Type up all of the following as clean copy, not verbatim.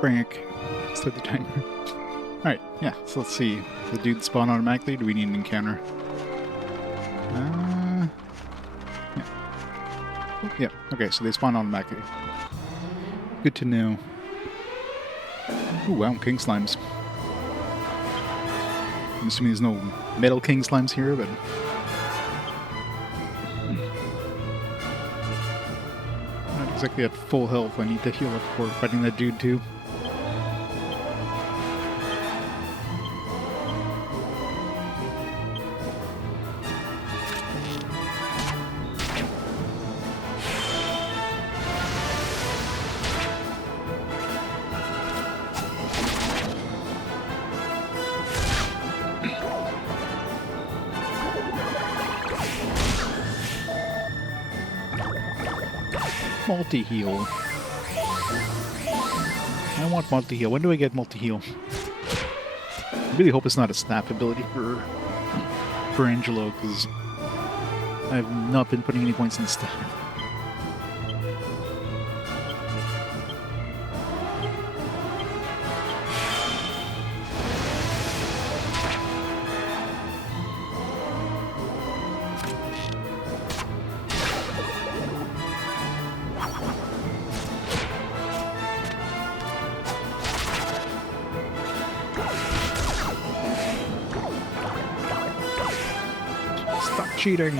Brink. Start the timer. Alright, yeah, so let's see. The dudes spawn automatically? Do we need an encounter? Yeah. Oh, yeah, okay, so they spawn automatically. Good to know. Oh wow, king slimes. I'm assuming there's no metal king slimes here, but... Not exactly at full health. I need to heal up before fighting that dude too. Multi-heal. I want multi-heal. When do I get multi-heal? I really hope it's not a snap ability for Angelo, because I've not been putting any points in snap. Cheating.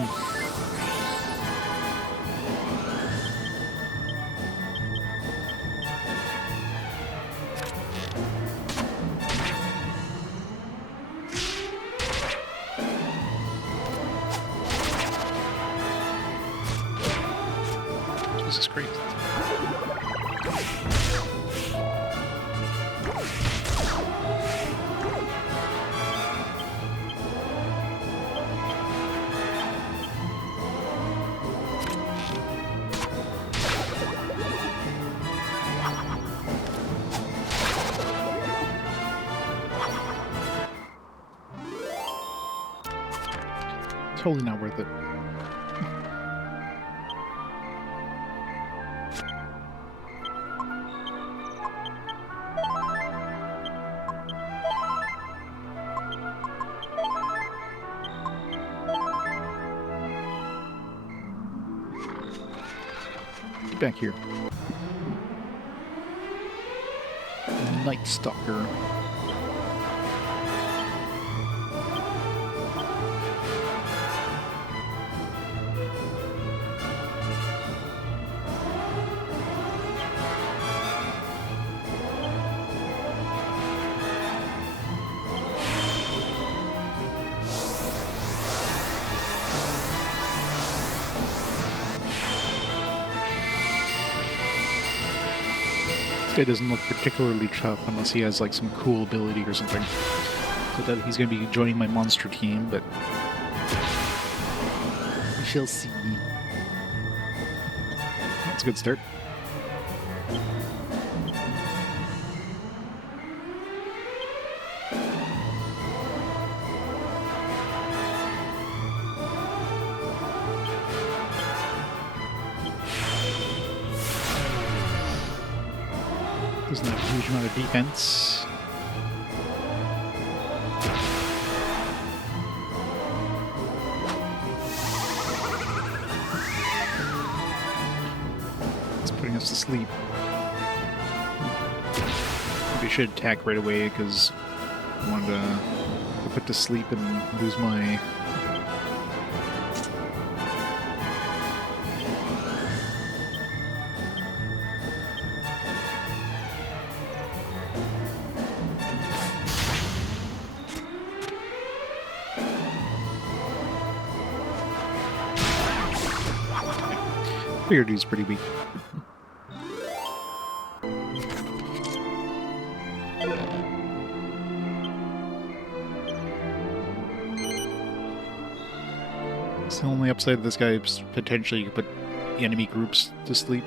Jesus Christ. Totally not worth it. Get back here. Night Stalker. Guy doesn't look particularly tough unless he has like some cool ability or something. So that he's going to be joining my monster team, but we shall see. That's a good start. Doesn't have a huge amount of defense. It's putting us to sleep. Maybe I should attack right away because I wanted to put to sleep and lose my... Figured he's pretty weak. It's the only upside of this guy is potentially you could put enemy groups to sleep.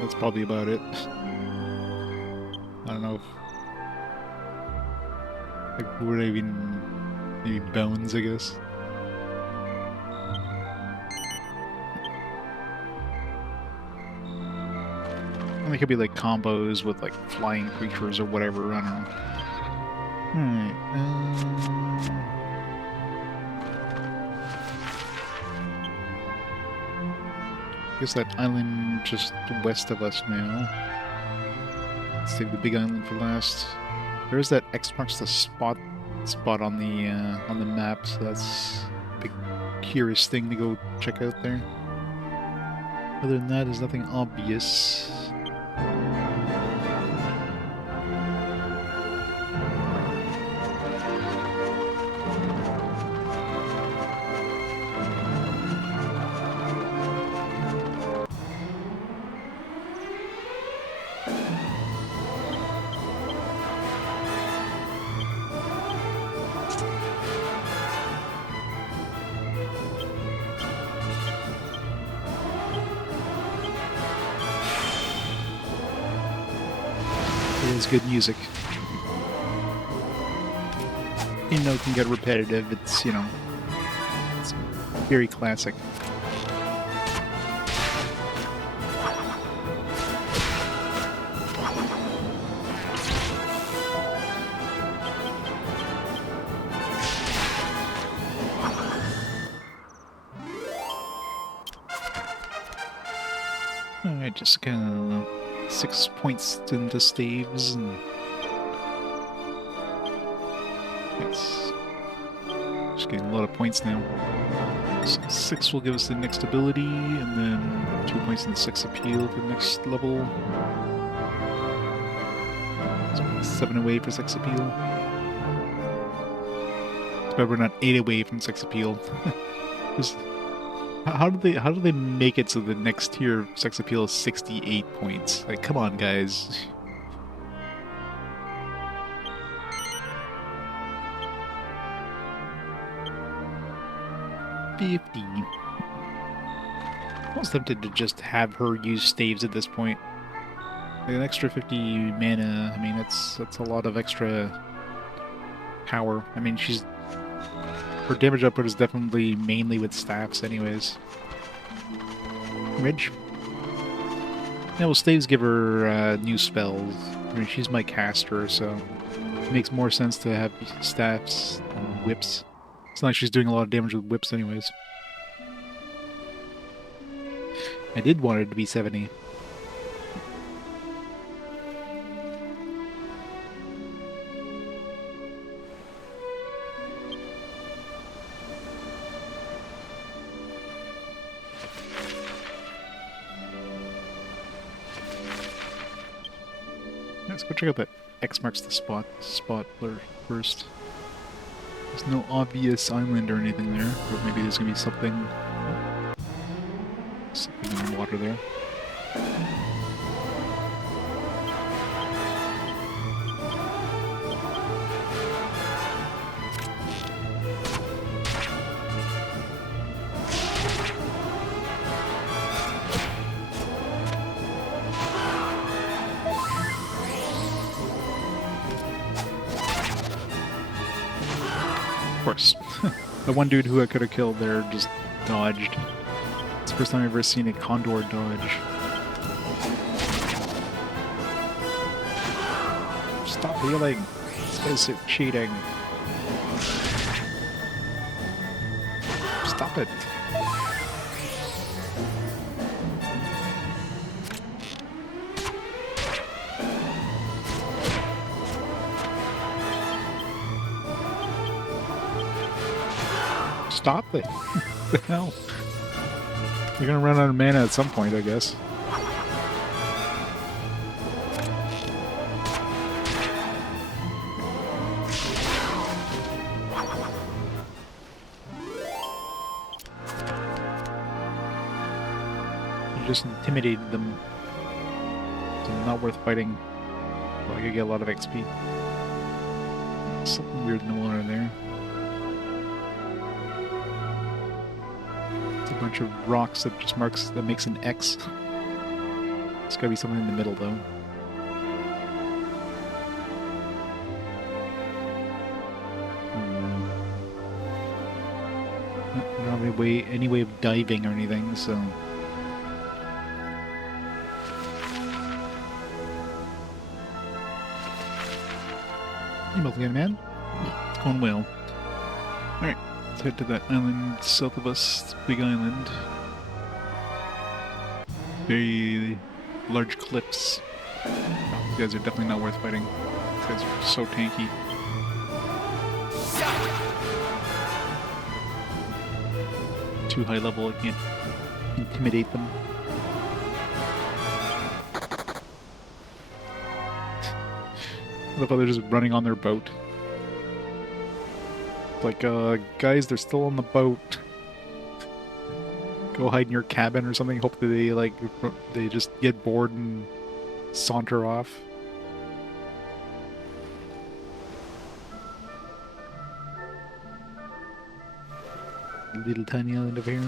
That's probably about it. I don't know if... Like, would I even... Maybe bones, I guess. They could be like combos with like flying creatures or whatever. I don't know. Alright. I guess that island just west of us now. Let's take the big island for last. There's that X marks the spot on the map, so that's a big curious thing to go check out there. Other than that, there's nothing obvious. It is good music. Even though it can get repetitive, it's, you know, it's very classic. Alright, just kind of 6 points into staves and it's just getting a lot of points now. So 6 will give us the next ability, and then 2 points in the 6 appeal for the next level. So 7 away for 6 appeal. But we're not 8 away from 6 appeal. How do they make it so the next tier of sex appeal is 68 points? Like, come on, guys. $50. I was tempted to just have her use staves at this point. Like an extra 50 mana. I mean, that's a lot of extra power. I mean, her damage output is definitely mainly with staffs anyways. Ridge? Yeah, well, staves give her new spells. I mean, she's my caster, so it makes more sense to have staffs and whips. It's not like she's doing a lot of damage with whips anyways. I did want it to be 70. Let's go check out that X marks the spot blur first. There's no obvious island or anything there, but maybe there's gonna be something in the water there. Of course. The one dude who I could have killed there just dodged. It's the first time I've ever seen a condor dodge. Stop healing! This guy's cheating. Stop it! Stop it! What the hell? You're gonna run out of mana at some point, I guess. You just intimidated them. So not worth fighting. Well, I could get a lot of XP. Something weird in the water there. A bunch of rocks that just makes an X. There's gotta be something in the middle though. I don't have any way of diving or anything, so You multi man. It's going well. Alright, let's head to that island south of us. Big island. Very large cliffs. Oh, these guys are definitely not worth fighting. These guys are so tanky. Too high level, I can't intimidate them. I love how they're just running on their boat. Like, guys, they're still on the boat. Go hide in your cabin or something. Hope that they just get bored and saunter off. Little tiny island over here.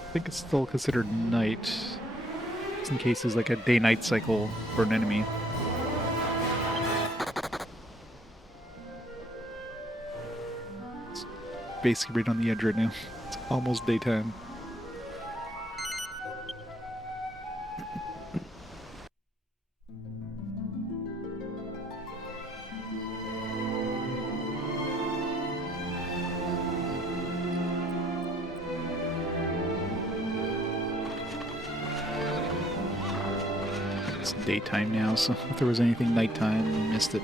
I think it's still considered night, just in case there's like a day-night cycle for an enemy. It's basically right on the edge right now. It's almost daytime. It's daytime now, so if there was anything nighttime, we missed it.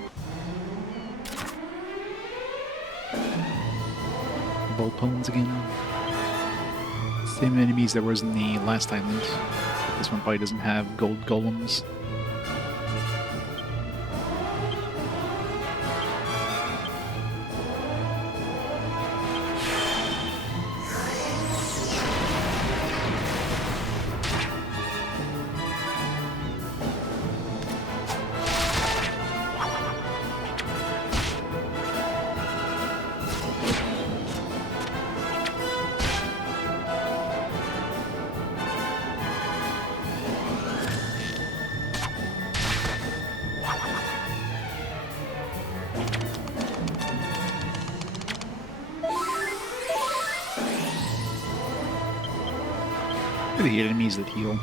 Volpones again. Same enemies that was in the last island. But this one probably doesn't have gold golems. Really hate enemies that heal.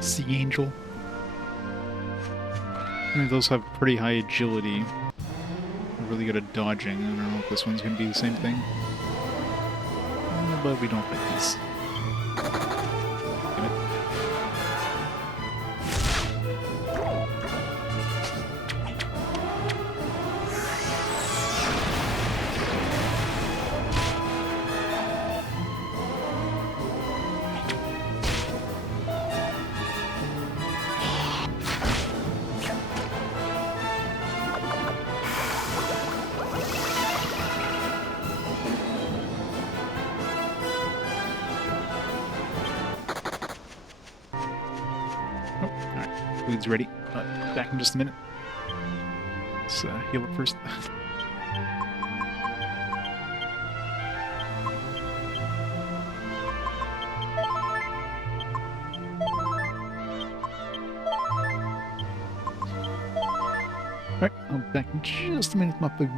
Sea Angel. Those have pretty high agility. They're really good at dodging. I don't know if this one's going to be the same thing. But we don't like these. Damn it. Food's ready. Back in just a minute. Let's heal up first. Alright, I'll be back in just a minute with my food.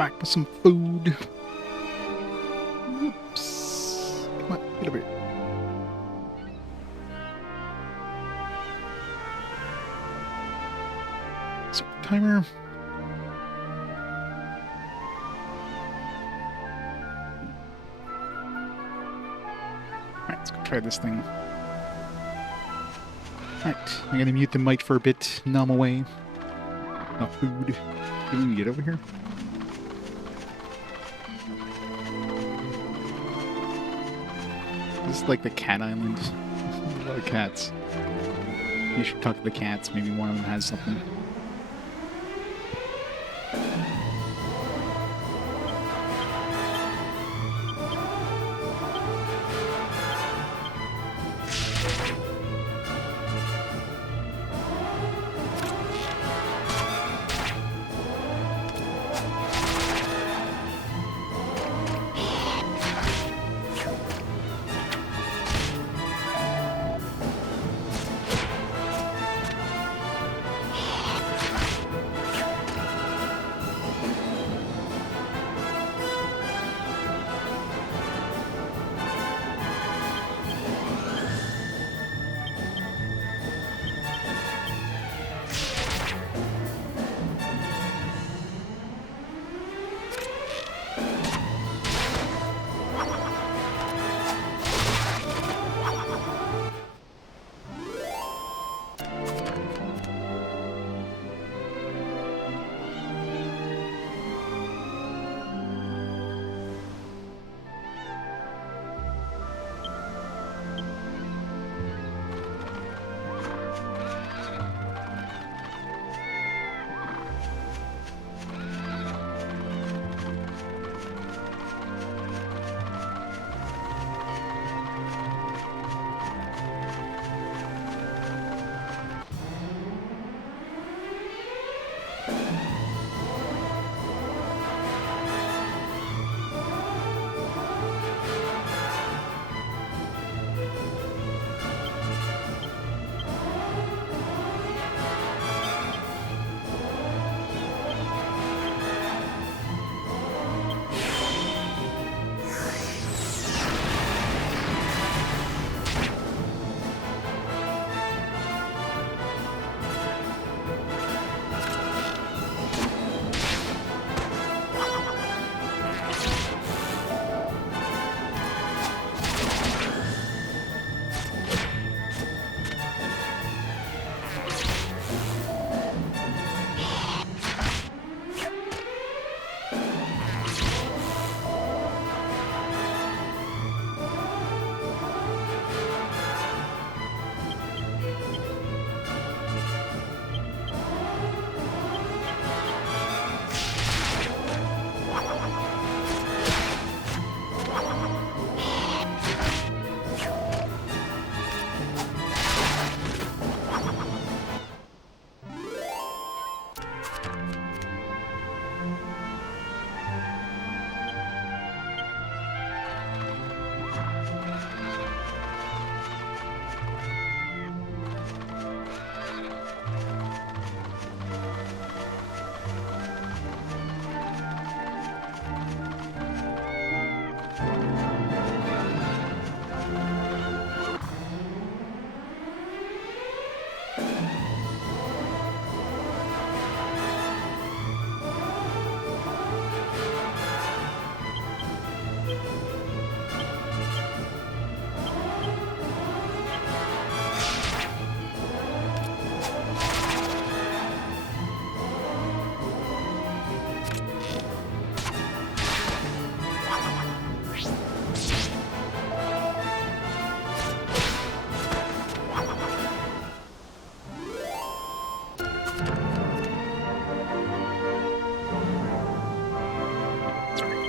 back with some food. Whoops. Come on, get over here. Set the timer. Alright, let's go try this thing. Alright, I'm gonna mute the mic for a bit, nom away. Enough food. Can we get over here? This is like the cat island. A lot of cats. You should talk to the cats, maybe one of them has something.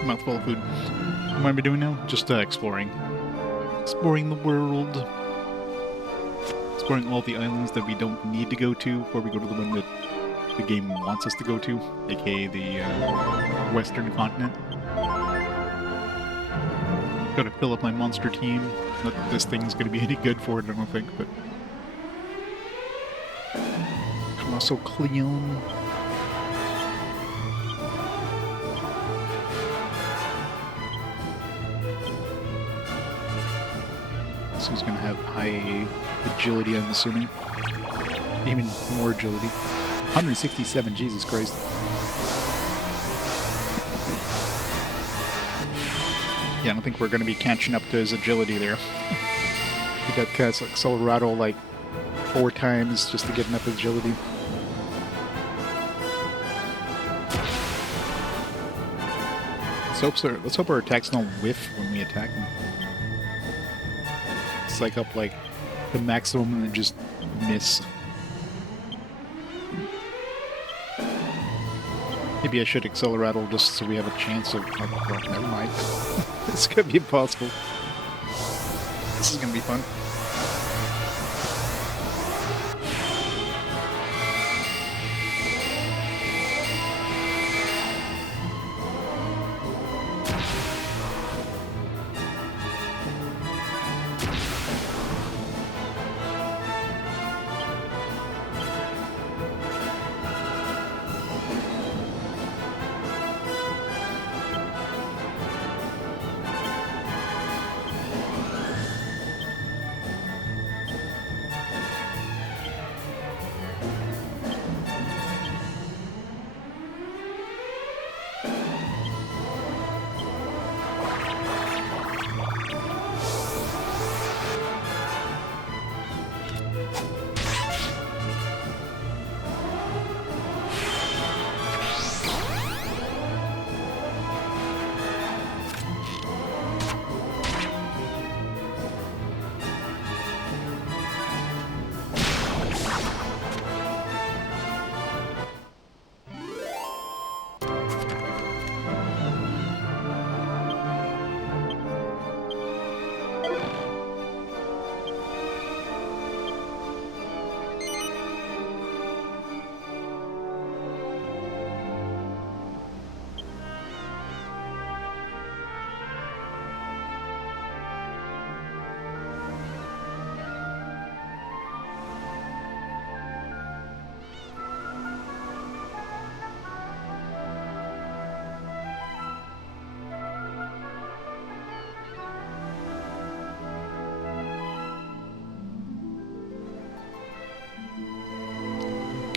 Mouthful of food. What am I doing now? Just exploring. Exploring the world. Exploring all the islands that we don't need to go to, before we go to the one that the game wants us to go to, aka the Western continent. Gotta fill up my monster team. Not that this thing's gonna be any good for it, I don't think, but... Colossal Cleon. who's going to have high agility, I'm assuming. Even more agility. 167, Jesus Christ. Yeah, I don't think we're going to be catching up to his agility there. He got cast Accelerato like 4 times just to get enough agility. Let's hope our attacks don't whiff when we attack him. It's like up like the maximum and then just miss. Maybe I should Accelerato just so we have a chance of... Oh, well, never mind. It's gonna be impossible. This is gonna be fun.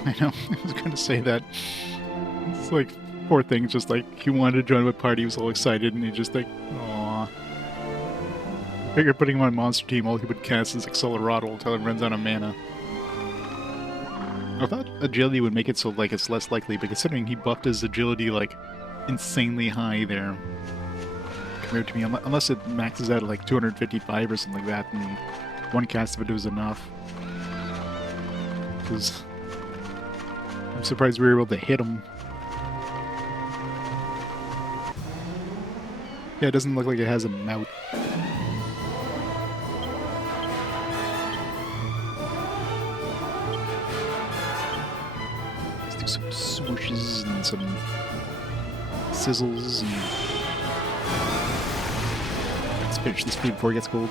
I know, I was going to say that. It's like, poor thing, just like, he wanted to join my party, he was all excited, and he just like, aww. I figured putting him on monster team, all he would cast is Accelerato until it runs out of mana. I thought agility would make it so, like, it's less likely, but considering he buffed his agility, like, insanely high there, compared to me, unless it maxes out at, like, 255 or something like that, and one cast of it was enough. Because... I'm surprised we were able to hit him. Yeah, it doesn't look like it has a mouth. Let's do some swooshes and some sizzles and... Let's finish this speed before it gets cold.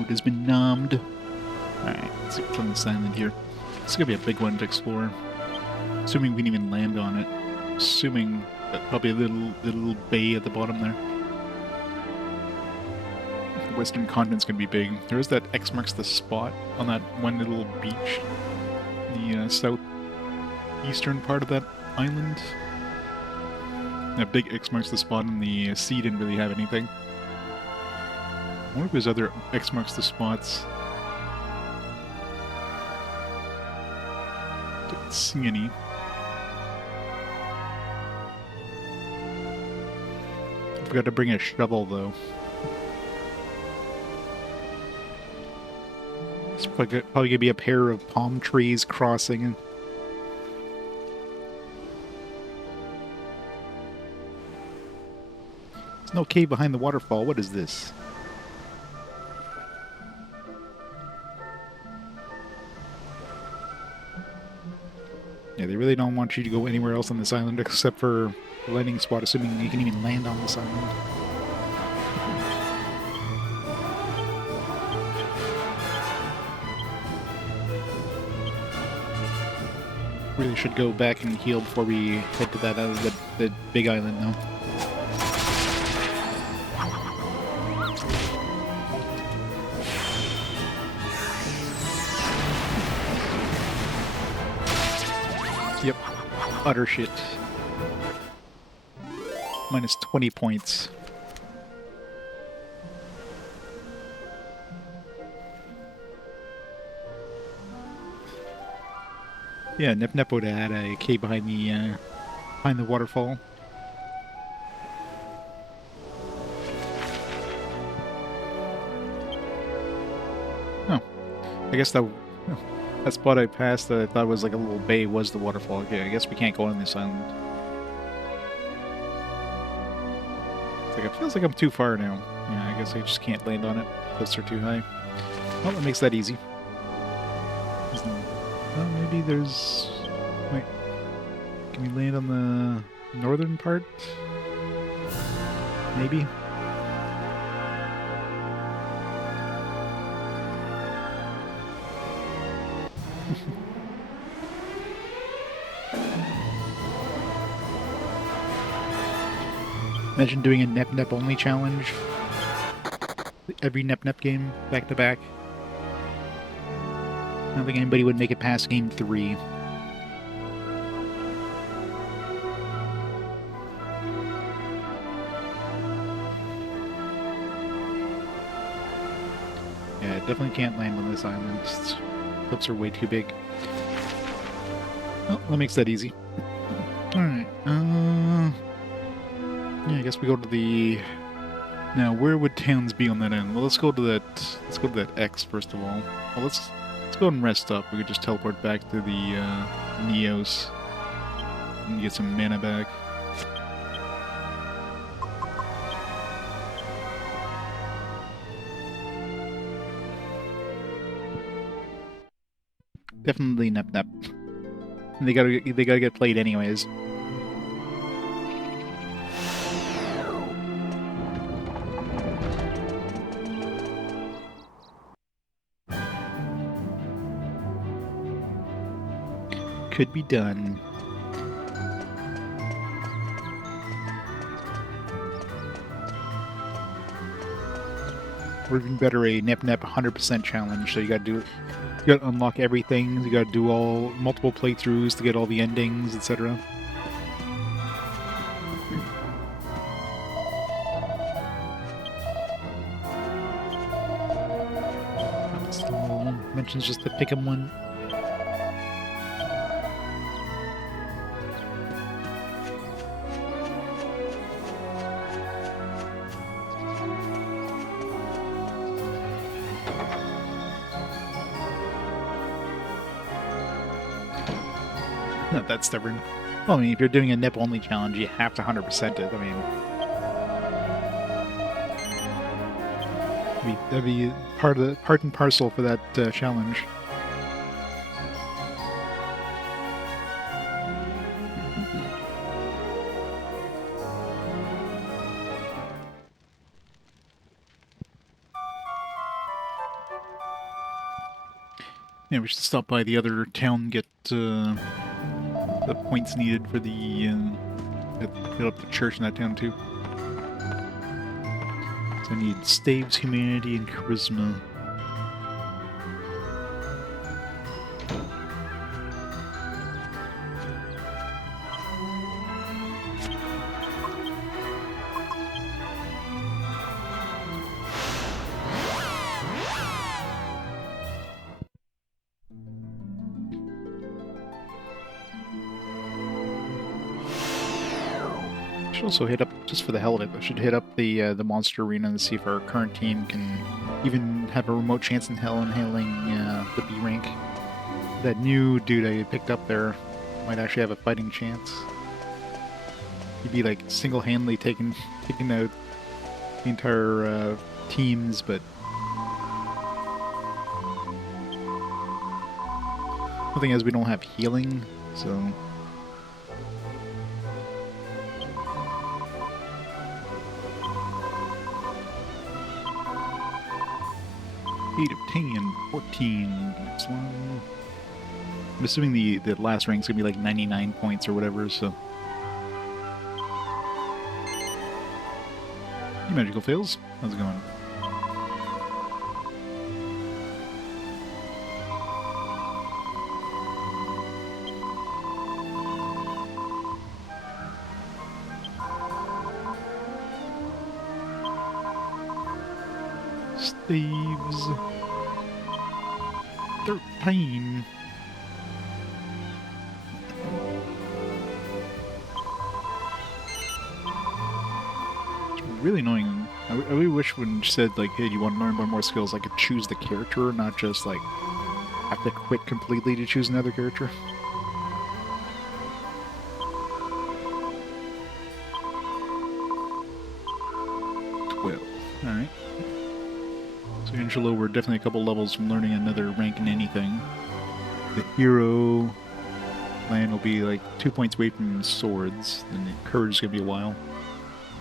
food has been nommed. Alright, let's see what's on this island here. It's gonna be a big one to explore. Assuming we can even land on it. Assuming that probably a little bay at the bottom there. The western continent's gonna be big. There is that X marks the spot on that one little beach. The southeastern part of that island. That big X marks the spot, and the sea didn't really have anything. I wonder if there's other X marks the spots. Don't see any. I forgot to bring a shovel though. It's probably gonna be a pair of palm trees crossing. There's no cave behind the waterfall. What is this? Yeah, they really don't want you to go anywhere else on this island except for the landing spot, assuming you can even land on this island. Really should go back and heal before we head to that the big island now. Yep, utter shit. Minus 20 points. Yeah, Nep Nep would have had a cave behind the waterfall. Oh, I guess that spot I passed that I thought was like a little bay was the waterfall. Okay, I guess we can't go on this island. It's like, it feels like I'm too far now. Yeah, I guess I just can't land on it. Cliffs are too high. Well, that makes that easy. Well, maybe there's... Wait. Can we land on the northern part? Maybe? Imagine doing a Nep Nep only challenge. Every Nep Nep game, back to back. I don't think anybody would make it past game 3. Yeah, definitely can't land on this island. Cliffs are way too big. Well, that makes that easy. Alright, yeah, I guess we go to the... Now, where would towns be on that end? Well, let's go to that X first of all. Well, let's go and rest up. We could just teleport back to the Neos and get some mana back. Definitely Nep Nep. They gotta get played anyways. Could be done. Or even better, a Nep Nep 100% challenge. So you gotta unlock everything. You gotta do multiple playthroughs to get all the endings, etc. So, mentions just the pick 'em one. Not that stubborn. Well, I mean, if you're doing a Nep only challenge, you have to 100% it. I mean, that'd be part and parcel for that challenge. Yeah, we should stop by the other town, get the points needed for the hit up the church in that town too. So I need staves, humanity, and charisma. Should also hit up, just for the hell of it, I should hit up the monster arena and see if our current team can even have a remote chance in hell in handling the B rank. That new dude I picked up there might actually have a fighting chance. He'd be like single-handedly taking out the entire teams, but the thing is we don't have healing, so. Eight of 10, 14. Next one. I'm assuming the last rank's gonna be like 99 points or whatever, so. Hey, Magical Fails. How's it going? Steve's 13. It's really annoying. I really wish when you said like, hey, do you want to learn more skills, I could choose the character, not just like have to quit completely to choose another character. Alright. So Angelo, we're definitely a couple levels from learning another rank in anything. The hero land will be like 2 points away from swords, and the courage is gonna be a while.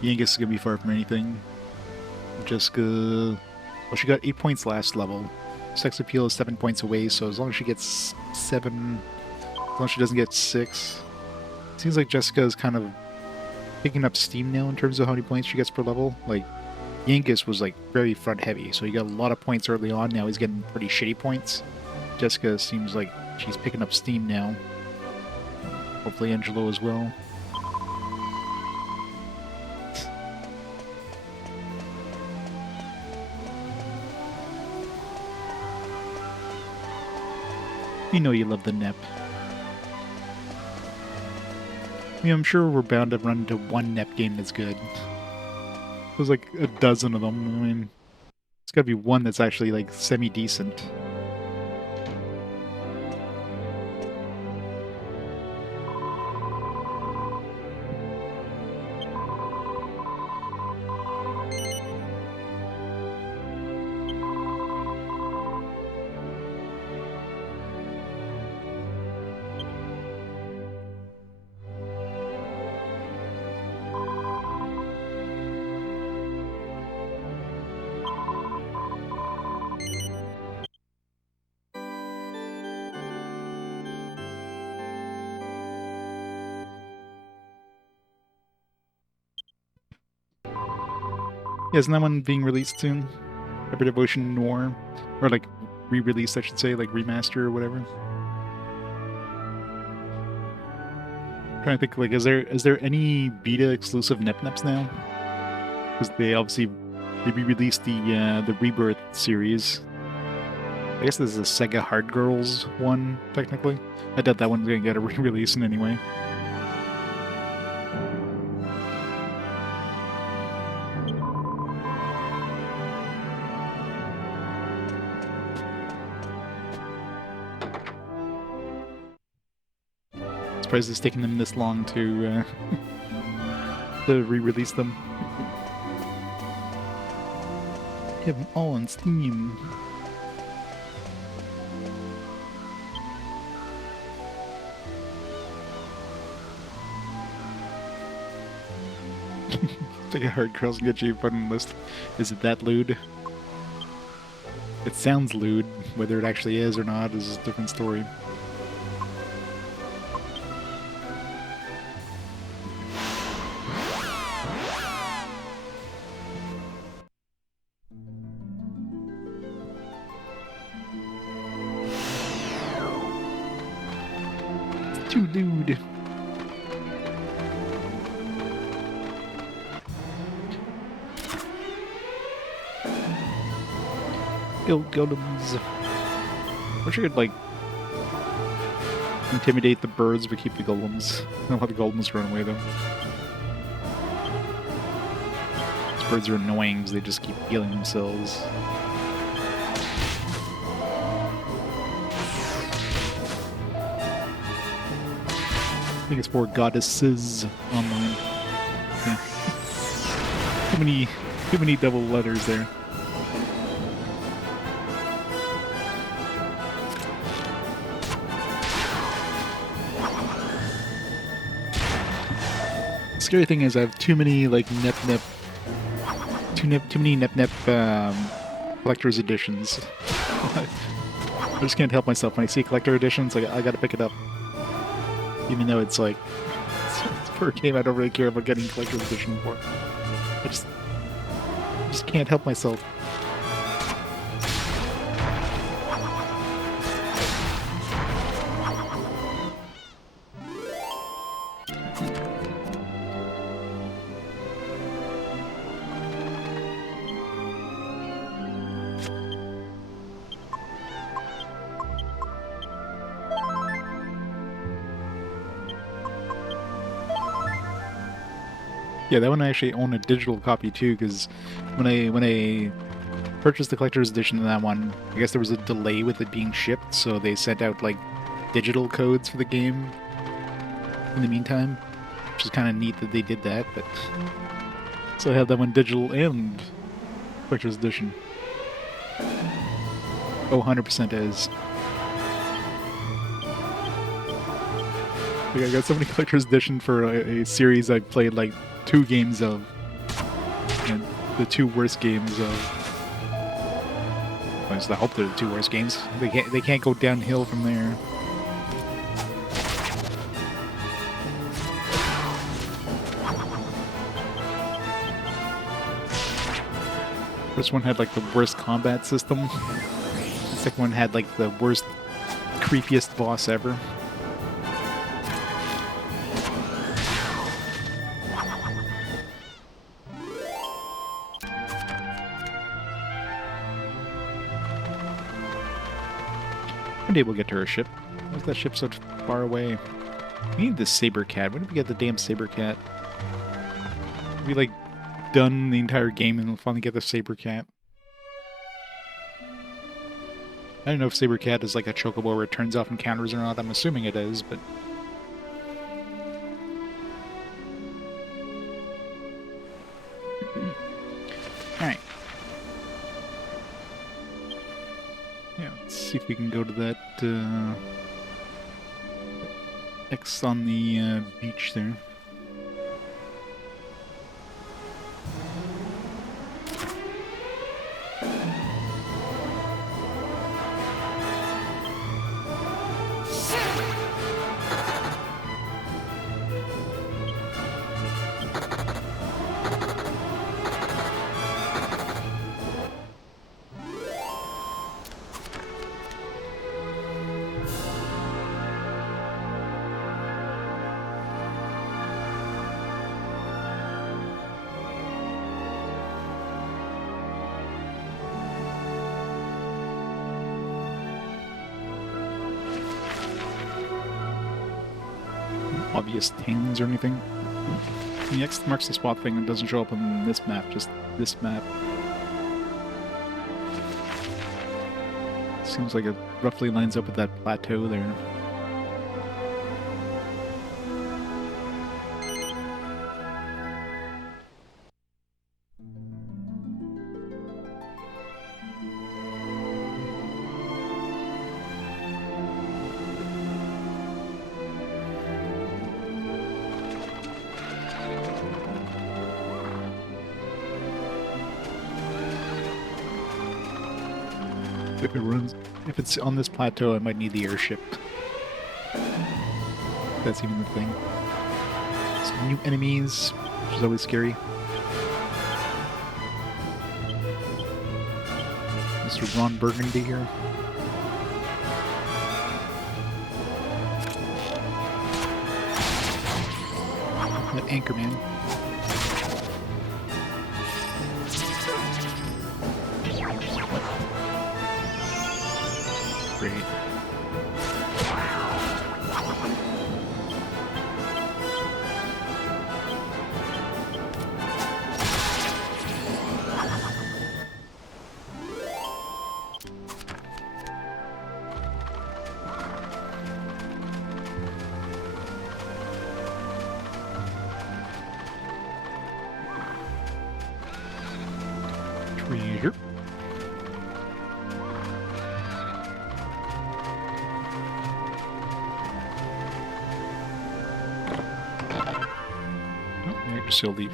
Yangus is gonna be far from anything. Jessica, well, she got 8 points last level. Sex appeal is 7 points away, so as long as she gets 7, as long as she doesn't get 6, it seems like Jessica is kind of picking up steam now in terms of how many points she gets per level. Like, Yangus was like very front heavy, so he got a lot of points early on. Now he's getting pretty shitty points. Jessica seems like she's picking up steam now. Hopefully Angelo as well. You know you love the NEP. I mean, I'm sure we're bound to run into one NEP game that's good. There's like a dozen of them. I mean, it's gotta be one that's actually like semi-decent. Yeah, isn't that one being released soon? Hyper Devotion Noir? Or like re-released, I should say, like remaster or whatever. I'm trying to think, like, is there any beta exclusive NEP-NEPs now? Because they obviously re-released the Rebirth series. I guess this is a Sega Hard Girls one, technically. I doubt that one's gonna get a re-release in any way. Surprised it's taking them this long to to re-release them. You have them all on Steam. Take a hard girls and get you put on the list. Is it that lewd? It sounds lewd. Whether it actually is or not is a different story. It's too lewd. Go golems. I wish I could, like, intimidate the birds but keep the golems. Don't let the golems run away, though. These birds are annoying because they just keep healing themselves. I think it's for goddesses online. Yeah. Too many double letters there. Scary thing is I have too many like too many collector's editions. I just can't help myself when I see collector editions. I gotta pick it up, even though it's like it's for a game I don't really care about getting collector's edition for. I just can't help myself. Yeah, that one I actually own a digital copy too, because when I purchased the collector's edition of that one, I guess there was a delay with it being shipped, so they sent out like digital codes for the game in the meantime, which is kind of neat that they did that. But so I have that one digital and collector's edition. Oh, 100% is. Like, I got so many collector's edition for a series I played like 2 games of, and the 2 worst games of. Well, I hope they're the 2 worst games. They can't go downhill from there. First one had like the worst combat system. The second one had like the worst, creepiest boss ever. One day we'll get to her ship. Why is that ship so far away? We need this saber cat. When did we get the damn saber cat? We like done the entire game and we'll finally get the saber cat. I don't know if saber cat is like a chocobo where it turns off encounters or not. I'm assuming it is, but alright. Yeah, let's see if we can go to that X on the beach there. Obvious tailings or anything. The X marks the spot thing and doesn't show up on this map, just this map. Seems like it roughly lines up with that plateau there. If it runs, if it's on this plateau, I might need the airship. That's even the thing. Some new enemies, which is always scary. Mr. Ron Burgundy here. That Anchorman. Great. Treasure. Yggdrasil leaf.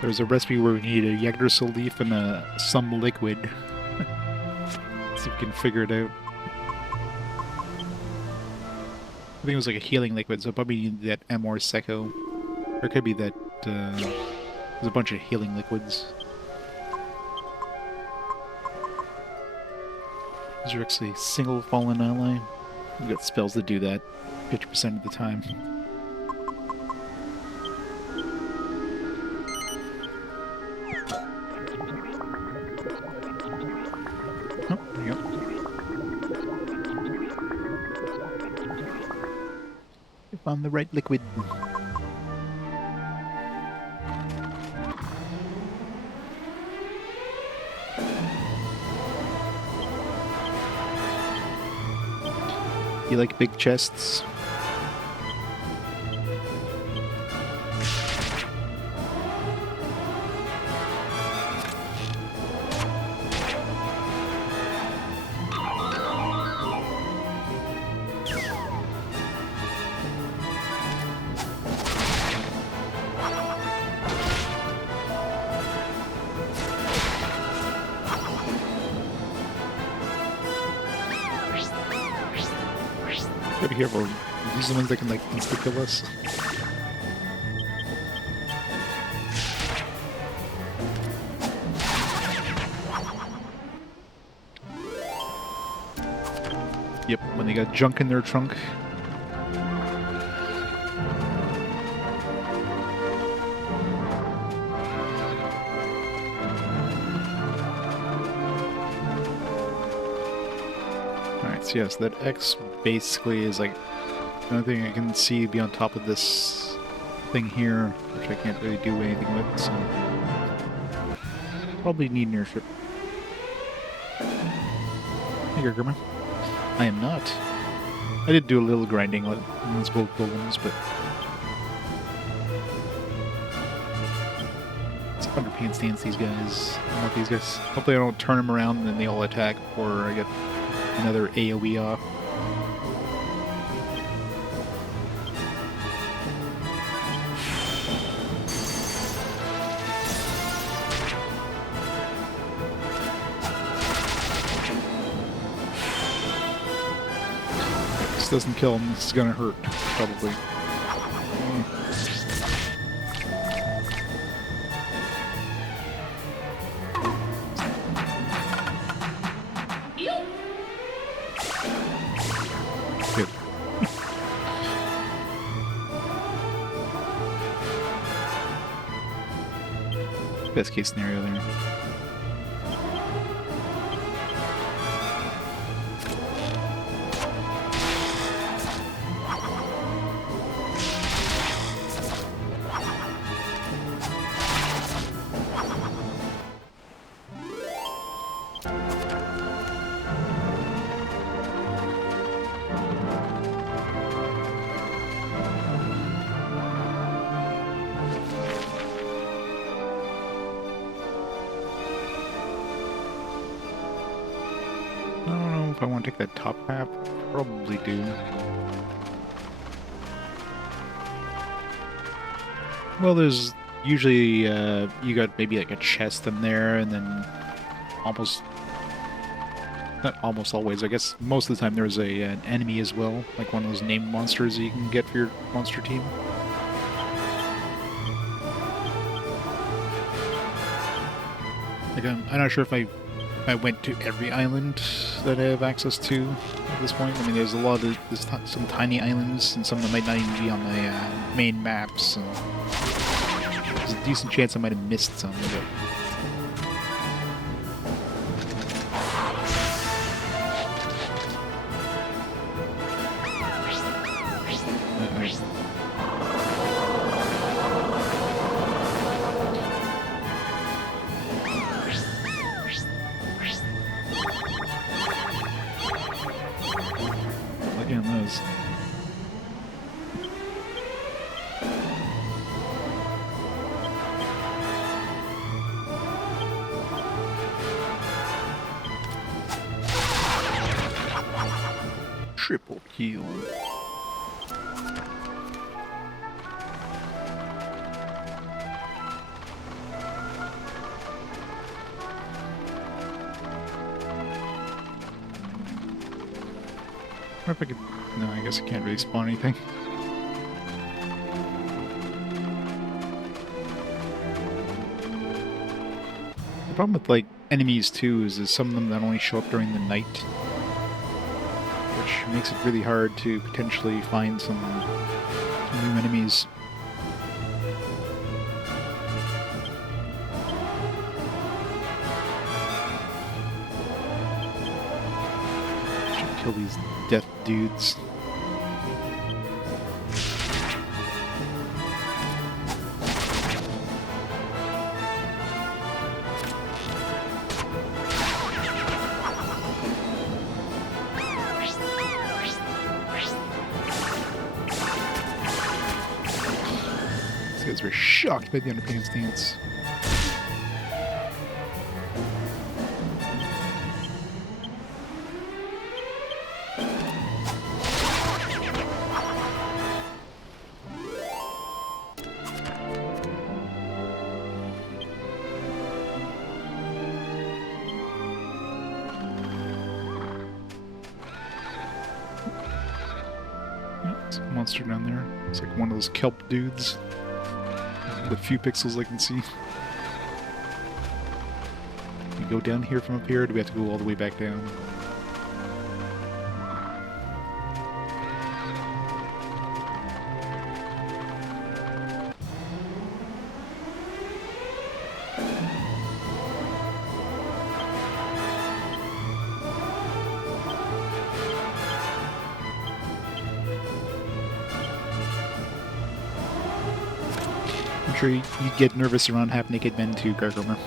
There's a recipe where we need a Yggdrasil leaf and some liquid. See if we can figure it out. I think it was like a healing liquid, so probably need that Amor Seco. Or it could be that there's a bunch of healing liquids. These are actually single fallen ally. We've got spells that do that 50% of the time. Oh, there you go. We found the right liquid. You like big chests? Gotta be careful. These are the ones that can like insta-kill us. Yep, when they got junk in their trunk. Alright, so yes, that X basically is like the only thing I can see be on top of this thing here, which I can't really do anything with, so probably need an airship. Hey, Gergerman. I am not. I did do a little grinding on these both golems, but it's underpants dance these guys. I want these guys. Hopefully I don't turn them around and then they all attack before I get another AoE off. If this doesn't kill him, this is gonna hurt, probably. Good. Best case scenario there. If I want to take that top map, probably do. Well, there's usually, you got maybe like a chest in there, and then almost Not almost always. I guess most of the time there's an enemy as well, like one of those named monsters that you can get for your monster team. Like I'm not sure if I went to every island that I have access to at this point. I mean, there's some tiny islands and some that might not even be on the main maps. So there's a decent chance I might have missed some. But look at those. Triple kill. I wonder if I could... No, I guess I can't really spawn anything. The problem with, like, enemies, too, is some of them that only show up during the night. Which makes it really hard to potentially find some new enemies. Should kill these death dudes. These guys were shocked by the underpants dance. There's a monster down there. It's like one of those kelp dudes. The few pixels I can see. We go down here from up here, or do we have to go all the way back down? I'm sure you'd get nervous around half-naked men too, Gargomer.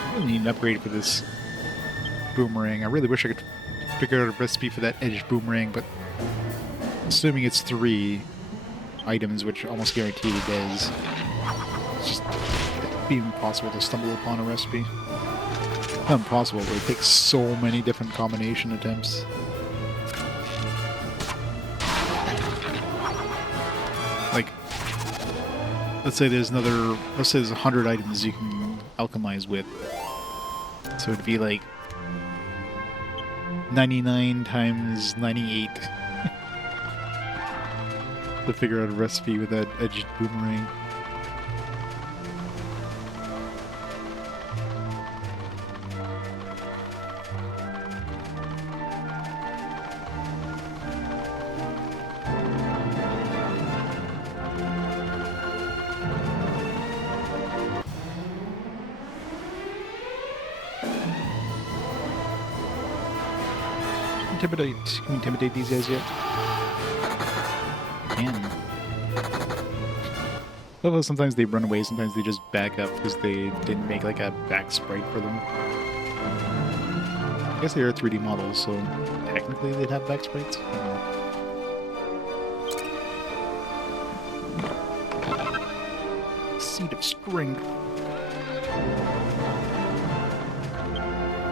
I really need an upgrade for this boomerang. I really wish I could figure out a recipe for that edged boomerang, but assuming it's 3 items, which almost guaranteed it is, it's just it'd be impossible to stumble upon a recipe. Not impossible, but it takes so many different combination attempts. Like, let's say there's 100 items you can alchemize with. So it'd be like 99 times 98 to figure out a recipe with that edged boomerang. Can we intimidate these guys yet? Can. Although sometimes they run away, sometimes they just back up because they didn't make like a back sprite for them. I guess they are 3D models, so technically they'd have back sprites. Seed of Strength.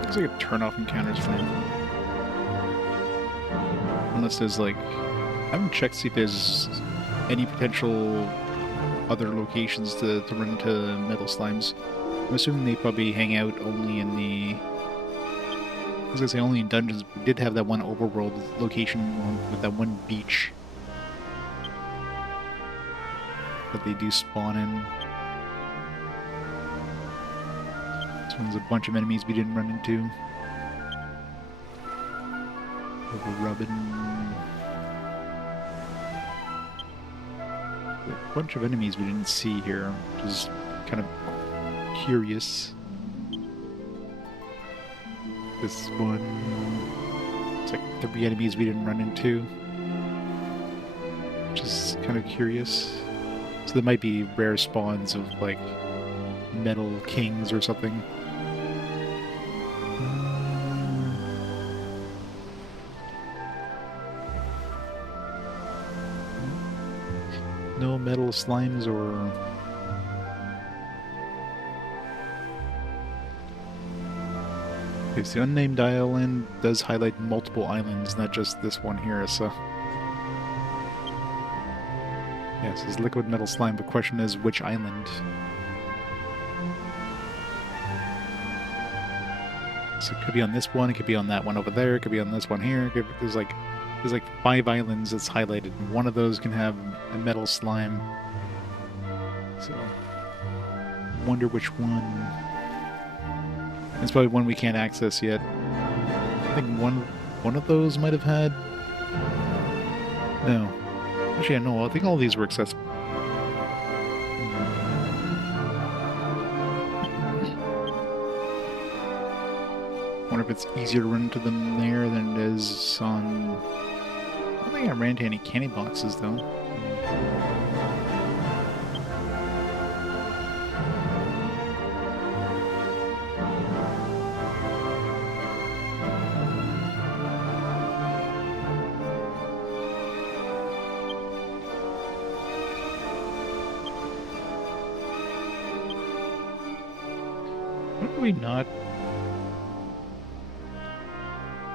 Looks like a turn-off encounters for him. Unless there's like... I haven't checked to see if there's any potential other locations to run into metal slimes. I'm assuming they probably hang out only in the... I was gonna say only in dungeons. We did have that one overworld location with that one beach that they do spawn in. This one's a bunch of enemies we didn't run into. Over-rubbing. A bunch of enemies we didn't see here, which is kind of curious. This one, it's like 3 enemies we didn't run into, which is kind of curious. So there might be rare spawns of like metal kings or something. No metal slimes or... Okay, so the unnamed island does highlight multiple islands, not just this one here, so... Yeah, it says liquid metal slime. The question is, which island? So it could be on this one, it could be on that one over there, it could be on this one here. There's like 5 islands that's highlighted, and one of those can have a metal slime. So, wonder which one. It's probably one we can't access yet. I think one of those might have had. No, actually, no. I think all these were accessible. Wonder if it's easier to run into them there than it is on. I don't think I ran into any candy boxes though.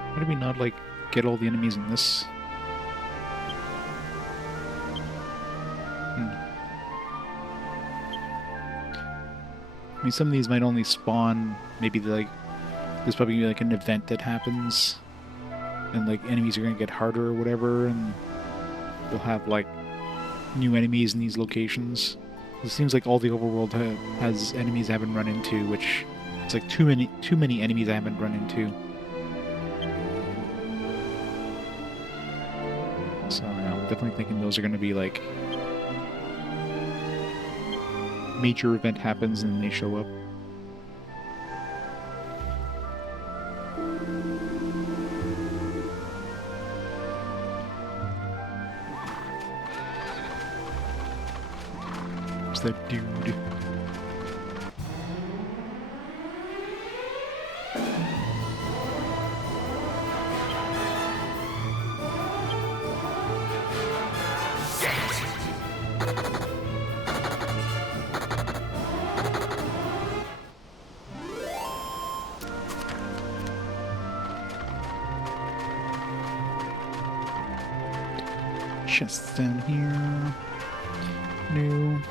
Why did we not like get all the enemies in this? I mean, some of these might only spawn, maybe like, there's probably like an event that happens, and like enemies are gonna get harder or whatever, and we'll have like new enemies in these locations. It seems like all the overworld has enemies I haven't run into, which it's like too many enemies I haven't run into. So I'm definitely thinking those are going to be like major event happens and they show up. Where's that dude? Chests down here. New.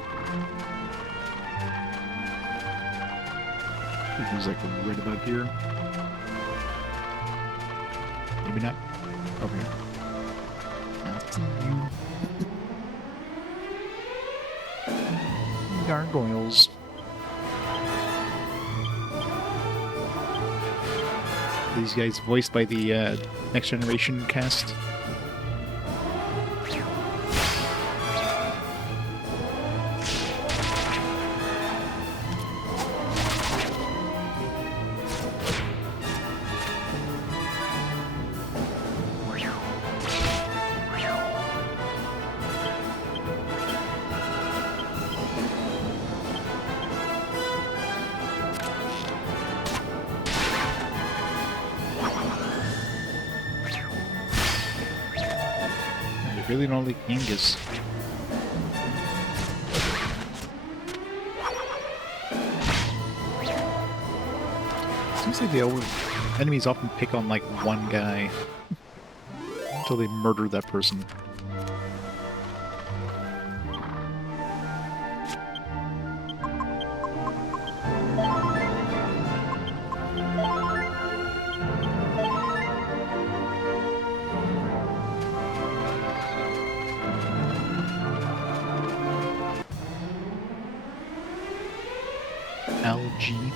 There's like right about here. Maybe not. Over here. I see you. Gargoyles. These guys voiced by the Next Generation cast. Really don't like Yangus. Seems like enemies often pick on like one guy until they murder that person. Algae.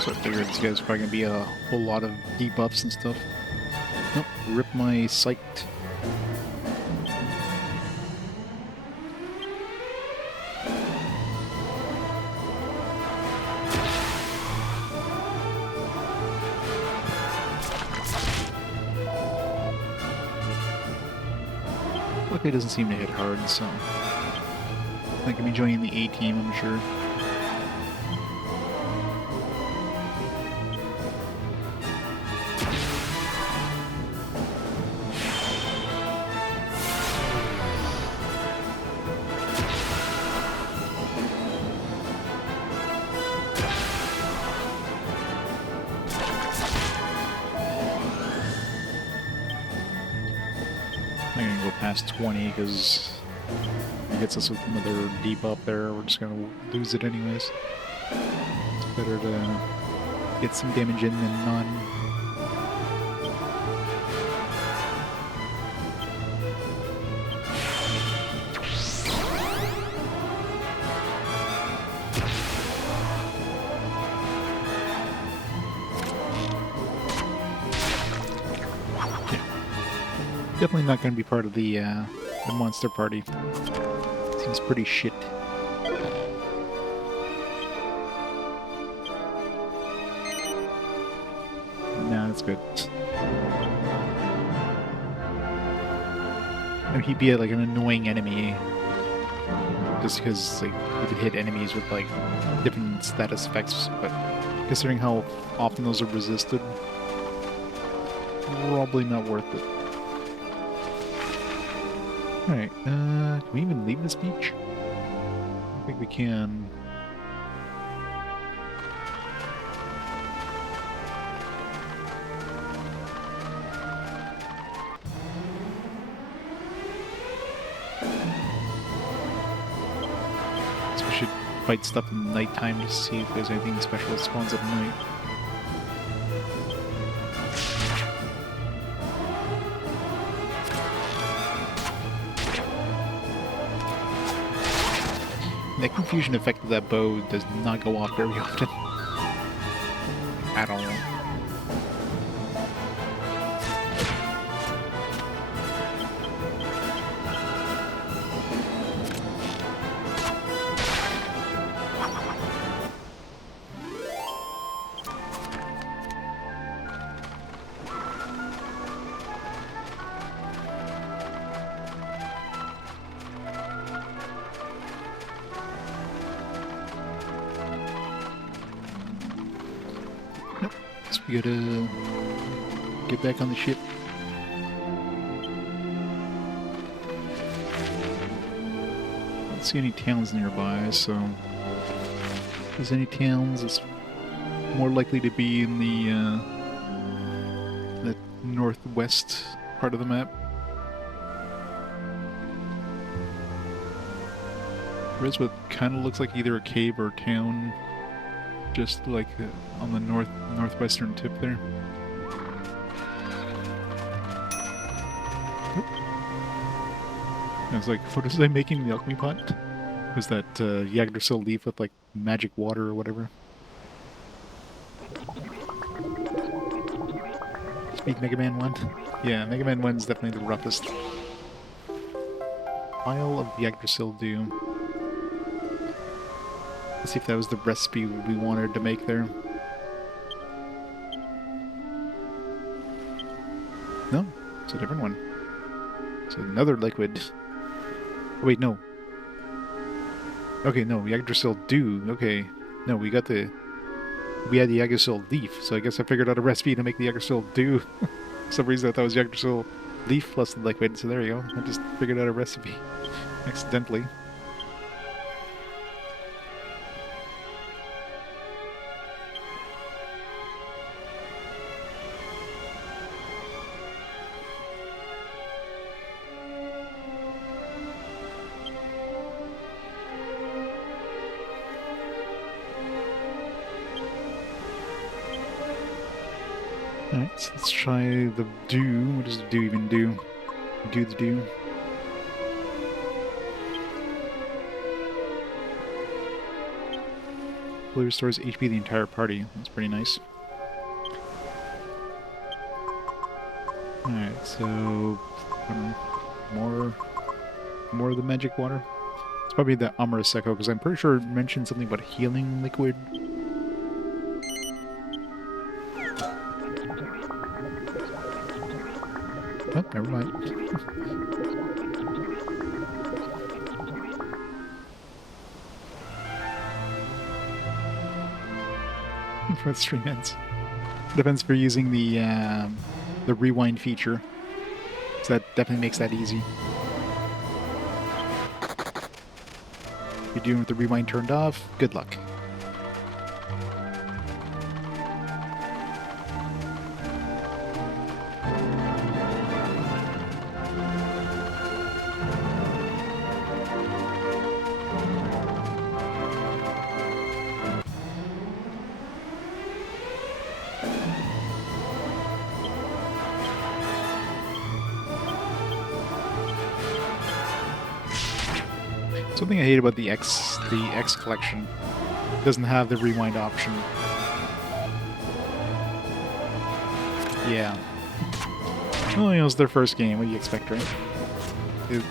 So I figured this guy's probably gonna be a whole lot of debuffs and stuff. Nope, rip my sight. Luckily it doesn't seem to hit hard, so I can be joining the A team, I'm sure. I'm gonna go past 20 because it hits us with another debuff there. We're just gonna lose it anyways. It's better to get some damage in than none. Definitely not going to be part of the monster party. Seems pretty shit. Nah, that's good. I mean, he'd be like an annoying enemy, just because like you could hit enemies with like different status effects, but considering how often those are resisted, probably not worth it. Alright, can we even leave this beach? I think we can. So we should fight stuff in nighttime to see if there's anything special that spawns up at night. The confusion effect of that bow does not go off very often. At all. We gotta get back on the ship. I don't see any towns nearby, so if there's any towns, it's more likely to be in the northwest part of the map. There's what kind of looks like either a cave or a town, just like on the northwestern tip there. I was like, what was I making in the alchemy pot? Was that Yggdrasil leaf with like magic water or whatever? Speak Mega Man 1? Yeah, Mega Man 1's definitely the roughest. Isle of Yggdrasil Doom. Let's see if that was the recipe we wanted to make there. No, it's a different one. It's another liquid. Oh, wait, no. Okay, no, Yggdrasil dew. Okay. No, we had the Yggdrasil leaf, so I guess I figured out a recipe to make the Yggdrasil dew. For some reason I thought it was Yggdrasil leaf plus the liquid, so there you go. I just figured out a recipe. Accidentally. Alright, so let's try the dew. What does the dew even do? Do the dew. Fully restores HP the entire party. That's pretty nice. Alright, so more of the magic water. It's probably the Amaraseko, because I'm pretty sure it mentioned something about healing liquid. Oh, never mind. For 3 minutes. Depends if you're using the rewind feature. So that definitely makes that easy. If you're doing with the rewind turned off, good luck. Something I hate about the X collection. It doesn't have the rewind option. Yeah. Well, it was their first game. What do you expect, right?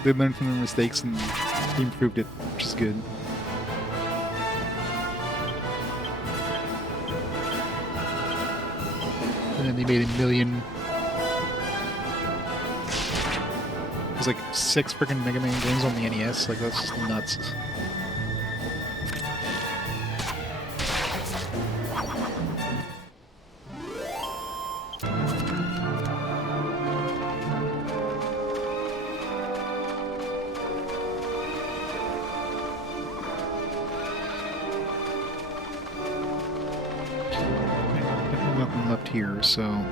They learned from their mistakes and improved it, which is good. And then they made a million. There's like 6 freaking Mega Man games on the NES. Like, that's just nuts. Nothing left here, so.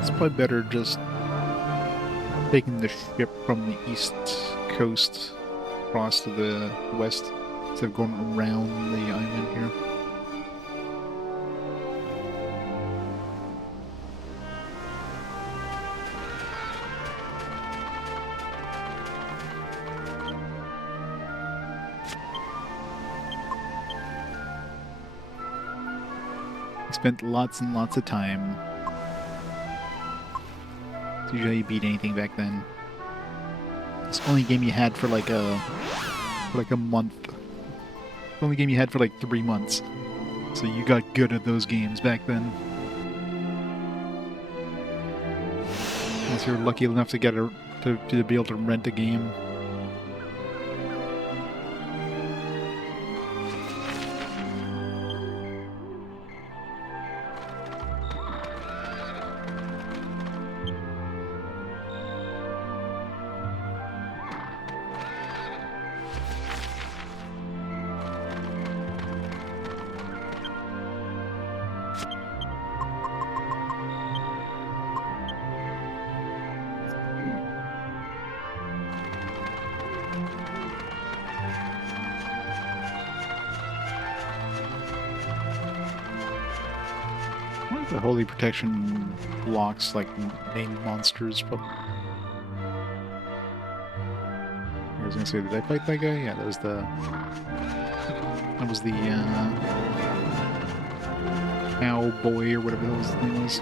It's probably better just taking the ship from the east coast across to the west instead of going around the island here. I spent lots and lots of time. It's usually how you beat anything back then. It's the only game you had for like a month. The only game you had for like 3 months. So you got good at those games back then. Unless you're lucky enough to get to be able to rent a game. The Holy Protection blocks like main monsters, but I was gonna say, did I fight that guy? Yeah, that was the cowboy or whatever his name was.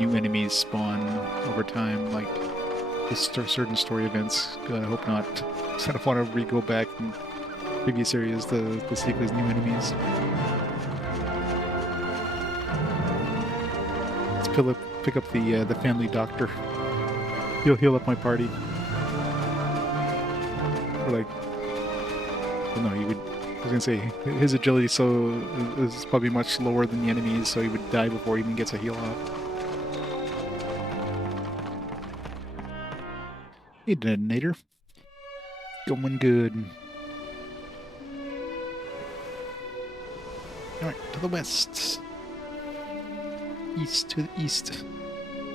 new enemies spawn over time, like certain story events. God, I hope not. 'Cause I don't want to re-go back in previous areas to see if there's new enemies. Let's pick up the family doctor. He'll heal up my party. Or like, well, no, he would. I was gonna say his agility is probably much lower than the enemies, so he would die before he even gets a heal off. Hey, detonator. Going good. Alright, to the west. East to the east.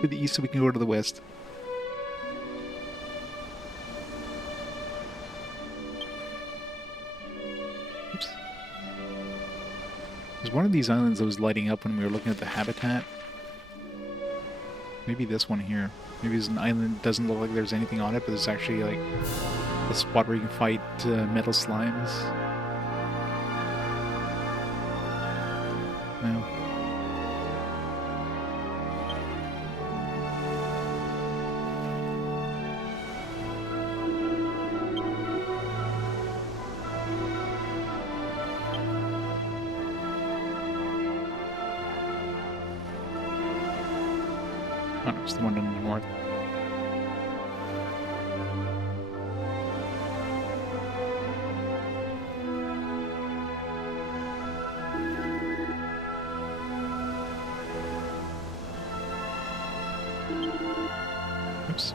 To the east so we can go to the west. Oops. There's one of these islands that was lighting up when we were looking at the habitat. Maybe this one here. Maybe it's an island that doesn't look like there's anything on it, but there's actually like a spot where you can fight metal slimes. No. Oh, no, it's the one in the north. Oops.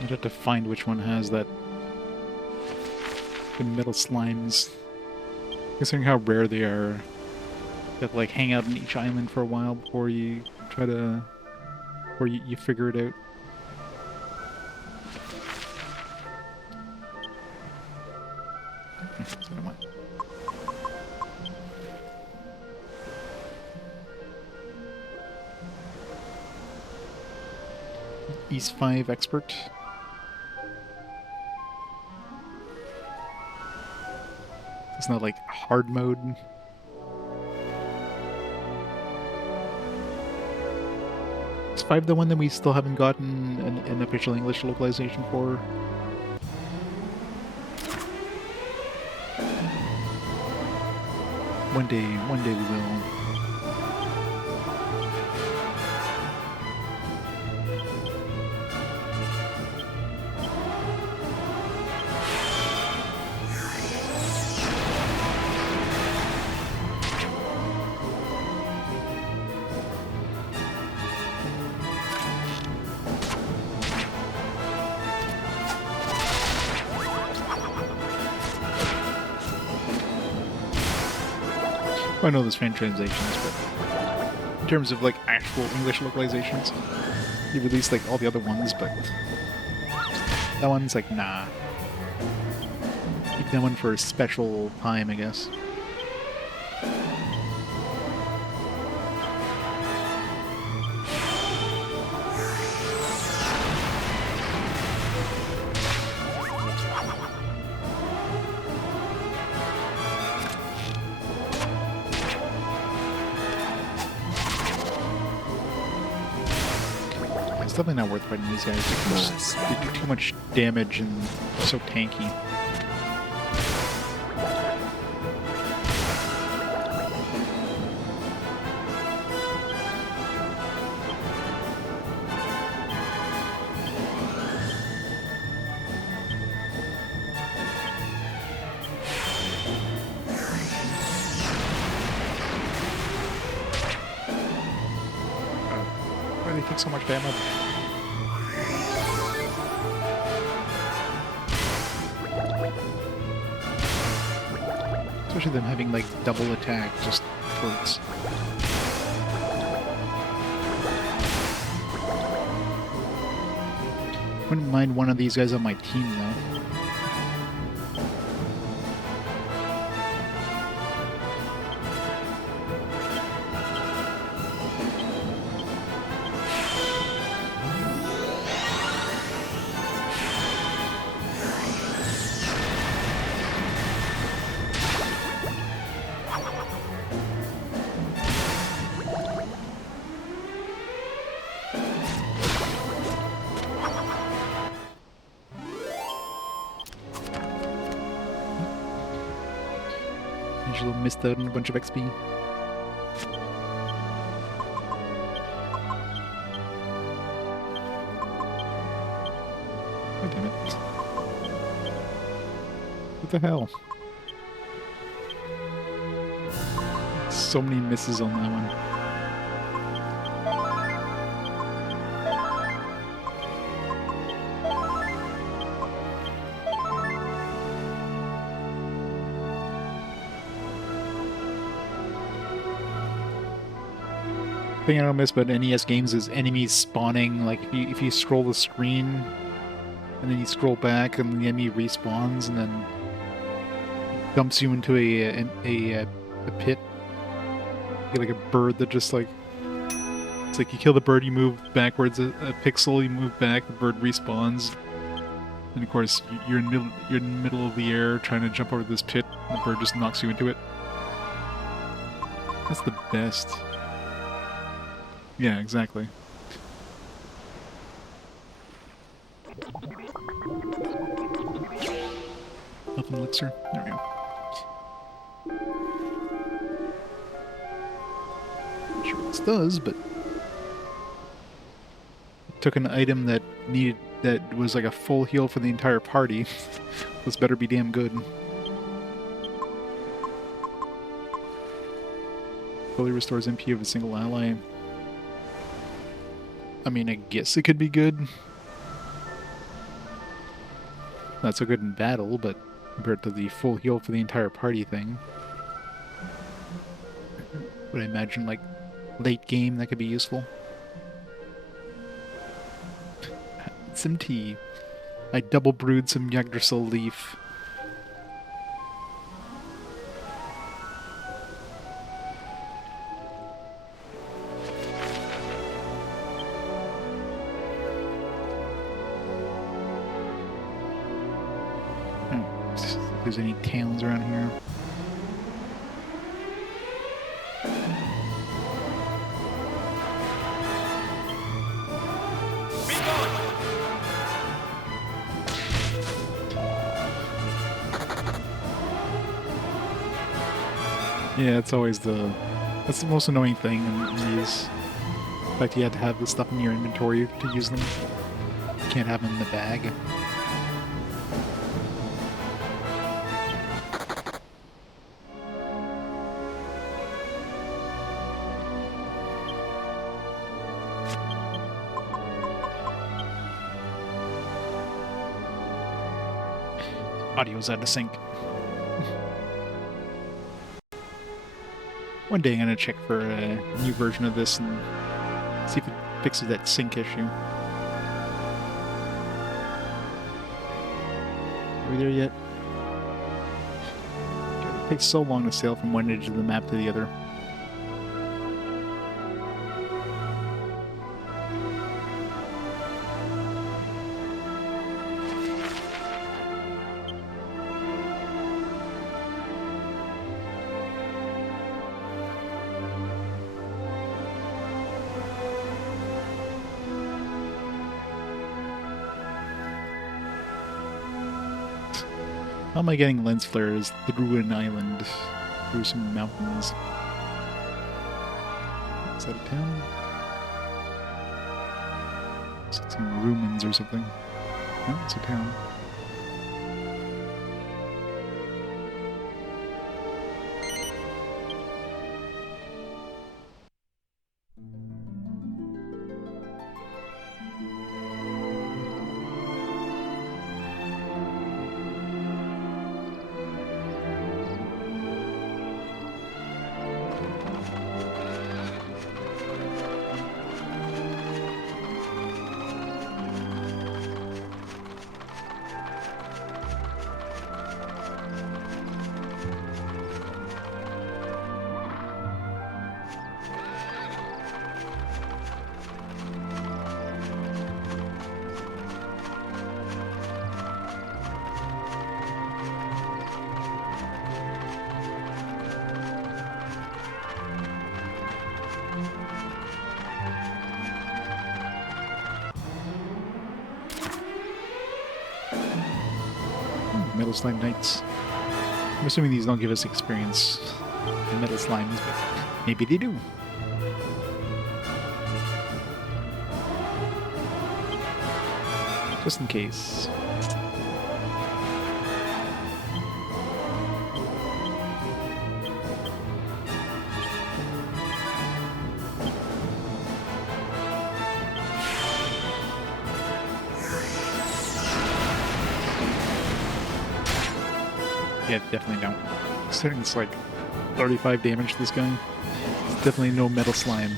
You'd have to find which one has that. The metal slimes. Considering how rare they are, you have to like hang out on each island for a while before you try to, before you figure it out. East 5 expert. It's not like hard mode. Is 5 the one that we still haven't gotten an official English localization for? One day we will. I know there's fan translations, but in terms of like actual English localizations, you release like all the other ones, but that one's like, nah. Keep that one for a special time, I guess. It's definitely not worth fighting these guys. They do too much damage and they're so tanky. Why do they take so much damage? Especially them having like double attack just hurts. Wouldn't mind one of these guys on my team though. Angelo missed out on a bunch of XP. God damn it. What the hell? So many misses on that one. Thing I don't miss about NES games is enemies spawning. Like if you scroll the screen and then you scroll back and the enemy respawns and then dumps you into a pit. You get like a bird that just like, it's like you kill the bird, you move backwards a pixel, you move back, the bird respawns. And of course you're in the middle of the air trying to jump over this pit and the bird just knocks you into it. That's the best. Yeah, exactly. Health and elixir. There we go. Not sure what this does, but took an item that was like a full heal for the entire party. This better be damn good. Fully restores MP of a single ally. I mean, I guess it could be good. Not so good in battle, but compared to the full heal for the entire party thing. But I imagine, like, late game that could be useful. Some tea. I double brewed some Yggdrasil leaf. If there's any towns around here. Yeah, it's always that's the most annoying thing in these. In fact, you had to have the stuff in your inventory to use them. You can't have them in the bag. Audio's out of sync. One day I'm gonna check for a new version of this and see if it fixes that sync issue. Are we there yet? It takes so long to sail from one edge of the map to the other. How am I getting lens flares through an island? Through some mountains? Is that a town? Is it some ruins or something? No, it's a town. Metal Slime Knights. I'm assuming these don't give us experience in metal slimes, but maybe they do. Just in case. Yeah, definitely don't. Considering it's like 35 damage to this guy. It's definitely no metal slime.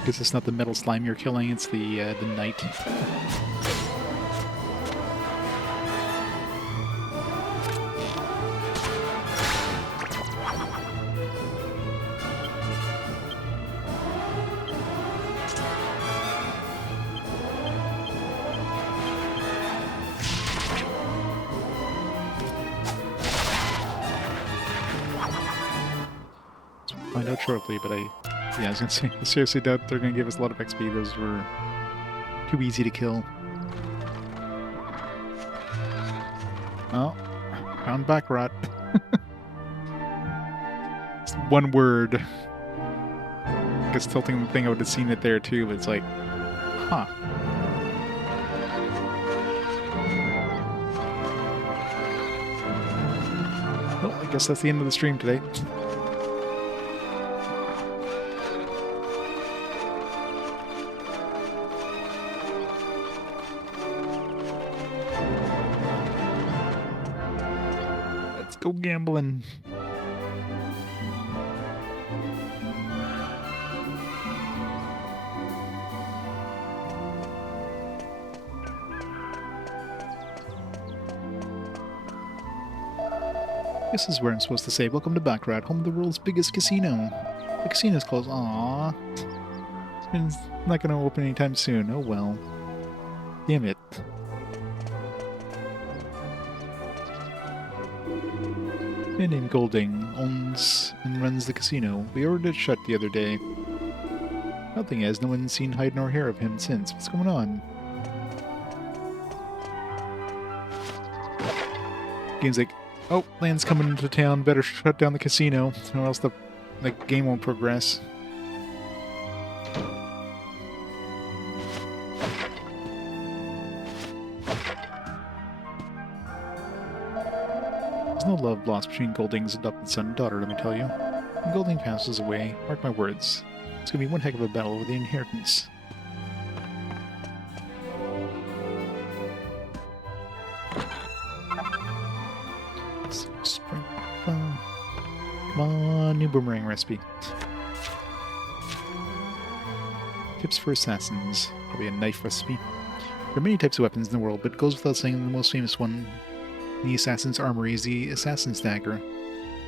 Because it's not the metal slime you're killing, it's the knight. Find out shortly, but yeah, I was gonna say, I seriously doubt they're gonna give us a lot of XP. Those were too easy to kill. Oh, found back rot. It's one word. I guess tilting the thing, I would have seen it there too, but it's like, huh. Well, I guess that's the end of the stream today. Go gambling. This is where I'm supposed to say, welcome to Baccarat, home of the world's biggest casino. The casino's closed. Aww. It's not going to open anytime soon. Oh well. Damn it. Man named Golding owns and runs the casino. We ordered it shut the other day. Nothing has. No one's seen hide nor hair of him since. What's going on? Game's like, oh, land's coming into town. Better shut down the casino, or else the game won't progress. There's no love lost between Golding's adopted son and daughter, let me tell you. When Golding passes away, mark my words, it's gonna be one heck of a battle with the inheritance. Come on, new boomerang recipe. Tips for assassins. Probably a knife recipe. There are many types of weapons in the world, but it goes without saying the most famous one in the assassin's armory is the assassin's dagger.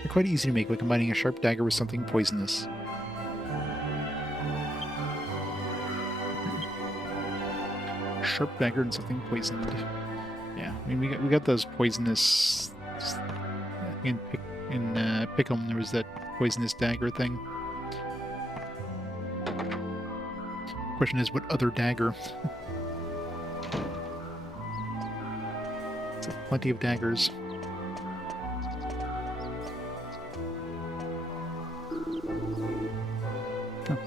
They're quite easy to make by combining a sharp dagger with something poisonous. Sharp dagger and something poisoned. Yeah, I mean we got those poisonous in Pick'em. There was that poisonous dagger thing. Question is, what other dagger? Plenty of daggers. Oh.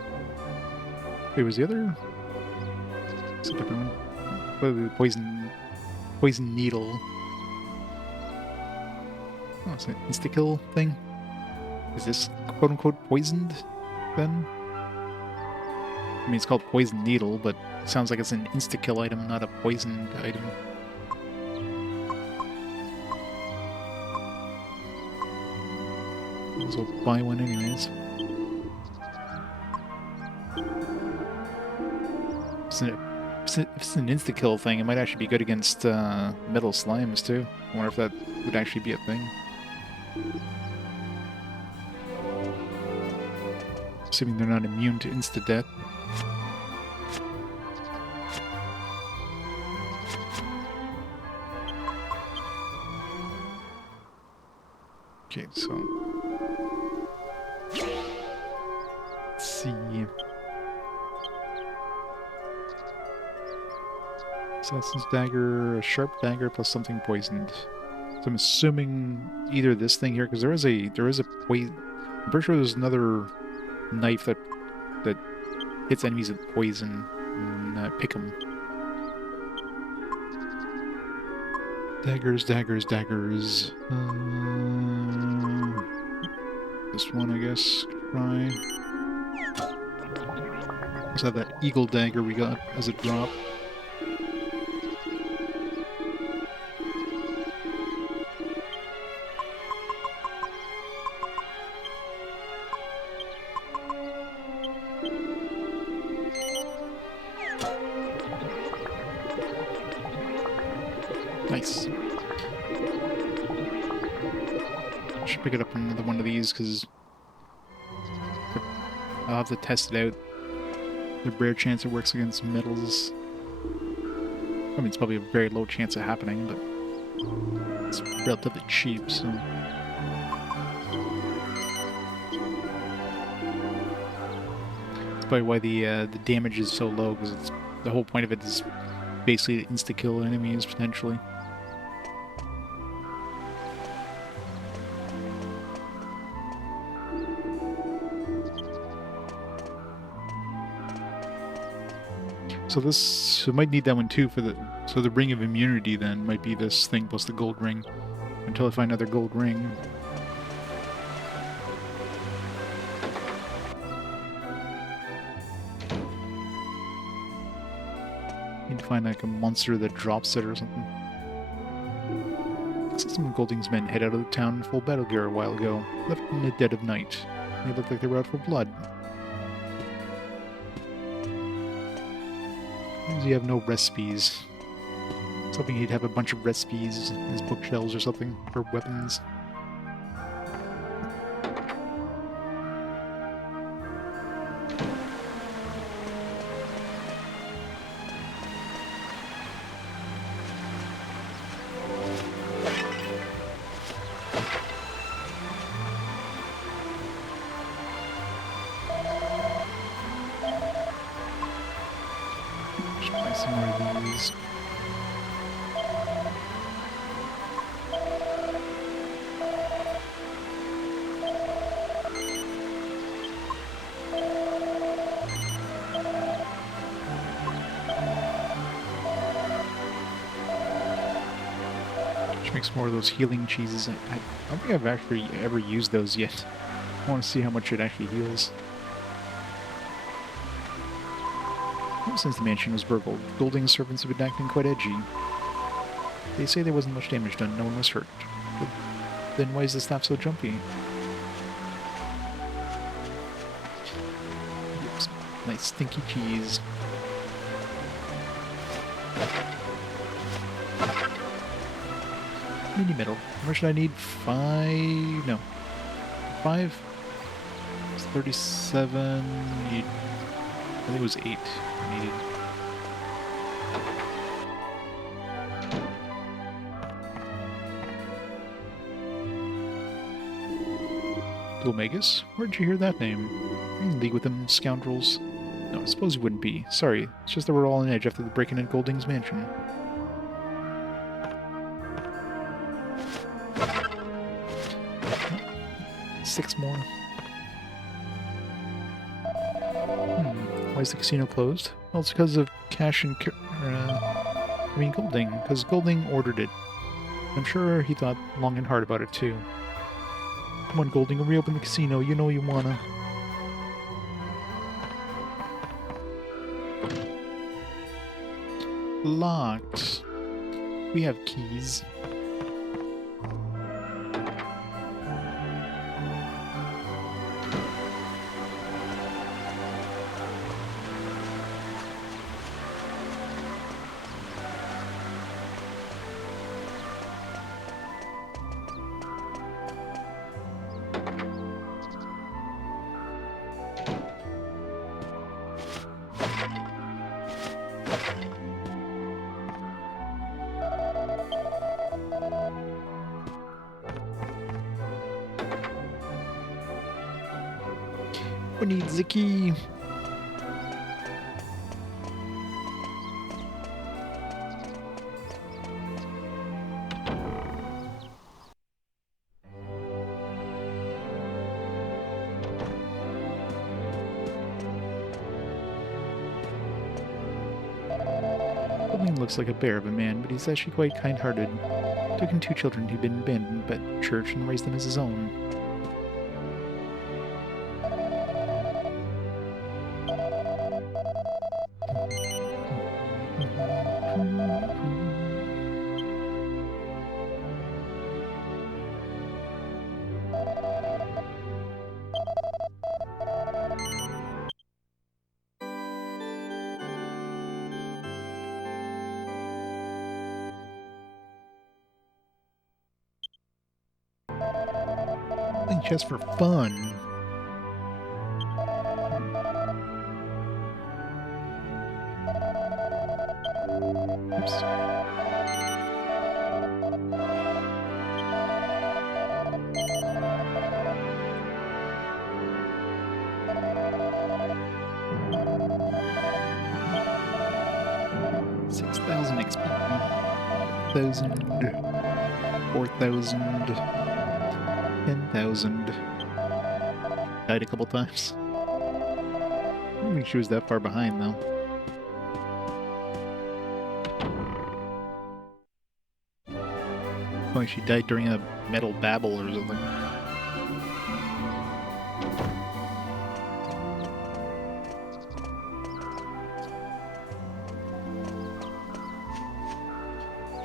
Wait, was the other? It's a different one. What, poison needle. Oh, it's an insta-kill thing? Is this quote-unquote poisoned, then? I mean, it's called poison needle, but it sounds like it's an insta-kill item, not a poisoned item. So buy one anyways. If it's an insta-kill thing, it might actually be good against metal slimes too. I wonder if that would actually be a thing. Assuming they're not immune to insta-death. Okay, so... let's see... Assassin's dagger, a sharp dagger plus something poisoned. So I'm assuming either this thing here, because there is a poison. I'm pretty sure there's another knife that hits enemies with poison and pick them. Daggers, daggers, daggers. This one, I guess. Try. Let's have that eagle dagger we got as a drop. Nice. Should pick it up on another one of these because I'll have to test it out. There's a rare chance it works against metals. I mean, it's probably a very low chance of happening, but it's relatively cheap, so. That's probably why the damage is so low, because the whole point of it is basically to insta-kill enemies, potentially. So might need that one too for so the ring of immunity then might be this thing plus the gold ring until I find another gold ring. Need to find like a monster that drops it or something. Looks like some of Golding's men head out of the town in full battle gear a while ago, left in the dead of night. They looked like they were out for blood. You have no recipes. I was hoping he'd have a bunch of recipes in his bookshelves or something for weapons. Some more of these. Which makes more of those healing cheeses. I don't think I've actually ever used those yet. I want to see how much it actually heals. Since the mansion was burgled, Golding's servants have been acting quite edgy. They say there wasn't much damage done, no one was hurt. But then why is the staff so jumpy? Oops. Nice stinky cheese. Mini metal. How much should I need? 5? No. 5? It's 37. I think it was 8 needed. Dhoulmagus? Where'd you hear that name? Are you in league with them scoundrels? No, I suppose you wouldn't be. Sorry, it's just that we're all on edge after the break-in at Golding's mansion. Oh, 6 more. Why is the casino closed? Well, it's because of Cash and Golding. Because Golding ordered it. I'm sure he thought long and hard about it too. Come on, Golding, reopen the casino. You know you wanna. Locked. We have keys. Who needs the key? looks like a bear of a man, but he's actually quite kind-hearted. Took in 2 children who'd been abandoned by the church and raised them as his own. Playing chess for fun. Oops. $6,000 XP. 1,000. 4,000. 10,000. Died a couple times. I don't think she was that far behind, though. Like she died during a metal babble or something.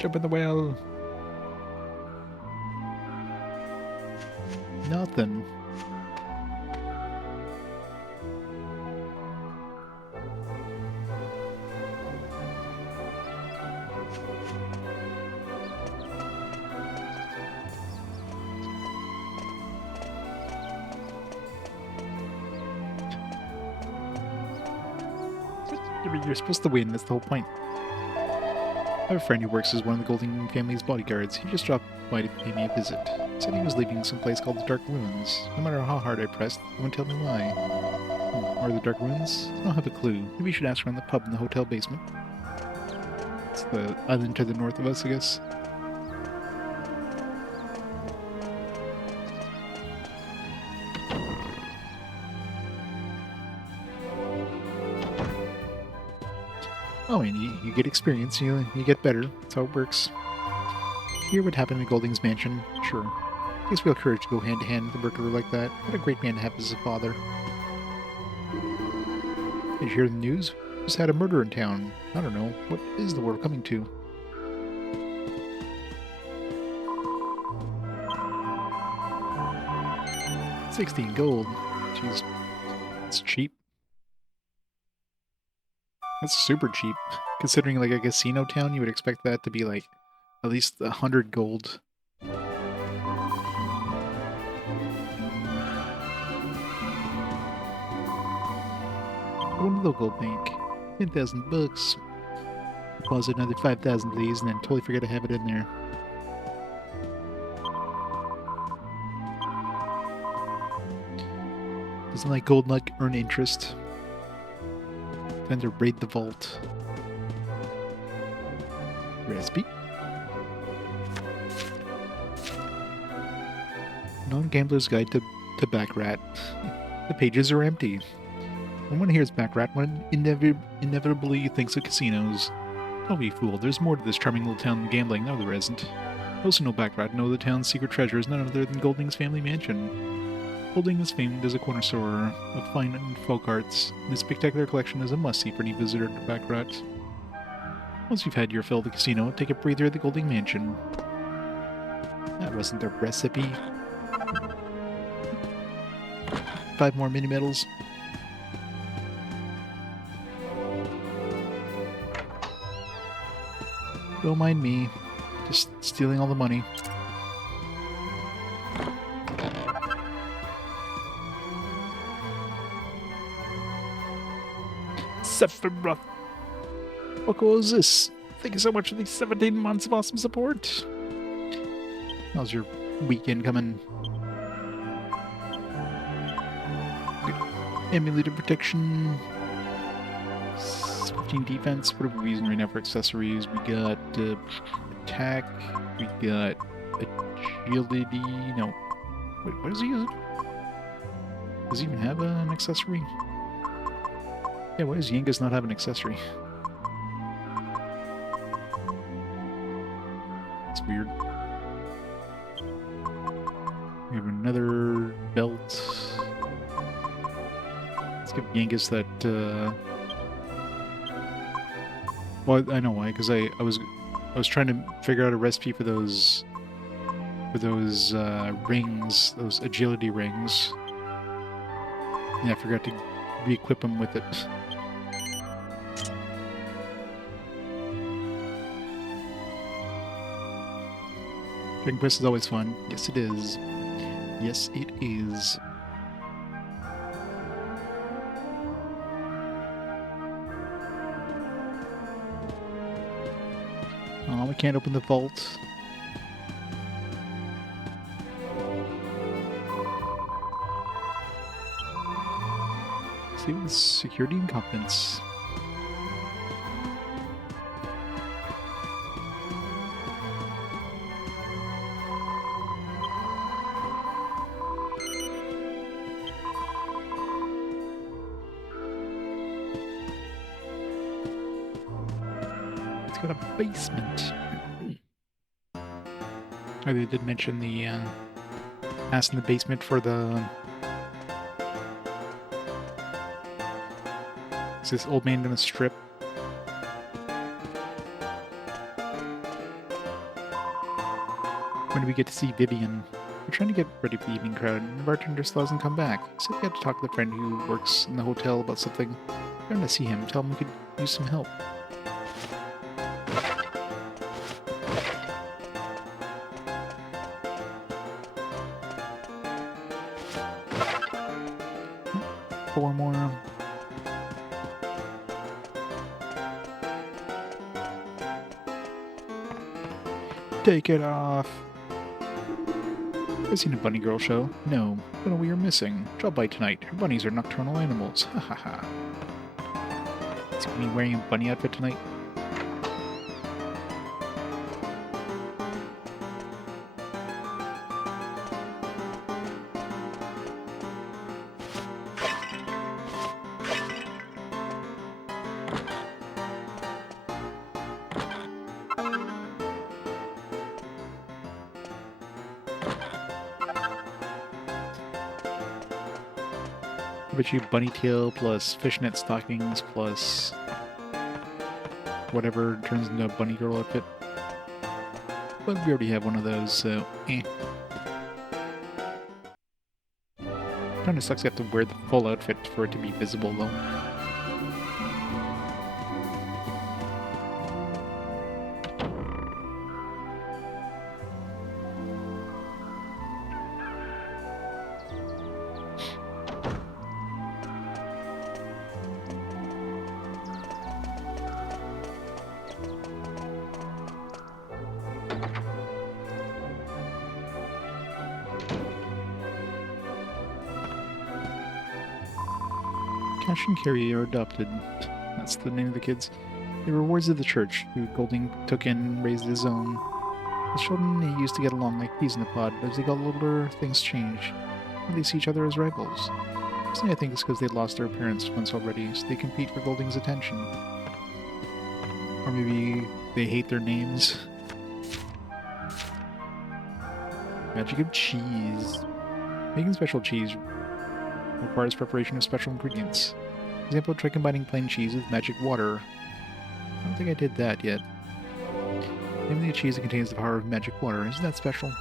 Jump in the well. Nothing. You're supposed to win, that's the whole point. I have a friend who works as one of the Golding family's bodyguards. He just dropped by to pay me a visit. Said he was leaving some place called the Dark Ruins. No matter how hard I pressed, he wouldn't tell me why. Where are the Dark Ruins? I don't have a clue. Maybe you should ask around the pub in the hotel basement. It's the island to the north of us, I guess. Oh, and you get experience, you get better. That's how it works. Hear what happened in Golding's mansion? Sure. Takes real courage to go hand-to-hand with a burglar like that. What a great man to have as a father. Did you hear the news? Just had a murder in town. I don't know. What is the world coming to? $16 gold. Jeez. It's cheap. That's super cheap. Considering like a casino town, you would expect that to be like at least 100 gold. One local bank. 10,000 bucks. Deposit another 5,000 please, and then totally forget to have it in there. Doesn't like gold not earn interest? Time to raid the vault. Recipe. Non-gambler's guide to Backrat. The pages are empty. When one hears Backrat, one inevitably thinks of casinos. Don't be fooled, there's more to this charming little town than gambling. No, there isn't. Those who know Backrat know the town's secret treasure is none other than Golding's family mansion. Golding is famed as a corner store of fine and folk arts, and his spectacular collection is a must-see for any visitor to Backrat. Once you've had your fill of the casino, take a breather at the Golding Mansion. That wasn't a recipe. 5 more mini-medals. Don't mind me. Just stealing all the money. Sephiroth. What was this? Thank you so much for these 17 months of awesome support. How's your weekend coming? Good. Emulator protection. 15 defense. What are we using right now for accessories? We got attack. We got agility. No. Wait, what does he use? Does he even have an accessory? Yeah, why does Yangus not have an accessory? It's weird. We have another belt. Let's give Yangus that, well, I know why, because I was trying to figure out a recipe for those rings, those agility rings. Yeah, I forgot to re-equip them with it. Dragon Quest is always fun. Yes, it is. Yes, it is. Oh, we can't open the vault. See with security and confidence. It's got a basement. Oh, they did mention the pass in the basement for the. Is this old man gonna strip? When do we get to see Vivian? We're trying to get ready for the evening crowd, and the bartender still hasn't come back. So we had to talk to the friend who works in the hotel about something. We're going to see him, tell him we could use some help. Four more. Take it off. Ever seen a bunny girl show? No. Don't know what you're missing. Drop by tonight. Her bunnies are nocturnal animals. Ha ha ha. Is he wearing a bunny outfit tonight? I bet you bunny tail plus fishnet stockings plus whatever turns into a bunny girl outfit. But we already have one of those, so eh. Kinda sucks you have to wear the full outfit for it to be visible though. Cash and Carry are adopted. That's the name of the kids. The rewards of the church, who Golding took in and raised his own. The children they used to get along like peas in a pod, but as they got older, things changed. And they see each other as rivals. Personally, I think it's because they lost their parents once already, so they compete for Golding's attention. Or maybe they hate their names. Magic of cheese. Making special cheese requires preparation of special ingredients. For example, try combining plain cheese with magic water. I don't think I did that yet. Namely a cheese that contains the power of magic water. Isn't that special?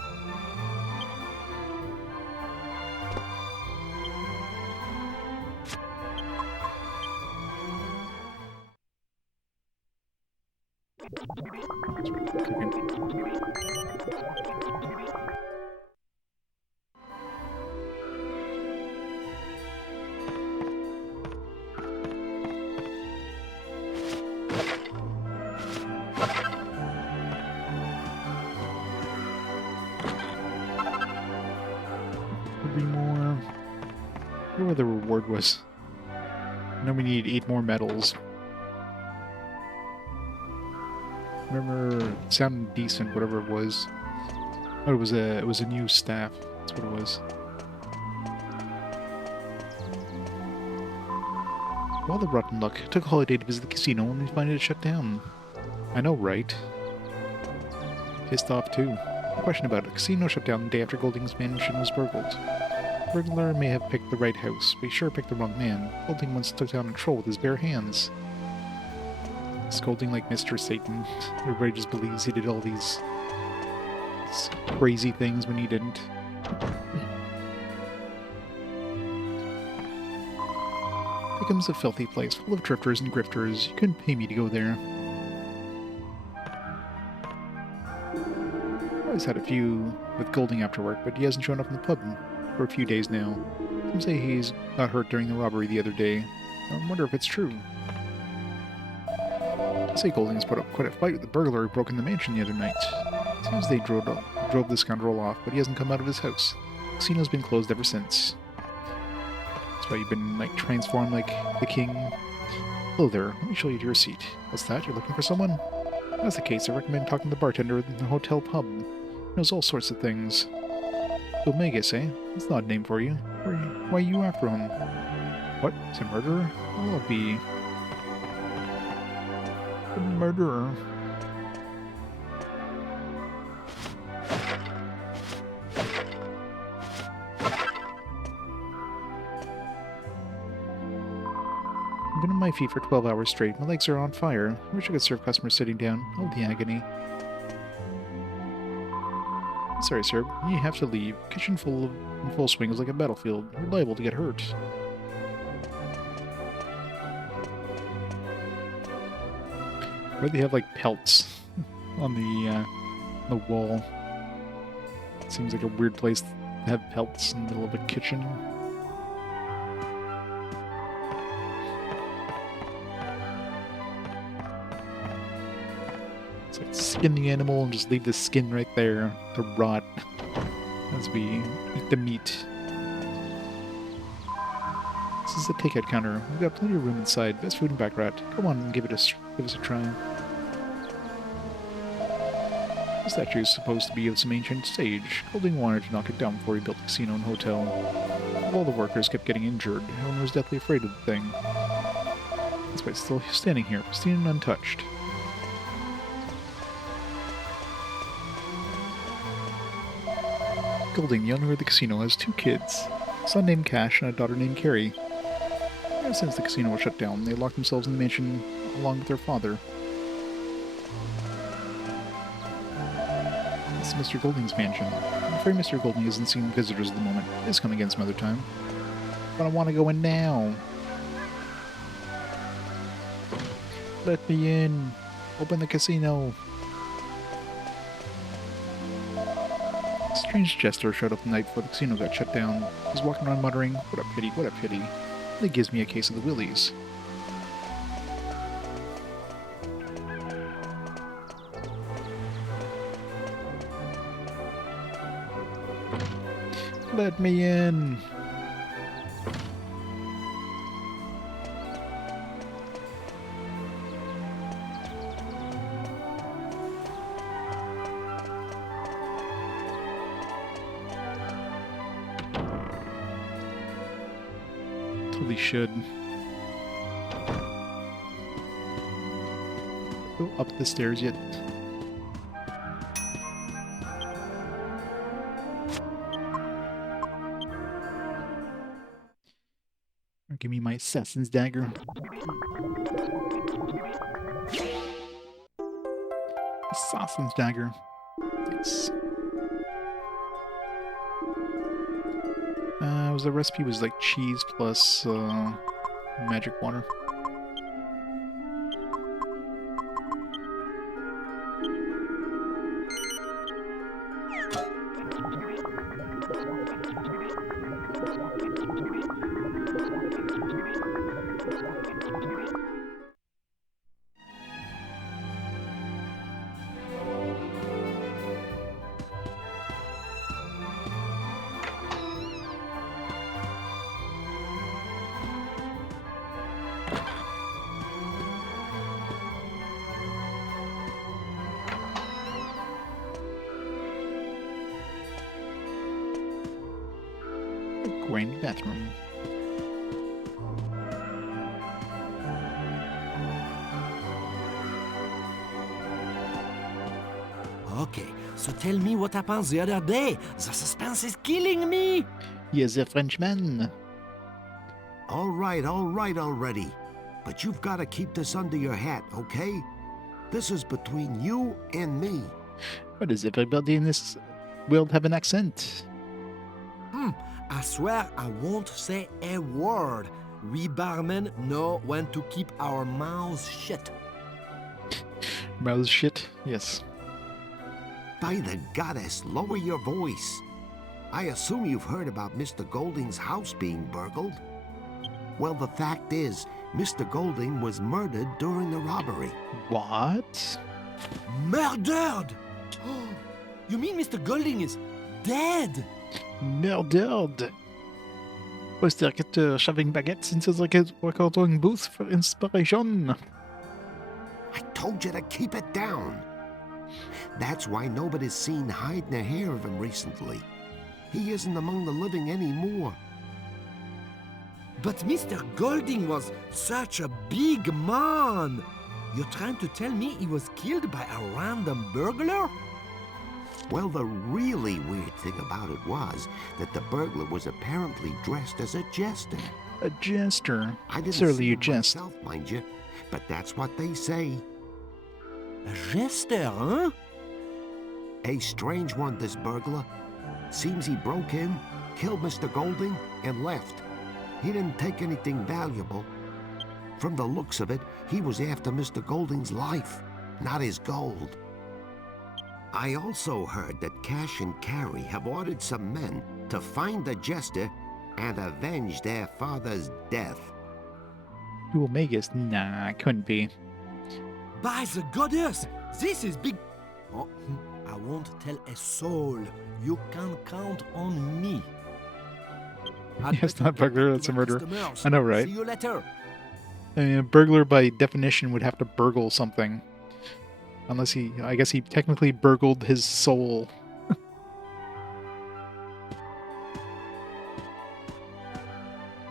More. I wonder what the reward was. I know we need 8 more medals. Remember, it sounded decent, whatever it was. Oh, it was a new staff. That's what it was. Well, the rotten luck. Took a holiday to visit the casino and we find it shut down. I know, right? pissed off too. No question about it. Casino shut down the day after Golding's mansion was burgled. The burglar may have picked the right house, but he sure picked the wrong man. Golding once took down a troll with his bare hands. Scolding like Mr. Satan. Everybody just believes he did all these crazy things when he didn't. Becomes a filthy place, full of drifters and grifters. You couldn't pay me to go there. I always had a few with Golding after work, but he hasn't shown up in the pub for a few days now. Some say he's got hurt during the robbery the other day. I wonder if it's true. I say Golding's put up quite a fight with the burglar who broke in the mansion the other night. Seems they drove the scoundrel off, but he hasn't come out of his house. The casino's been closed ever since. That's why you've been, like, transformed like the king. Hello there, let me show you to your seat. What's that? You're looking for someone? If that's the case, I recommend talking to the bartender in the hotel pub. He knows all sorts of things. Dhoulmagus, eh? That's not a name for you. Why are you after him? What? Is he a murderer? Well, I'll be... a murderer. I've been on my feet for 12 hours straight. My legs are on fire. I wish I could serve customers sitting down. Oh, the agony. Sorry, sir. You have to leave. Kitchen in full swing is like a battlefield. You're liable to get hurt. Why do they have, like, pelts on the wall? It seems like a weird place to have pelts in the middle of a kitchen. It's like skin the animal and just leave the skin right there to rot as we eat the meat. This is the takeout counter. We've got plenty of room inside. Best food in Baccarat. Come on and give us a try. The statue is supposed to be of some ancient sage. Golding wanted to knock it down before he built a casino and hotel. All the workers kept getting injured. Everyone was deathly afraid of the thing. That's why it's still standing here, pristine and untouched. Golding, the owner of the casino, has 2 kids. A son named Cash and a daughter named Carrie. Ever since the casino was shut down, they locked themselves in the mansion along with their father. This is Mr. Golding's mansion. I'm afraid Mr. Golding isn't seeing visitors at the moment. He's come again some other time. But I want to go in now. Let me in. Open the casino. A strange jester showed up the night before the casino got shut down. He was walking around muttering, "What a pity, what a pity." It gives me a case of the willies. Let me in. Totally should. Go up the stairs yet. Give me my assassin's dagger. Assassin's dagger. Thanks. Was the recipe was like cheese plus magic water. Grand bathroom. Okay, So tell me what happened the other day. The suspense is killing me. He is a Frenchman. All right already. But you've got to keep this under your hat, okay? This is between you and me. Why does everybody in this world have an accent? I swear I won't say a word. We barmen know when to keep our mouths shut. Mouth shit? Yes. By the goddess, lower your voice. I assume you've heard about Mr. Golding's house being burgled. Well, the fact is, Mr. Golding was murdered during the robbery. What? Murdered! You mean Mr. Golding is dead? Murdered! Was der shoving baguettes into the recording booth for inspiration? I told you to keep it down. That's why nobody's seen hide nor hair of him recently. He isn't among the living anymore. But Mr. Golding was such a big man. You're trying to tell me he was killed by a random burglar? Well, the really weird thing about it was that the burglar was apparently dressed as a jester. A jester? I didn't Surely see you him jest. myself, mind you, but that's what they say. A jester, huh? A strange one, this burglar. Seems he broke in, killed Mr. Golding, and left. He didn't take anything valuable. From the looks of it, he was after Mr. Golding's life, not his gold. I also heard that Cash and Carrie have ordered some men to find the jester and avenge their father's death. Dhoulmagus? Nah, couldn't be. By the goddess, this is big. Oh, I won't tell a soul. You can count on me. It's not burglar, it's a murderer. I know, right? See you later. I mean, a burglar by definition would have to burgle something. Unless I guess he technically burgled his soul.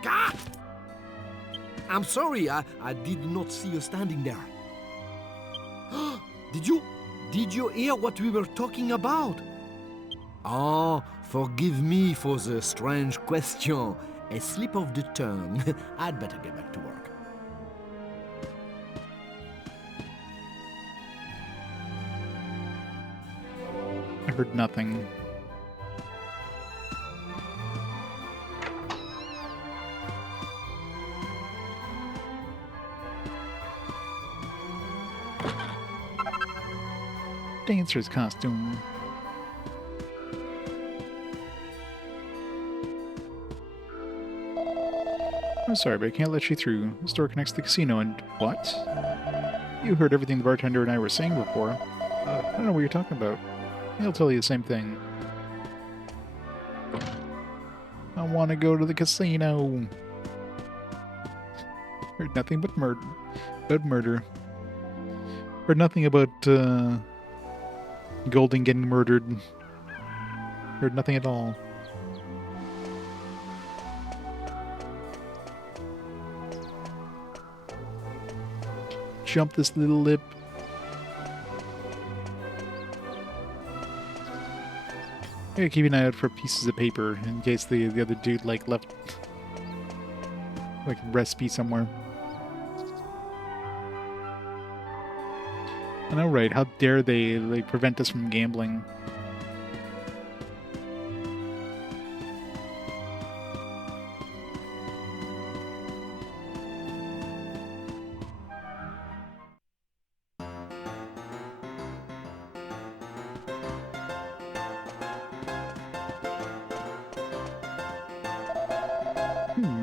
Ah! I'm sorry, I did not see you standing there. Did you hear what we were talking about? Oh, forgive me for the strange question. A slip of the tongue. I'd better get back to work. I heard nothing. Dancer's costume. I'm sorry, but I can't let you through. The store connects to the casino and... What? You heard everything the bartender and I were saying before. I don't know what you're talking about. He'll tell you the same thing. I want to go to the casino. Heard nothing but murder. Heard nothing about Golding getting murdered. Heard nothing at all. Jump this little lip. I gotta keep an eye out for pieces of paper in case the other dude left like a recipe somewhere. I know, right? How dare they prevent us from gambling?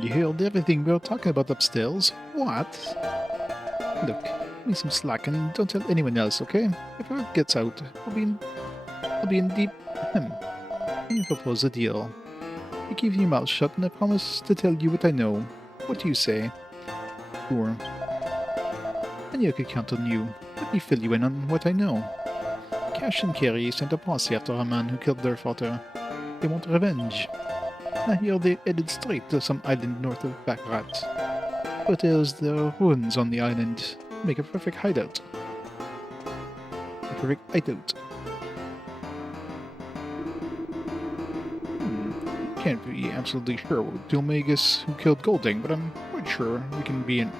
You heard everything we were talking about upstairs. What? Look, give me some slack and don't tell anyone else, okay? If word gets out, I'll be in deep... Let me propose a deal. You keep your mouth shut and I promise to tell you what I know. What do you say? Sure. And you could count on you. Let me fill you in on what I know. Cash and Carrie sent a posse after a man who killed their father. They want revenge. I hear they headed straight to some island north of Backrat. But there's the ruins on the island. Make a perfect hideout. A perfect hideout. can't be absolutely sure what Dhoulmagus who killed Golding, but I'm quite sure we can be I'm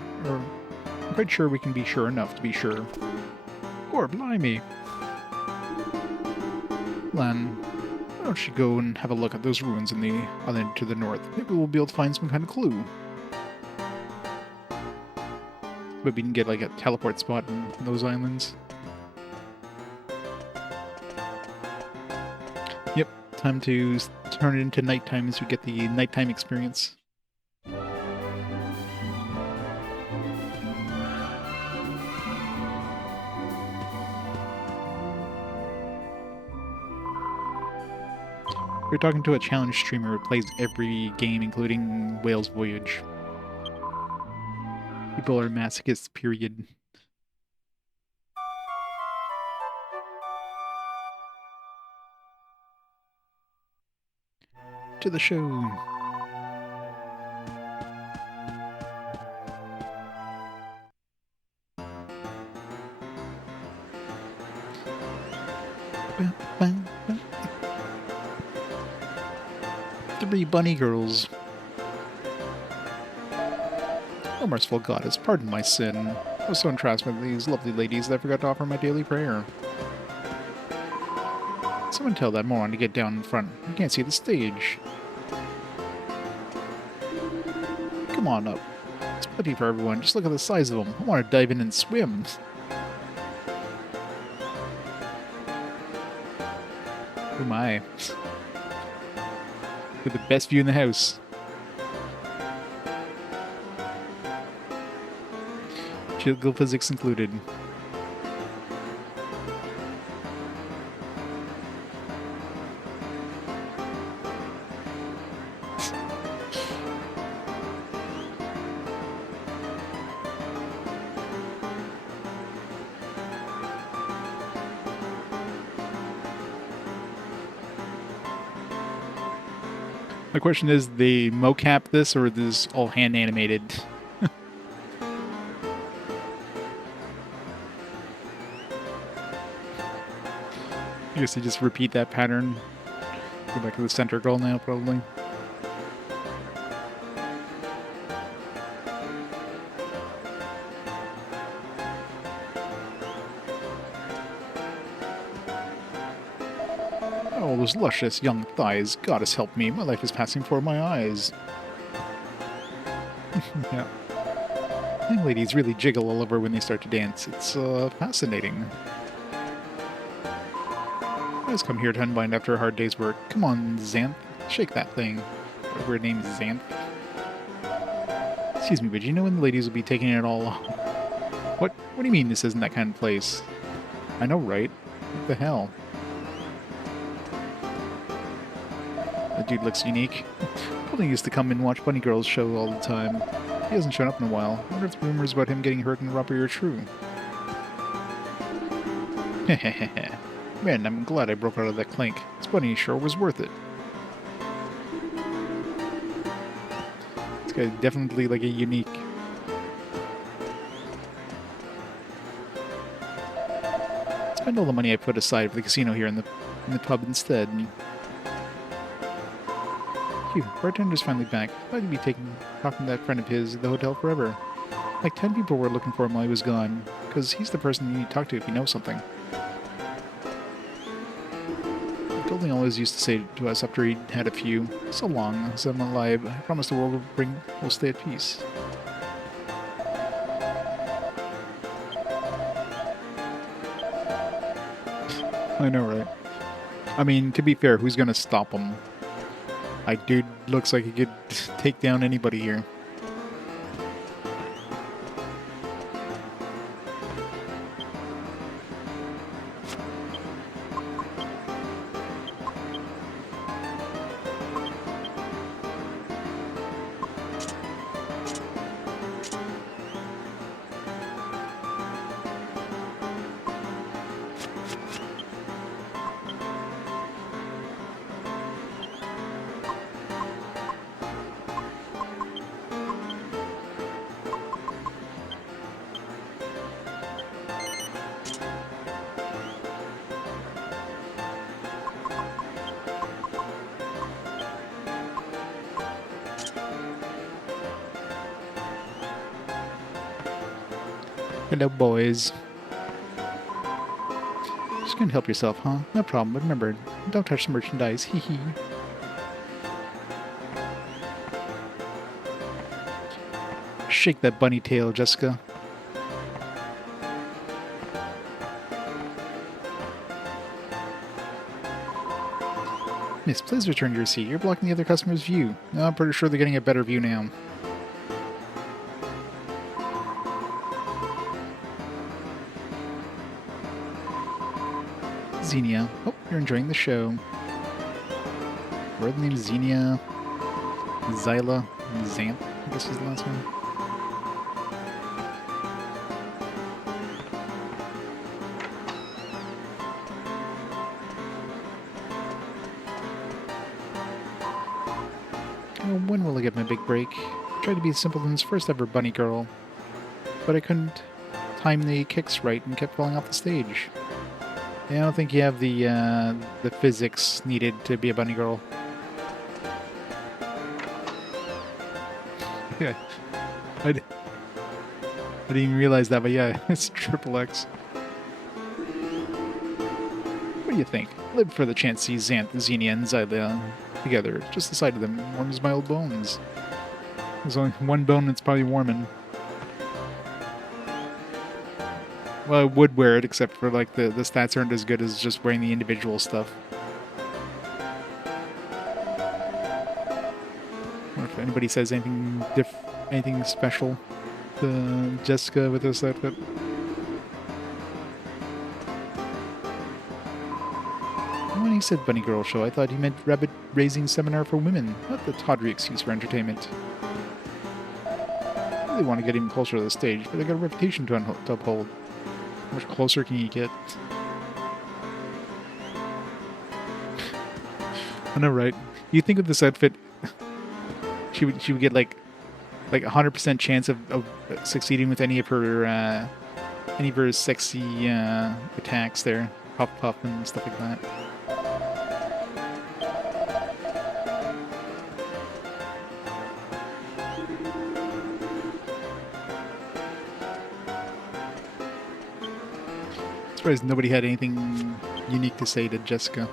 quite sure we can be sure enough to be sure. Or blimey. Lan, why don't you go and have a look at those ruins in the island to the north? Maybe we'll be able to find some kind of clue. But we can get like a teleport spot in those islands. Yep, time to turn it into nighttime as we get the nighttime experience. We're talking to a challenge streamer who plays every game, including Whale's Voyage. People are masochists, period. To the show. Three bunny girls. Oh, merciful goddess, pardon my sin. I was so entranced with these lovely ladies that I forgot to offer my daily prayer. Someone tell that moron to get down in front. You can't see the stage. Come on up. It's plenty for everyone. Just look at the size of them. I want to dive in and swim. Oh my. With the best view in the house. Jiggle physics included. My question is, they mocap this or is this all hand animated? I guess they just repeat that pattern. Go back to the center girl now, probably. Oh, those luscious young thighs. Goddess help me, my life is passing before my eyes. Yeah. Young ladies really jiggle all over when they start to dance. It's fascinating. Let's come here to unwind after a hard day's work. Come on, Xanth. Shake that thing. Whatever her name is, Xanth. Excuse me, but you know when the ladies will be taking it all off? What do you mean this isn't that kind of place? I know, right? What the hell? That dude looks unique. Golding used to come and watch Bunny Girl's show all the time. He hasn't shown up in a while. I wonder if the rumors about him getting hurt in the robbery are true. Hehehe. Man, I'm glad I broke out of that clink. This bunny sure was worth it. This guy's definitely like a unique. Spend all the money I put aside for the casino here in the pub instead. Phew, bartender's finally back. Thought he'd be talking to that friend of his at the hotel forever. Like 10 people were looking for him while he was gone, because he's the person you need to talk to if you know something. Golding always used to say to us after he'd had a few, "So long, as I'm alive, I promise the world will stay at peace." I know, right? I mean, to be fair, who's gonna stop him? Like, dude looks like he could take down anybody here. Hello, boys. Just gonna help yourself, huh? No problem, but remember, don't touch the merchandise. Hee hee. Shake that bunny tail, Jessica. Miss, please return to your seat. You're blocking the other customer's view. No, I'm pretty sure they're getting a better view now. Xenia. Oh, you're enjoying the show. What are the names? Xenia, Zyla, and Xanth, I guess is the last one. Oh, when will I get my big break? Tried to be Simpleton's first ever bunny girl, but I couldn't time the kicks right and kept falling off the stage. Yeah, I don't think you have the physics needed to be a bunny girl. Yeah, I didn't even realize that, but yeah, it's triple X. What do you think? Live for the chance to see Xanth, Xenia, and Zyla together. Just the sight of them warms my old bones. There's only one bone that's probably warming. Well, I would wear it, except for like the stats aren't as good as just wearing the individual stuff. Or if anybody says anything anything special to Jessica with this outfit. When he said bunny girl show, I thought he meant rabbit raising seminar for women, not the tawdry excuse for entertainment. I really want to get even closer to the stage, but I got a reputation to uphold. How much closer can you get? I know, right? You think with this outfit, she would get like 100% chance of succeeding with any of her sexy attacks there, puff puff and stuff like that. Surprised nobody had anything unique to say to Jessica.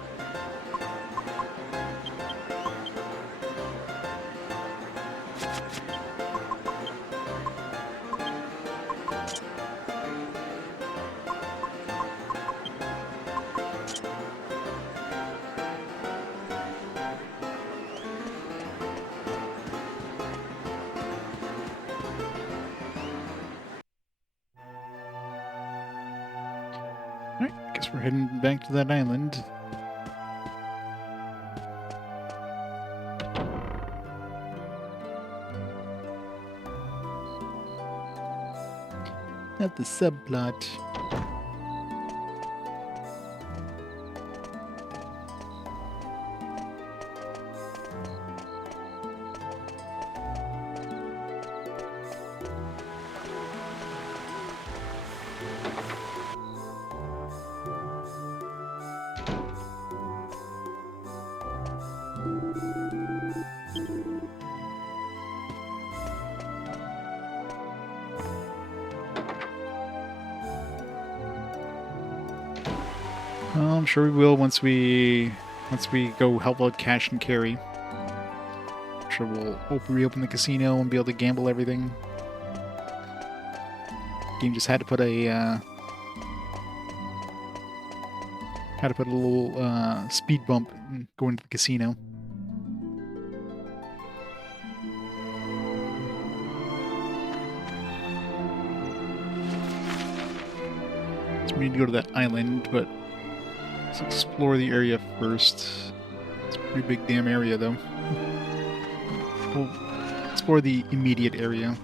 Alright, guess we're heading back to that island. Not the subplot. I'm sure we will once we go help out Cash and Carry. I'm sure we'll reopen the casino and be able to gamble everything. Game just had to put a little speed bump going to the casino. So we need to go to that island, but let's explore the area first. It's a pretty big damn area, though. We'll explore the immediate area.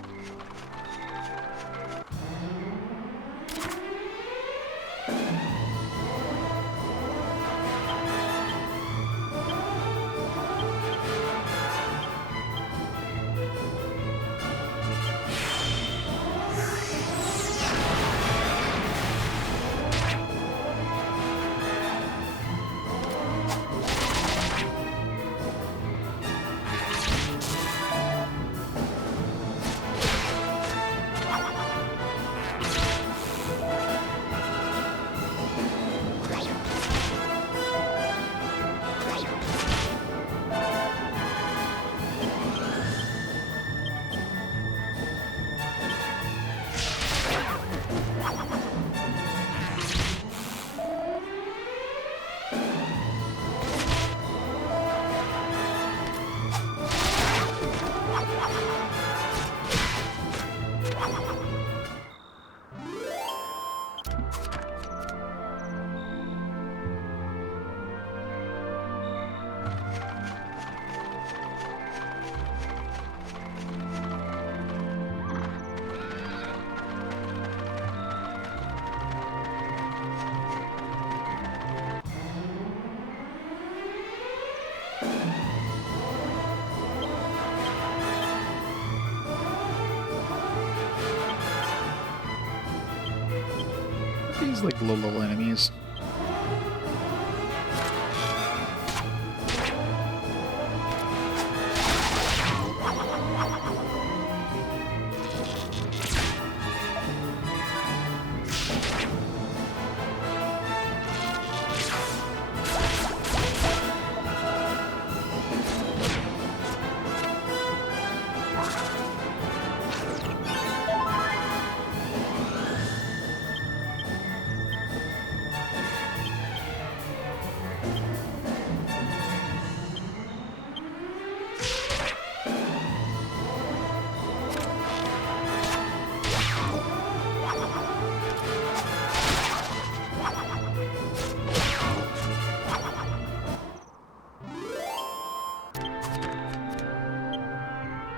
These like low level enemies.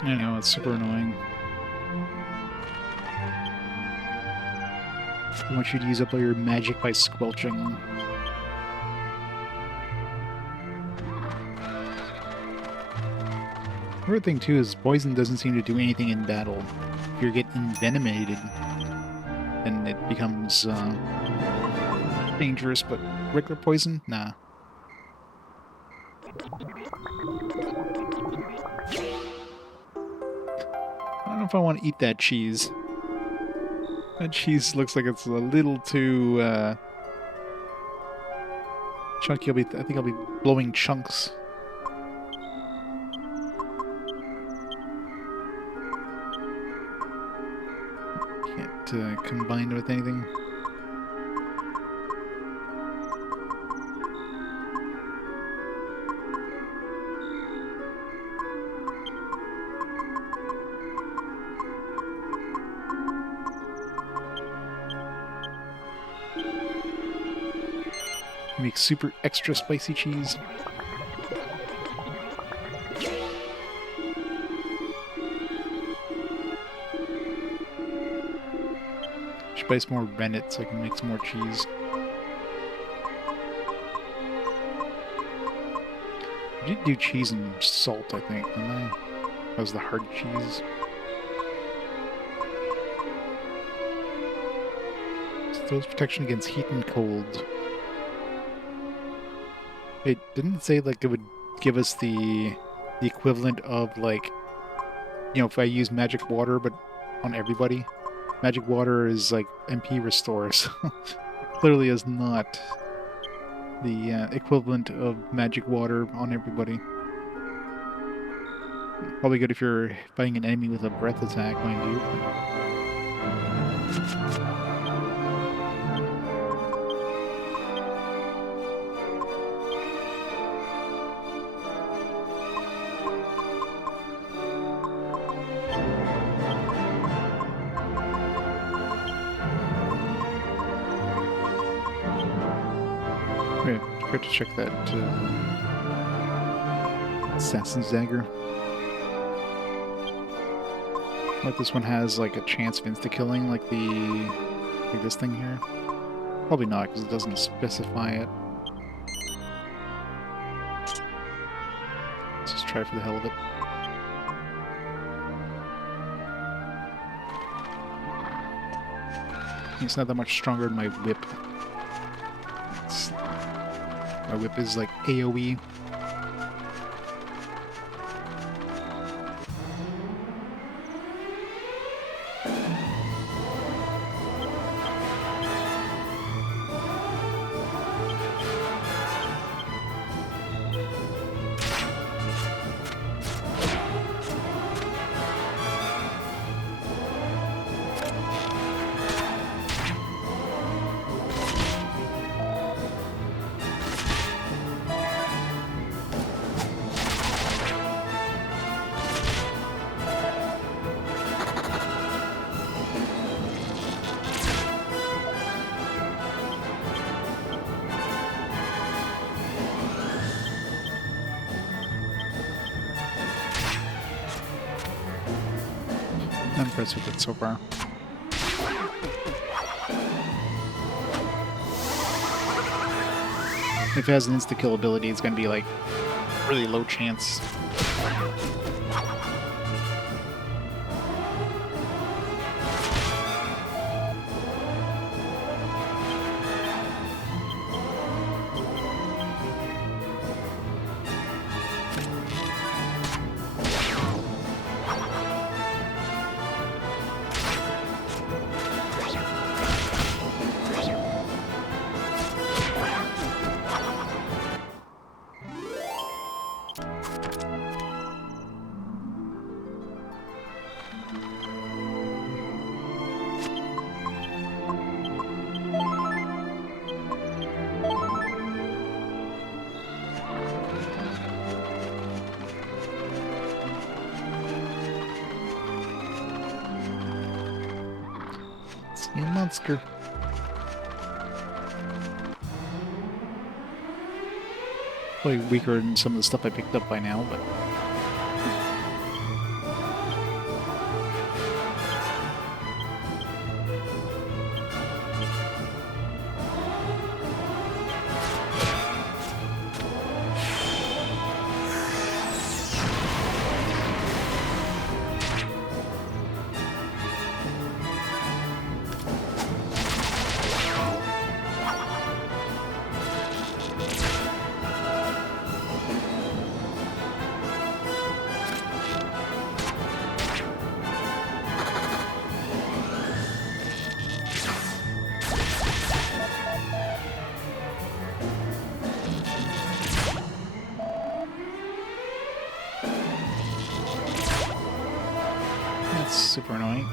I know, it's super annoying. I want you to use up all your magic by squelching. Another thing too is poison doesn't seem to do anything in battle. If you get envenomated, then it becomes dangerous, but regular poison? Nah. I don't know if I want to eat that cheese. That cheese looks like it's a little too chunky. I think I'll be blowing chunks. Can't combine it with anything. Make super extra spicy cheese. Should buy some more rennet so I can make some more cheese. I did do cheese and salt, I think, didn't I? That was the hard cheese. Throws protection against heat and cold. It didn't say like it would give us the equivalent of like, you know, if I use magic water but on everybody. Magic water is like MP restores. Clearly is not the equivalent of magic water on everybody. Probably good if you're fighting an enemy with a breath attack, mind you. Okay, forgot to check that Assassin's Dagger. Like this one has like a chance of insta-killing like this thing here. Probably not because it doesn't specify it. Let's just try for the hell of it. It's not that much stronger than my whip. My whip is like AoE. I'm impressed with it so far. If it has an insta-kill ability, it's going to be like really low chance. See a monster. Probably weaker than some of the stuff I picked up by now, but... That's super annoying.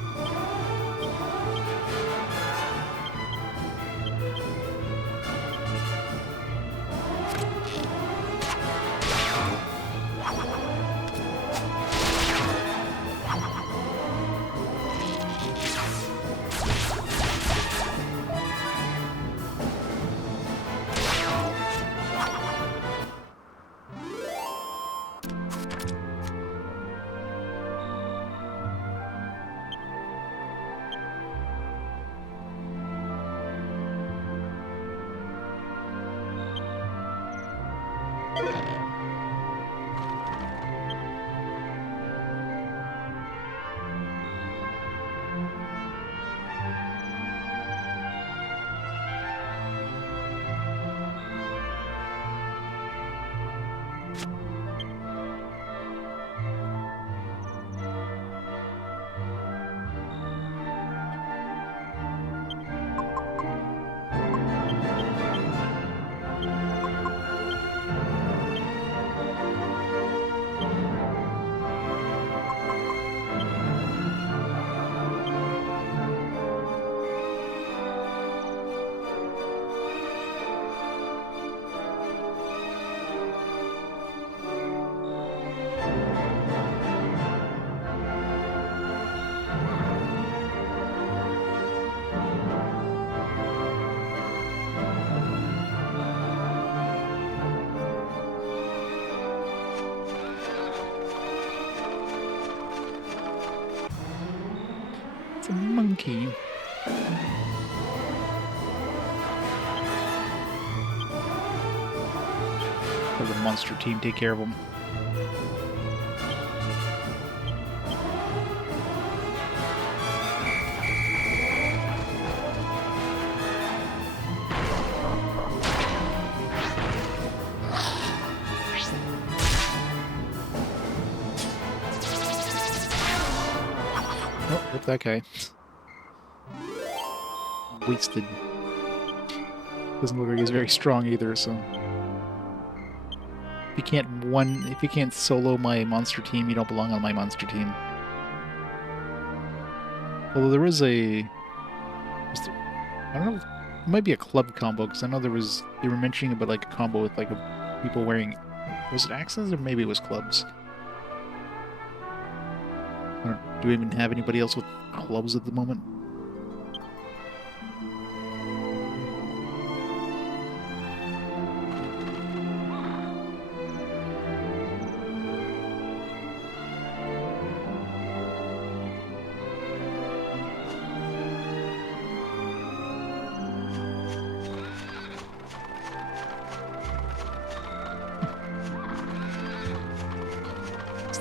It's a monkey. Let the monster team take care of him. Oh, rip that guy. Wasted. Doesn't look like he's very strong either, so... If you can't solo my monster team, you don't belong on my monster team. Although there was a... I don't know, it might be a club combo, because I know they were mentioning about like a combo with like people wearing... Was it axes, or maybe it was clubs? Do we even have anybody else with clubs at the moment?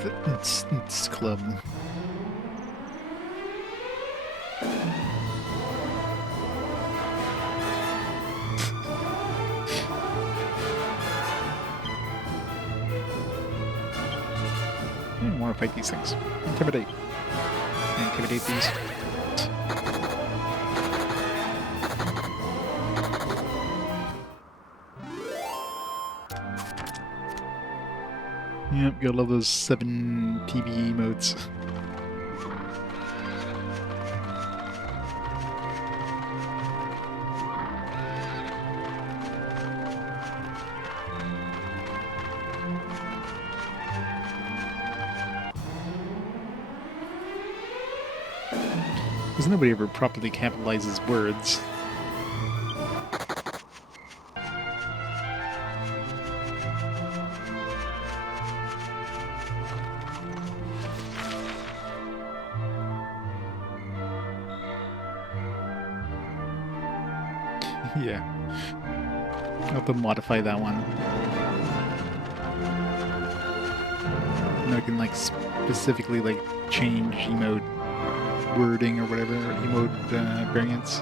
It's club. I don't want to fight these things. Intimidate. Intimidate these. Yep, gotta love those 7 PvE modes. Because nobody ever properly capitalizes words. Yeah. I'll have to modify that one. And I can like specifically like change emote wording or whatever, emote variants.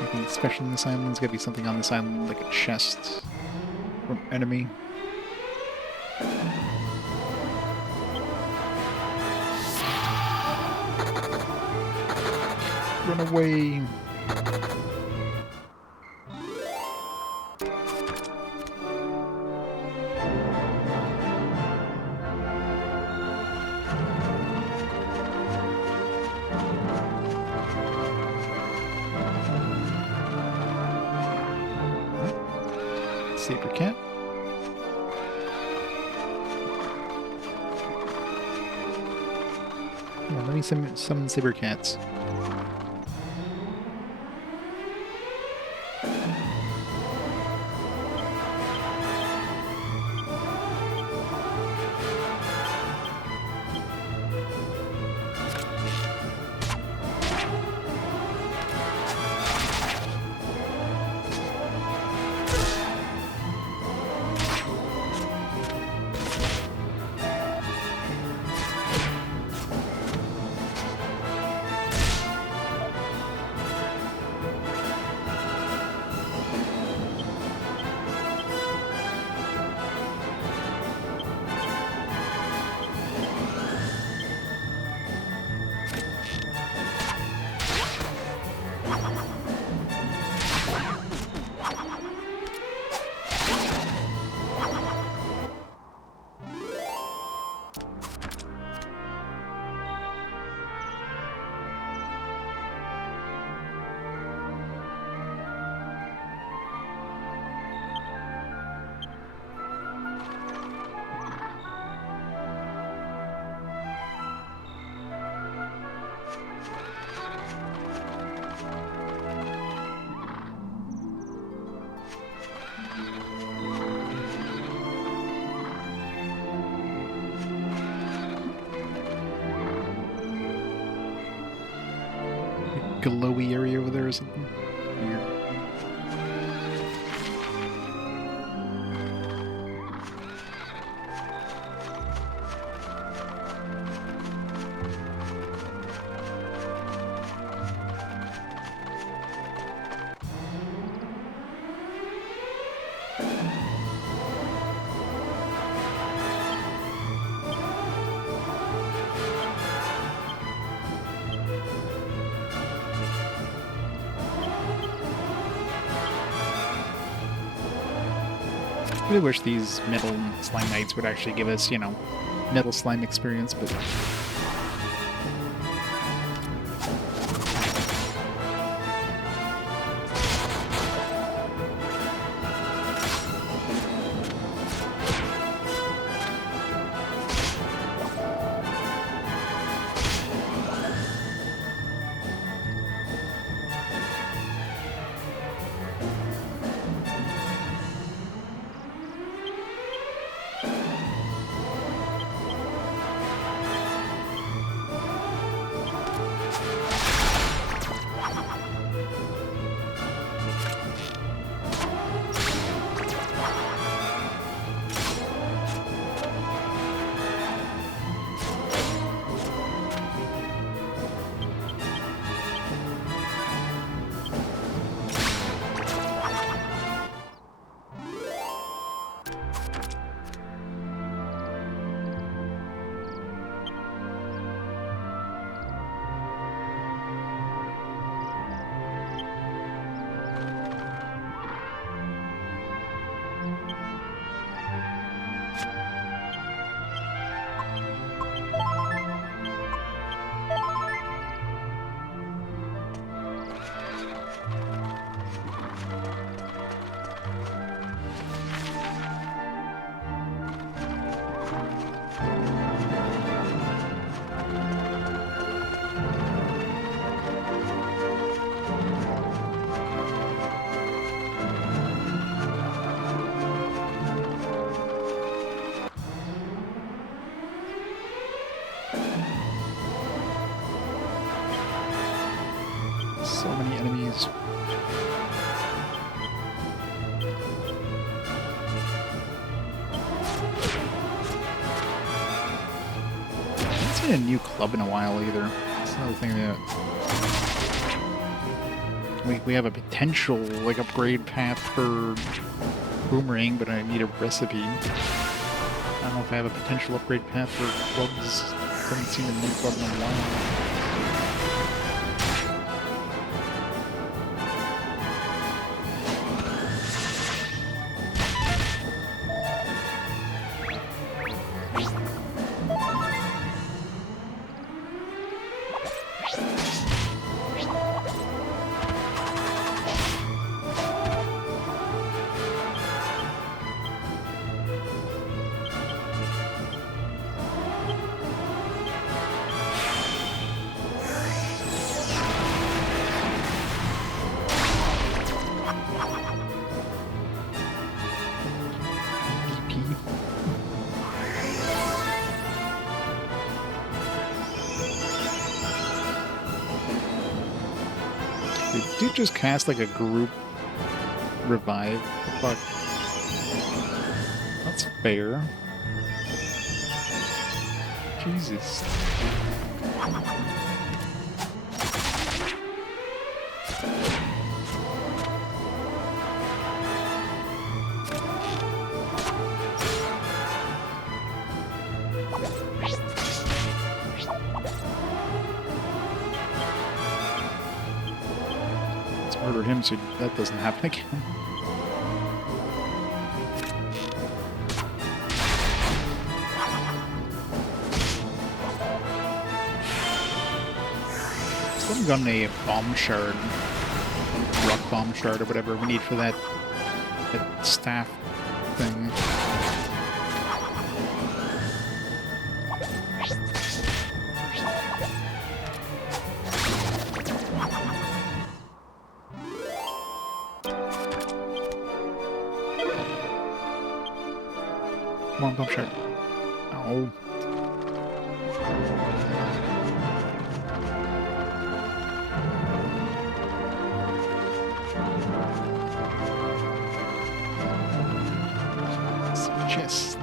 Anything special in this island? There's gotta be something on this island like a chest from enemy. Run away! Saber cat. Come on, let me summon saber cats. Glowy area over there or something? Weird. I really wish these metal slime knights would actually give us, you know, metal slime experience, but... seen a new club in a while either. That's another thing that we have a potential like upgrade path for Boomerang, but I need a recipe. I don't know if I have a potential upgrade path for clubs. I haven't seen a new club in a while. Did you just cast like a group revive? What the fuck? That's fair. Jesus. Murder him so that doesn't happen again. Someone gotten a bomb shard, rock bomb shard or whatever we need for that staff thing. Come on, bomb shard. Oh. Chest.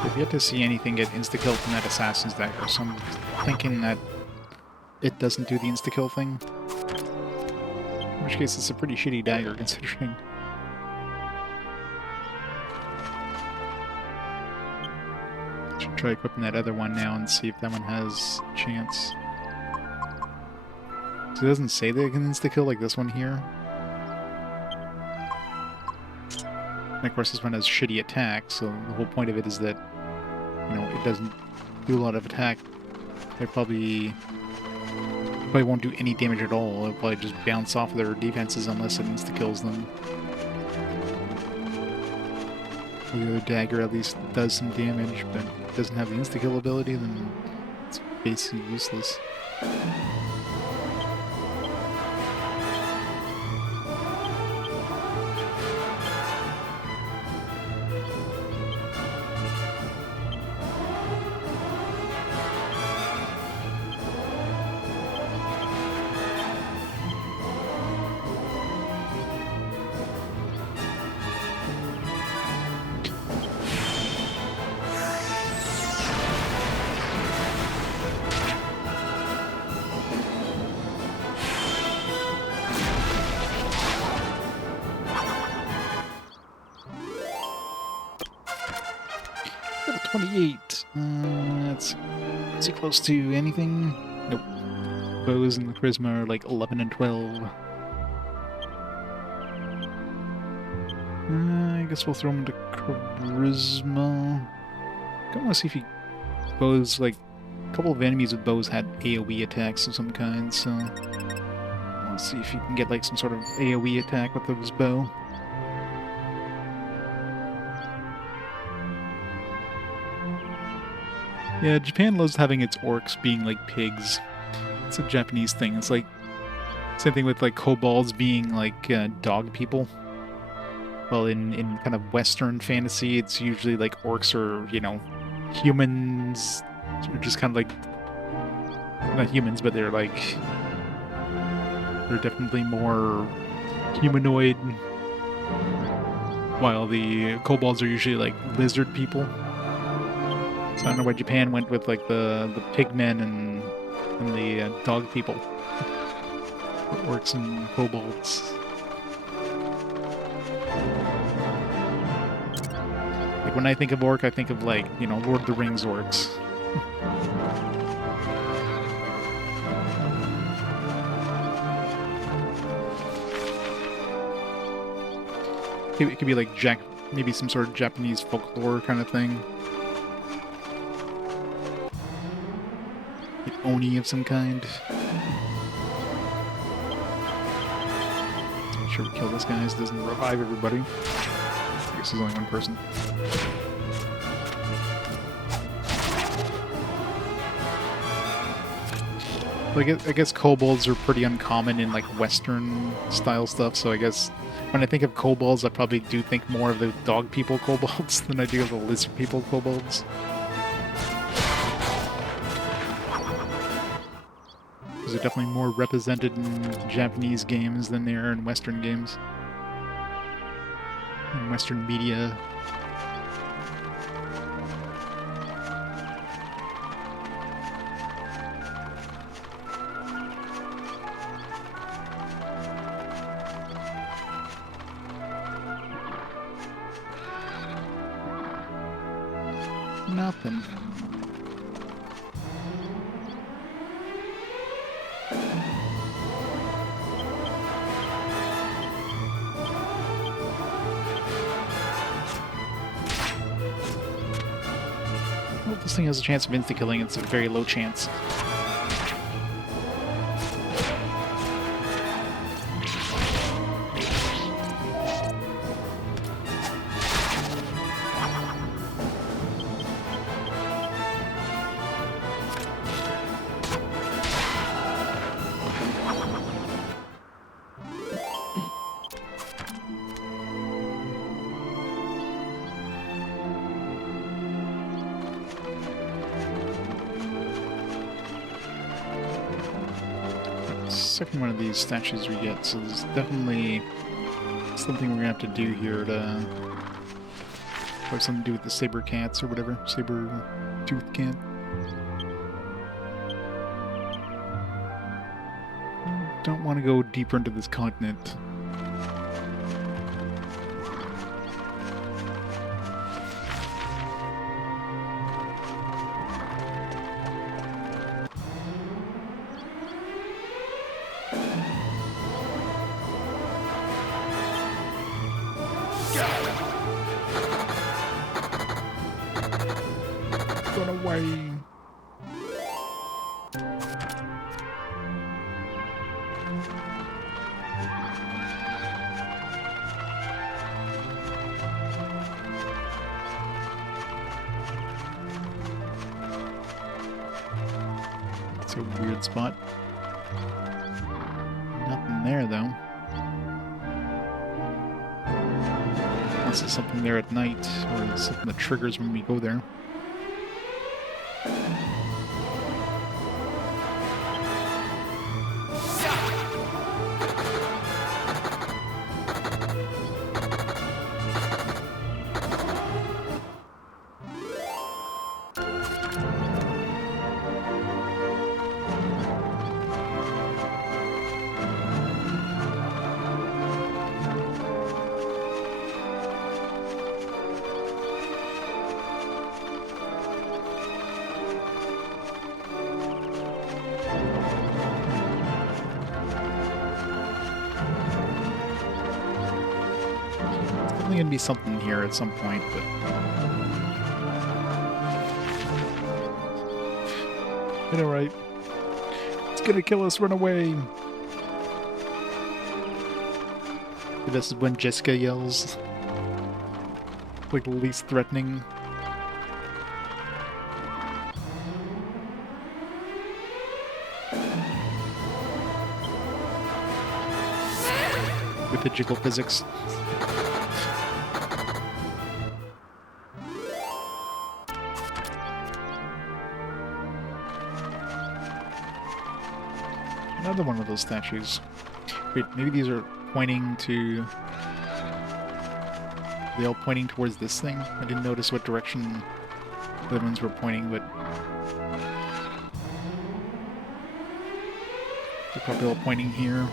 I've yet to see anything get insta-kill from that assassin's dagger, so I'm thinking that it doesn't do the insta-kill thing. In which case it's a pretty shitty dagger, considering. Should try equipping that other one now and see if that one has a chance. So it doesn't say that it can insta-kill like this one here. And of course this one has shitty attack, so the whole point of it is that, you know, it doesn't do a lot of attack. It probably won't do any damage at all. It'll probably just bounce off their defenses unless it insta-kills them. The other dagger at least does some damage, but doesn't have the insta-kill ability, then it's basically useless. 28. Is he close to anything? Nope. Bows and the charisma are like 11 and 12. I guess we'll throw him into charisma. I want to see if he bows, like, a couple of enemies with bows had AoE attacks of some kind, so let's see if you can get like some sort of AoE attack with his bow. Yeah, Japan loves having its orcs being like pigs. It's a Japanese thing. It's like same thing with like kobolds being like dog people. Well, in kind of Western fantasy, it's usually like orcs are, you know, humans. They're just kind of like not humans, but they're definitely more humanoid. While the kobolds are usually like lizard people. So I don't know why Japan went with like the pigmen and the dog people. Orcs and kobolds. Like when I think of orc, I think of like, you know, Lord of the Rings orcs. It could be like maybe some sort of Japanese folklore kind of thing. Like Oni of some kind. Let's make sure we kill this guy so it doesn't revive everybody. I guess there's only one person. Like I guess kobolds are pretty uncommon in like Western style stuff, so I guess when I think of kobolds, I probably do think more of the dog people kobolds than I do of the lizard people kobolds. Those are definitely more represented in Japanese games than they are in Western games. In Western media. Nothing. Well, this thing has a chance of insta-killing. It's a very low chance. Second one of these statues we get, so there's definitely something we're gonna have to do here to have something to do with the saber cats or whatever, saber tooth cat. Don't want to go deeper into this continent. Run away. It's a weird spot. Nothing there though. Unless there's something there at night, or something that triggers when we go there. definitely gonna be something here at some point, but I know, right? It's gonna kill us. Run away. This is when Jessica yells, like the least threatening. With the jiggle physics. Another one of those statues. Wait, maybe these are pointing to... Are they all pointing towards this thing? I didn't notice what direction the other ones were pointing, but... They're probably all pointing here.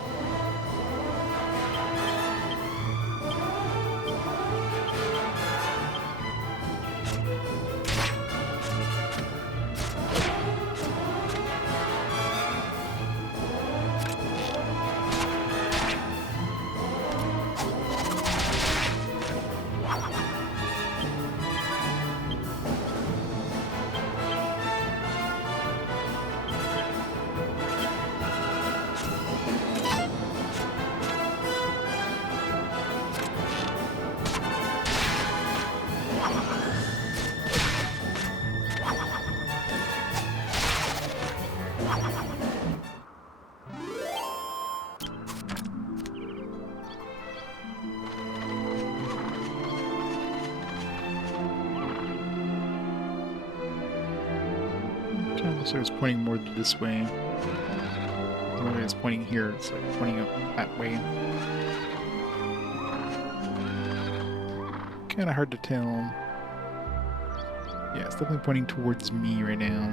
So it's pointing more this way. The way it's pointing here, it's like pointing up that way. Kinda hard to tell. Yeah, it's definitely pointing towards me right now.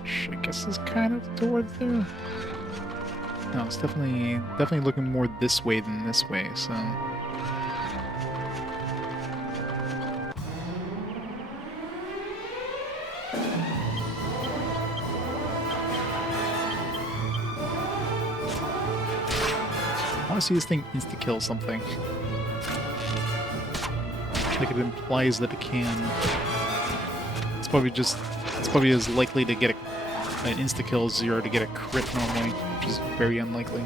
Which I guess is kind of towards there. No, it's definitely looking more this way than this way, so... I want to see this thing insta-kill something. Like it implies that it can. It's probably as likely to get an insta-kill as you are to get a crit normally, which is very unlikely.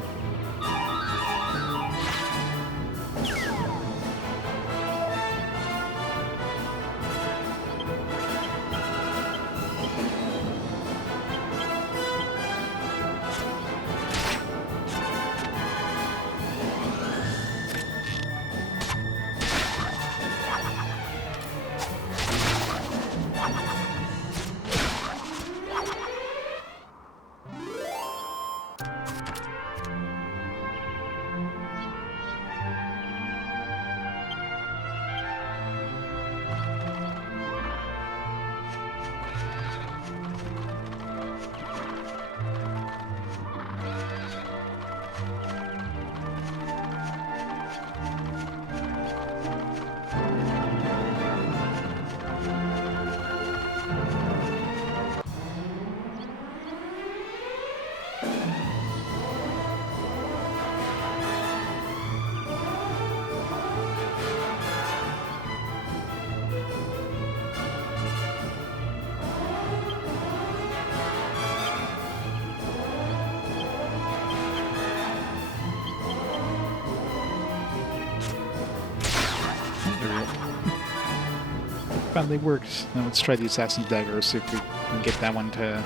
Finally worked. Now let's try the Assassin's Dagger, see if we can get that one to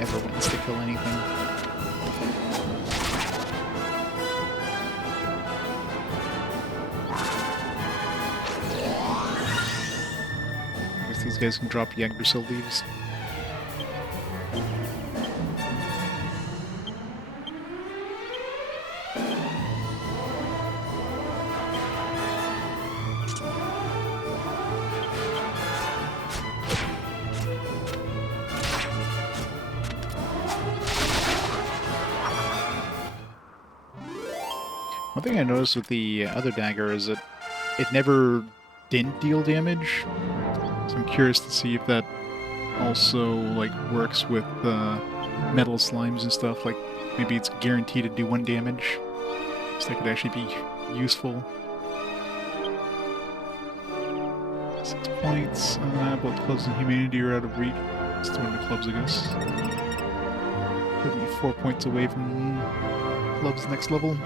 ever wants to kill anything. I guess these guys can drop Yangus leaves. One thing I noticed with the other dagger is that it never didn't deal damage. So I'm curious to see if that also like works with metal slimes and stuff. Like Maybe it's guaranteed to do 1 damage. So that could actually be useful. 6 points. Both clubs and humanity are out of reach. It's one of the clubs, I guess. Put me 4 points away from club's next level.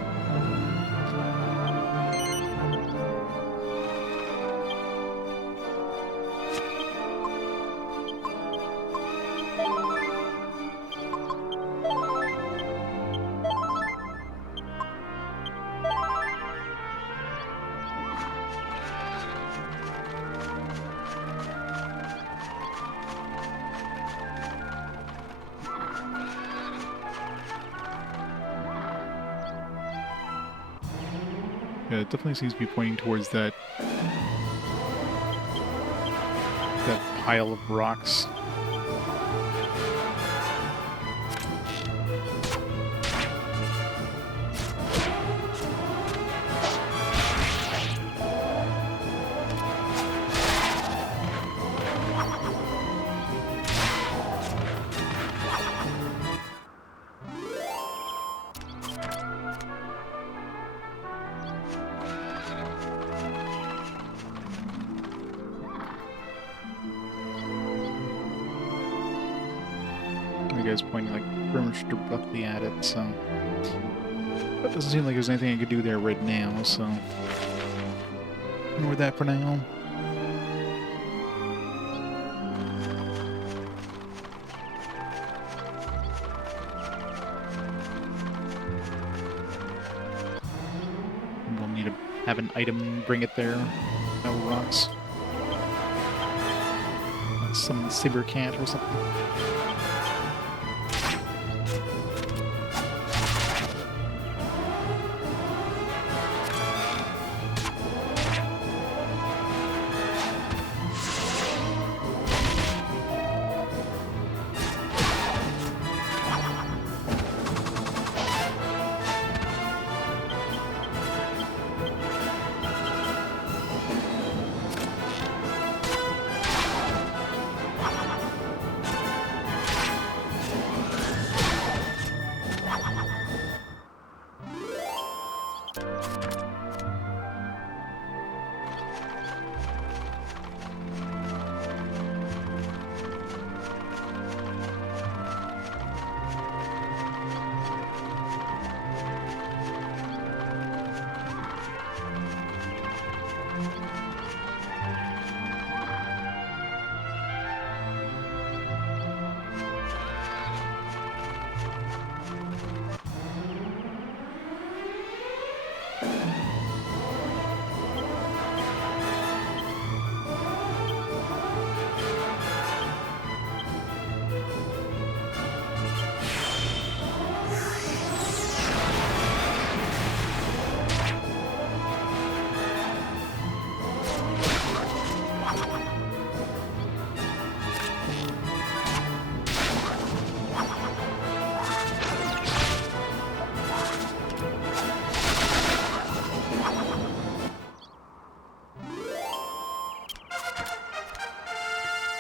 Yeah, it definitely seems to be pointing towards that pile of rocks. The guy's pointing like pretty much directly at it, so that doesn't seem like there's anything I could do there right now, so ignore that for now. We'll need to have an item bring it there. No rocks. Some saber cat or something.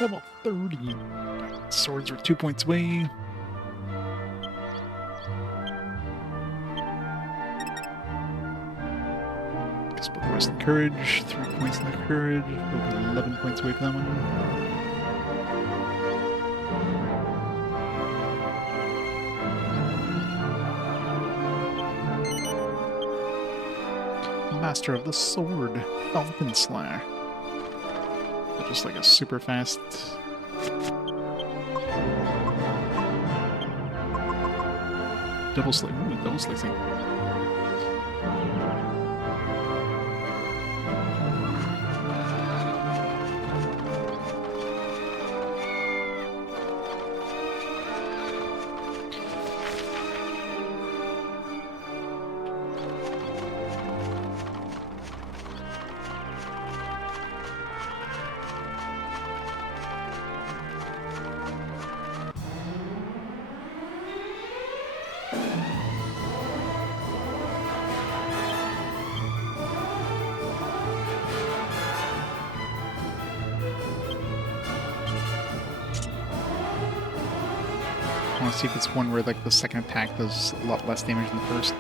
Level 30. Swords are 2 points away. Guess both rest and courage. 3 points in the courage. We'll be 11 points away from that one. Master of the Sword, Falcon Slayer. Just like a super fast double slice. Ooh, double slicing. I want to see if it's one where like the second attack does a lot less damage than the first.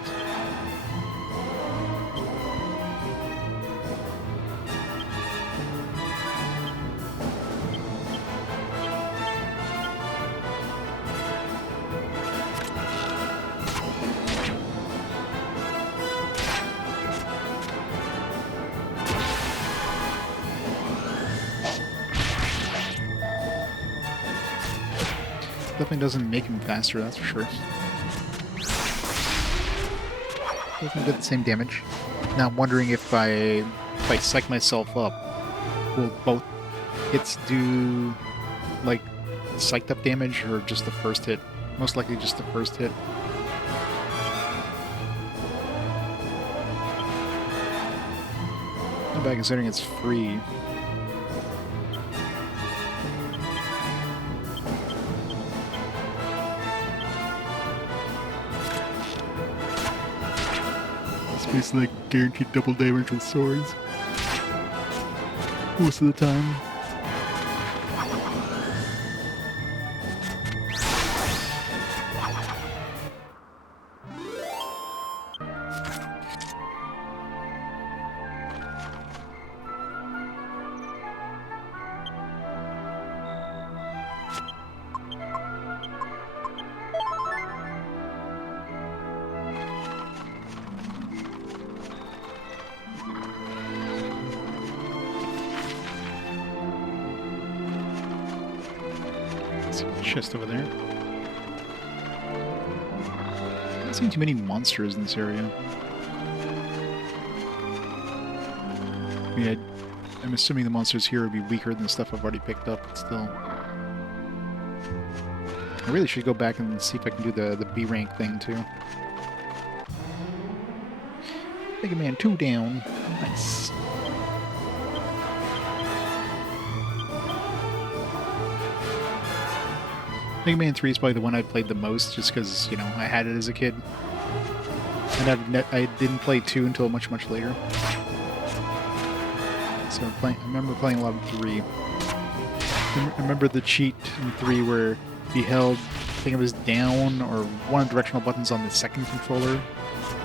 Definitely doesn't make him faster, that's for sure. Doesn't do the same damage. Now I'm wondering if I psych myself up, will both hits do like psyched up damage or just the first hit? Most likely just the first hit. Not bad considering it's free. It's like guaranteed double damage with swords. Most of the time. Chest over there. Not seeing too many monsters in this area. Yeah, I'm assuming the monsters here would be weaker than the stuff I've already picked up, but still. I really should go back and see if I can do the B rank thing too. Mega Man 2 down. Nice. Mega Man 3 is probably the one I played the most, just because, you know, I had it as a kid. And I didn't play 2 until much, much later. So I remember playing a lot of 3. I remember the cheat in 3 where you held, I think it was down or one of the directional buttons on the second controller.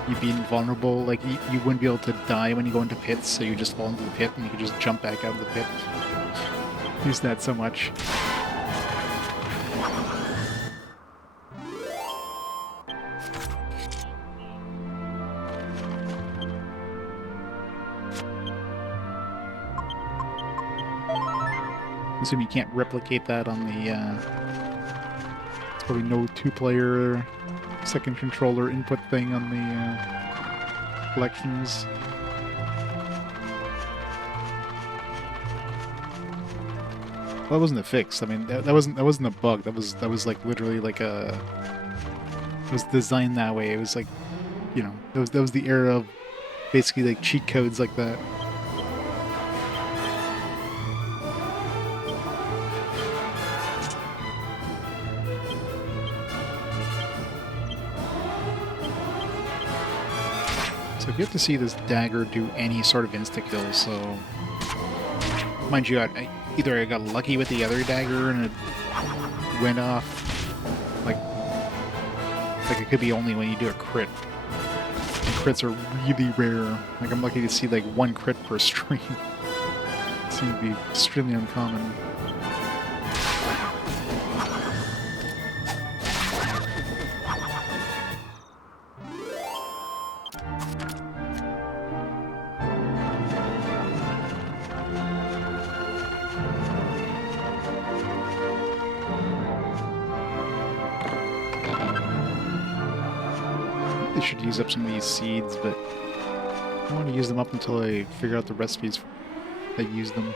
You'd be invulnerable, like you wouldn't be able to die when you go into pits, so you just fall into the pit and you could just jump back out of the pit. Use that so much. I assume you can't replicate that on the, it's probably no 2-player second controller input thing on the collections. Well, that wasn't a fix. I mean, that wasn't a bug. That was like literally like a. It was designed that way. It was like, you know, that was the era of basically like cheat codes like that. So you have to see this dagger do any sort of insta-kill, so... Mind you, either I got lucky with the other dagger and it went off, like it could be only when you do a crit. And crits are really rare. Like, I'm lucky to see like 1 crit per stream. It seems to be extremely uncommon. I should use up some of these seeds, but I don't want to use them up until I figure out the recipes that use them.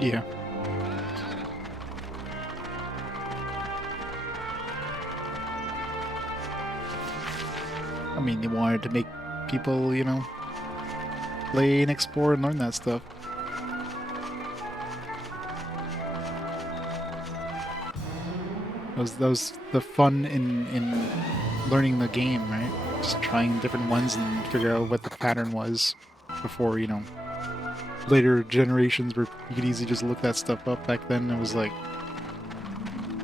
Yeah. I mean, they wanted to make people, you know, play and explore and learn that stuff. That was the fun in learning the game, right? Just trying different ones and figure out what the pattern was before, you know, later generations where you could easily just look that stuff up. Back then it was like,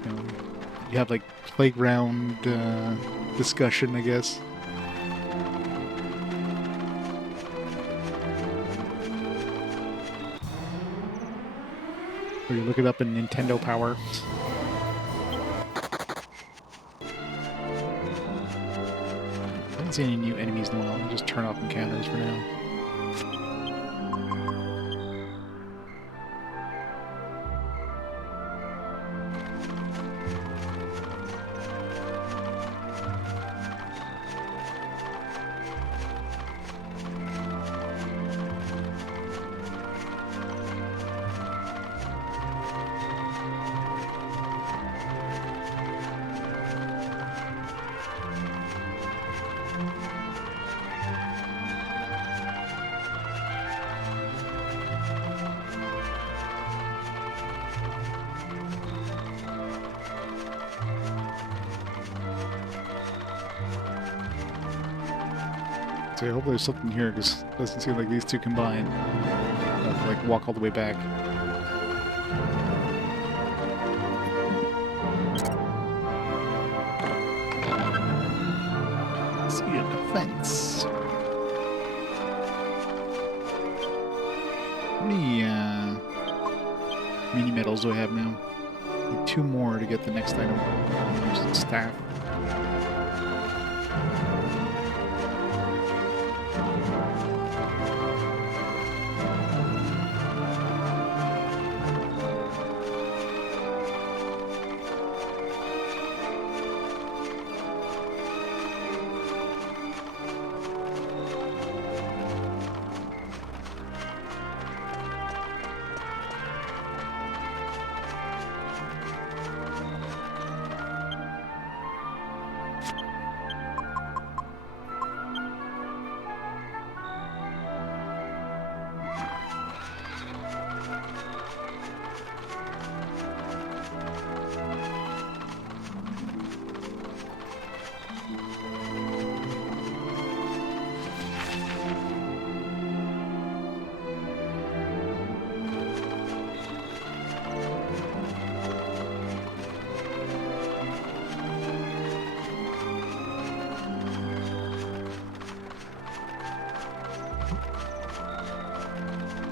you know, you have like playground discussion, I guess. Or you look it up in Nintendo Power. I haven't seen any new enemies in a while. I'll just turn off encounters for now. So I hope there's something here, because it doesn't seem like these two combine. I'll have to, like, walk all the way back. See a defense. How many mini medals do I have now? Need 2 more to get the next item. Use the staff.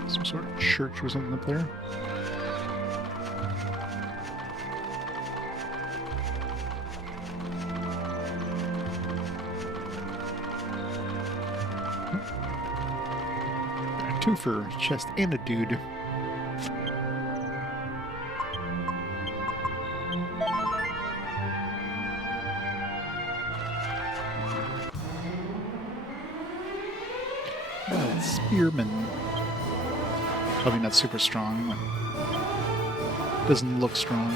Some sort of church or something up there. A twofer, chest, and a dude. Well, spearman. Probably not super strong. Doesn't look strong.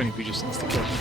Funny if we just insta-kill him.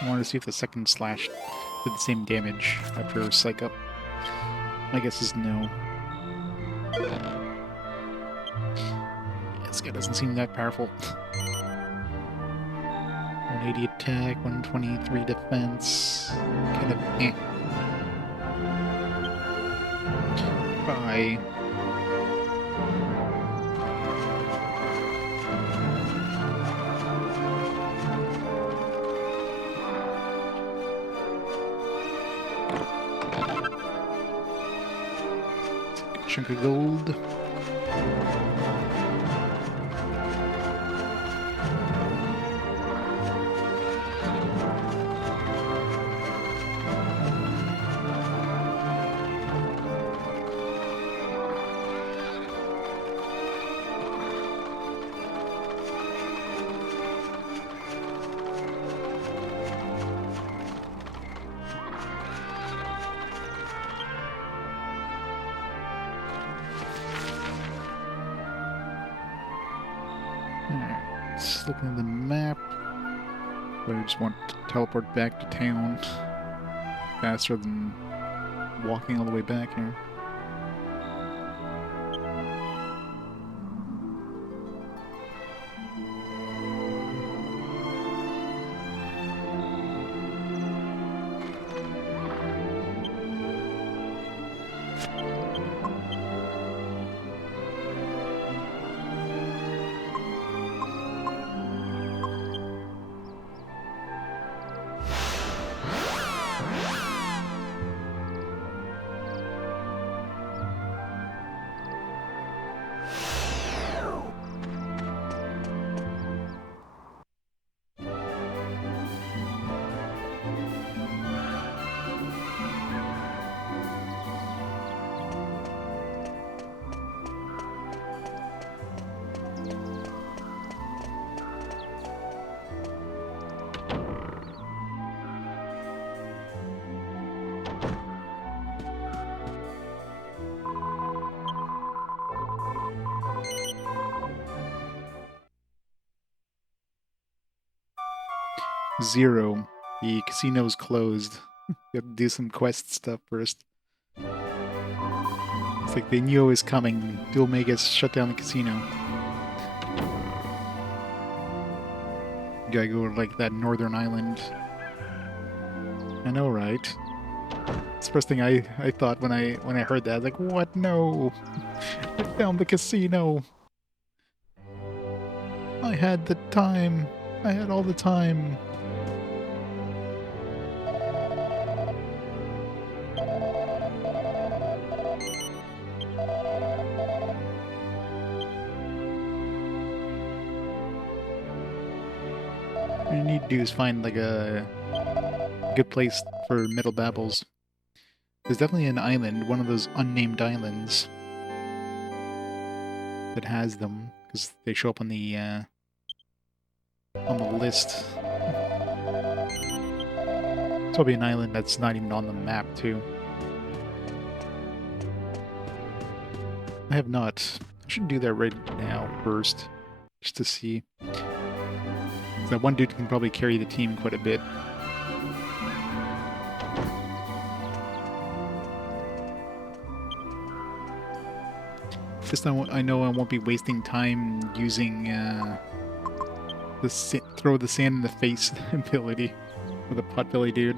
I wanted to see if the second slash did the same damage after Psych Up. My guess is no. This guy doesn't seem that powerful. 180 attack, 123 defense. Kind of eh. Bye. Chunk of gold. Alright, looking at the map. But I just want to teleport back to town faster than walking all the way back here. Zero. The casino's closed. You have to do some quest stuff first. It's like they knew it was coming. Dhoulmagus shut down the casino. You gotta go to like that northern island. I know, right? It's the first thing I thought when I heard that. I was like, what? No! I found the casino! I had the time! I had all the time! What you need to do is find like a good place for Metal Babbles. There's definitely an island, one of those unnamed islands, that has them, because they show up on the list. It's probably an island that's not even on the map, too. I have not. I should do that right now first, just to see. That one dude can probably carry the team quite a bit. This time I know I won't be wasting time using the throw the sand in the face ability with a potbelly dude.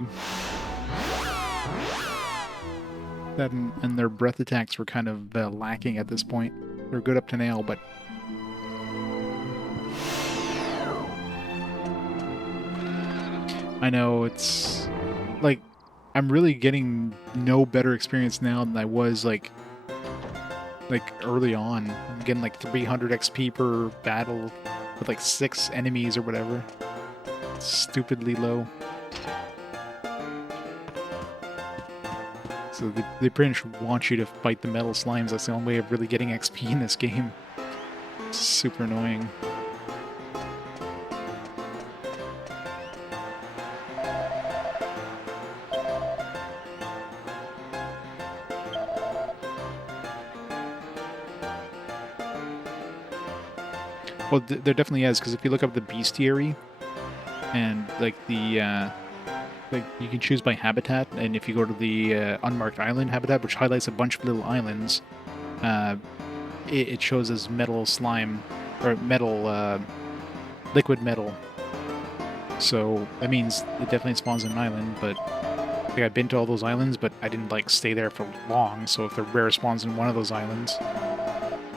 That and their breath attacks were kind of lacking at this point. They're good up to now, but I know, it's like I'm really getting no better experience now than I was like early on. I'm getting like 300 XP per battle with like 6 enemies or whatever. It's stupidly low. So they pretty much want you to fight the metal slimes. That's the only way of really getting XP in this game. It's super annoying. Well, there definitely is, because if you look up the bestiary, and like the like you can choose by habitat, and if you go to the unmarked island habitat, which highlights a bunch of little islands, it shows as metal slime or metal liquid metal. So that means it definitely spawns on an island. But like, I've been to all those islands, but I didn't like stay there for long. So if the rare spawns in one of those islands,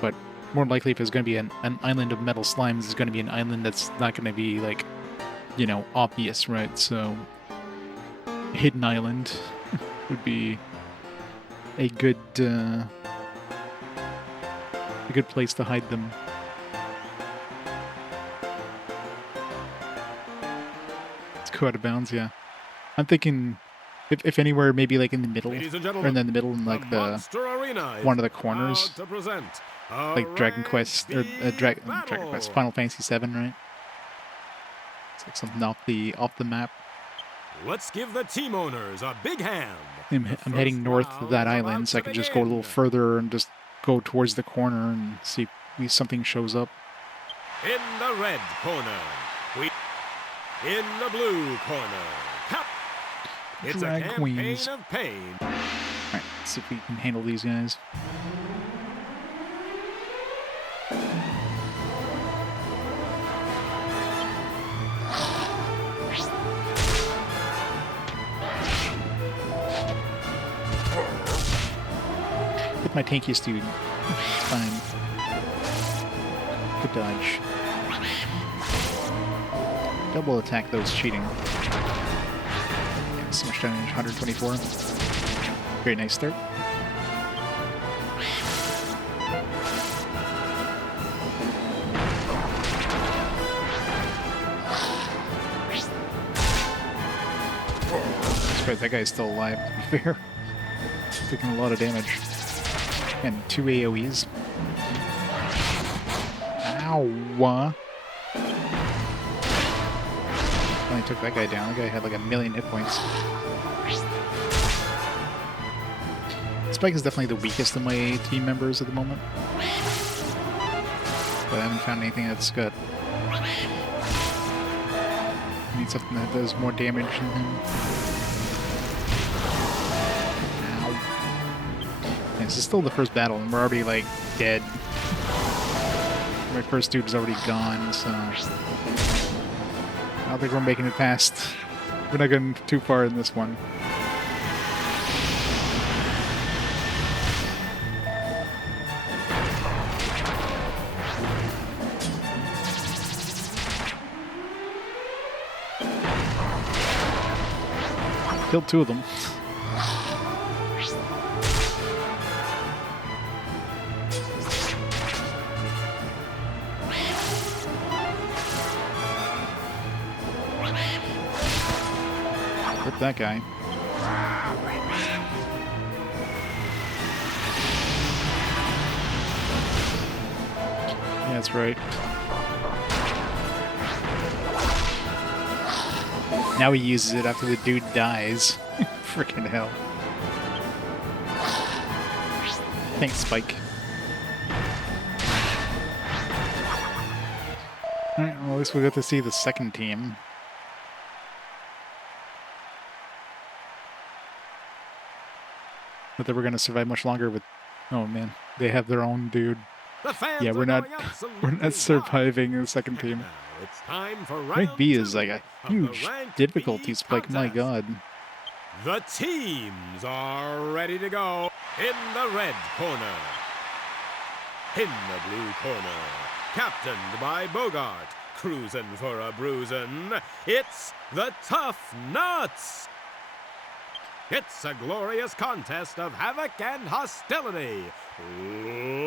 but more likely if it's going to be an island of metal slimes, it's going to be an island that's not going to be like, you know, obvious, right? So hidden island would be a good place to hide them. It's go out of bounds, yeah. I'm thinking if anywhere, maybe like in the middle, or in the middle in like the one of the corners, like Dragon Quest or Dragon Quest, Final Fantasy VII, right? It's like something off the map. Let's give the team owners a big hand. I'm heading north of that island, so I can just go a little further and just go towards the corner and see if something shows up. In the red corner, in the blue corner, it's Drag a campaign queens. of pain. Alright, let's see if we can handle these guys. Hit my tankiest dude. It's fine. Good dodge. Double attack those cheating. Yeah, so much damage, 124. Very nice start. Surprised that guy's still alive, to be fair. Taking a lot of damage. And 2 AoEs. Ow! Only took that guy down. That guy had like 1,000,000 hit points. Spike is definitely the weakest of my team members at the moment. But I haven't found anything that's good. I need something that does more damage than him. This is still the first battle, and we're already, like, dead. My first dude's already gone, so... I don't think we're making it past. We're not getting too far in this one. Killed 2 of them. That guy. Yeah, that's right. Now he uses it after the dude dies. Freaking hell. Thanks, Spike. Alright, well, at least we got to see the second team. But they were going to survive much longer with... Oh man, they have their own dude. Yeah, we're not surviving the second team. It's time for Rank B is like a huge difficulty spike, my god. The teams are ready to go. In the red corner. In the blue corner. Captained by Bogart. cruising for a bruising. It's the Tough Nuts! It's a glorious contest of havoc and hostility.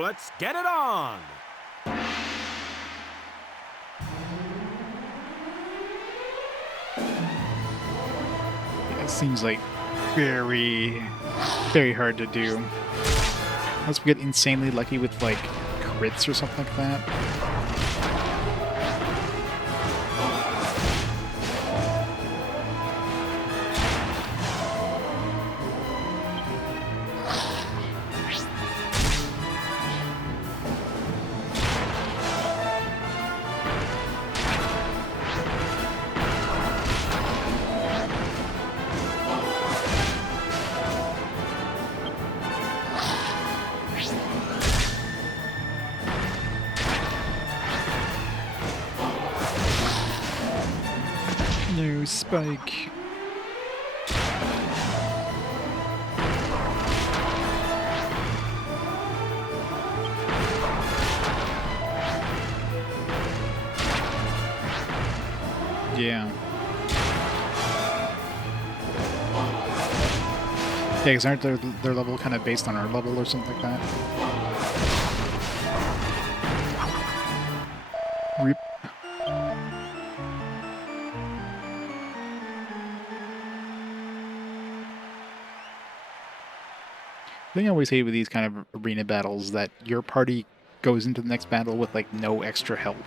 Let's get it on! It seems like very, very hard to do. Unless we get insanely lucky with, like, crits or something like that. No, Spike. Yeah. Yeah, because aren't their level kind of based on our level or something like that? Rip. The thing I always hate with these kind of arena battles that your party goes into the next battle with like no extra health,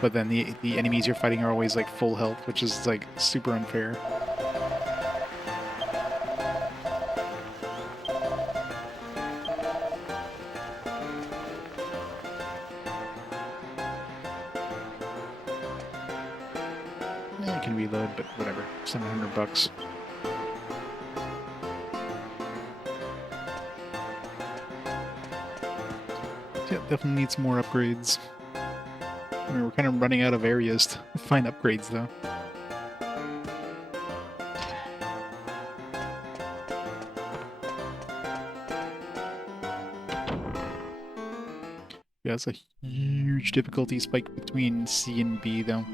but then the enemies you're fighting are always like full health, which is like super unfair. I can reload, but whatever. $700. Yeah, definitely needs more upgrades. I mean, we're kind of running out of areas to find upgrades, though. Yeah, that's a huge difficulty spike between C and B, though.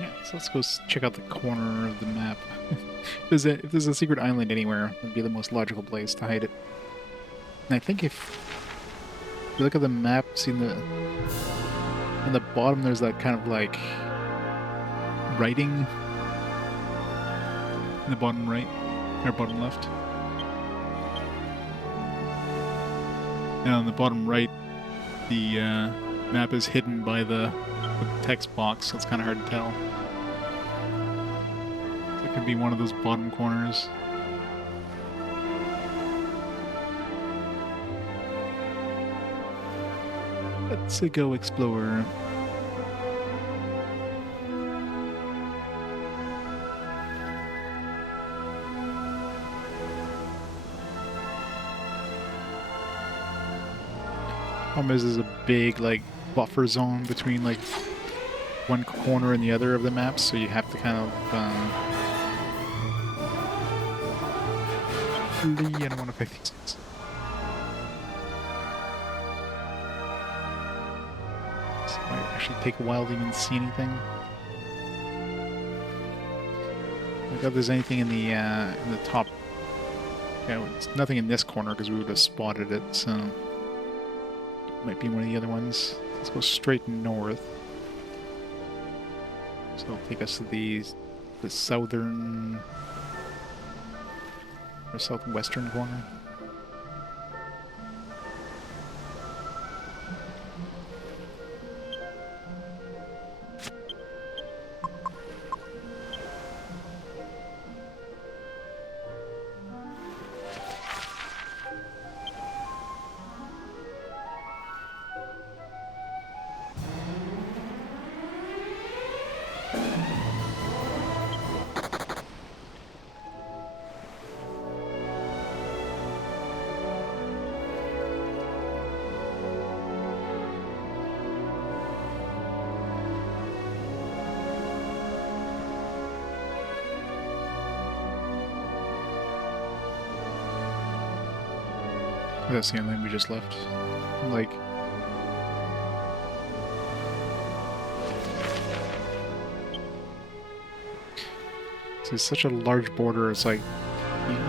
Yeah, so let's go check out the corner of the map. If there's a secret island anywhere, it'd be the most logical place to hide it. And I think if you look at the map, see in the bottom there's that kind of like writing in the bottom right, or bottom left. And on the bottom right, the map is hidden by the text box, so it's kind of hard to tell. It could be one of those bottom corners. Let's go explore. Problem is, there's a big like buffer zone between like one corner and the other of the map, so you have to kind of flee. I don't want to pick these. So it might actually take a while to even see anything. Look if there's anything in the top. Yeah, it's nothing in this corner because we would have spotted it, so it might be one of the other ones. Let's go straight north. So it'll take us to the southern or southwestern corner. That's the island we just left. Like, it's such a large border. It's like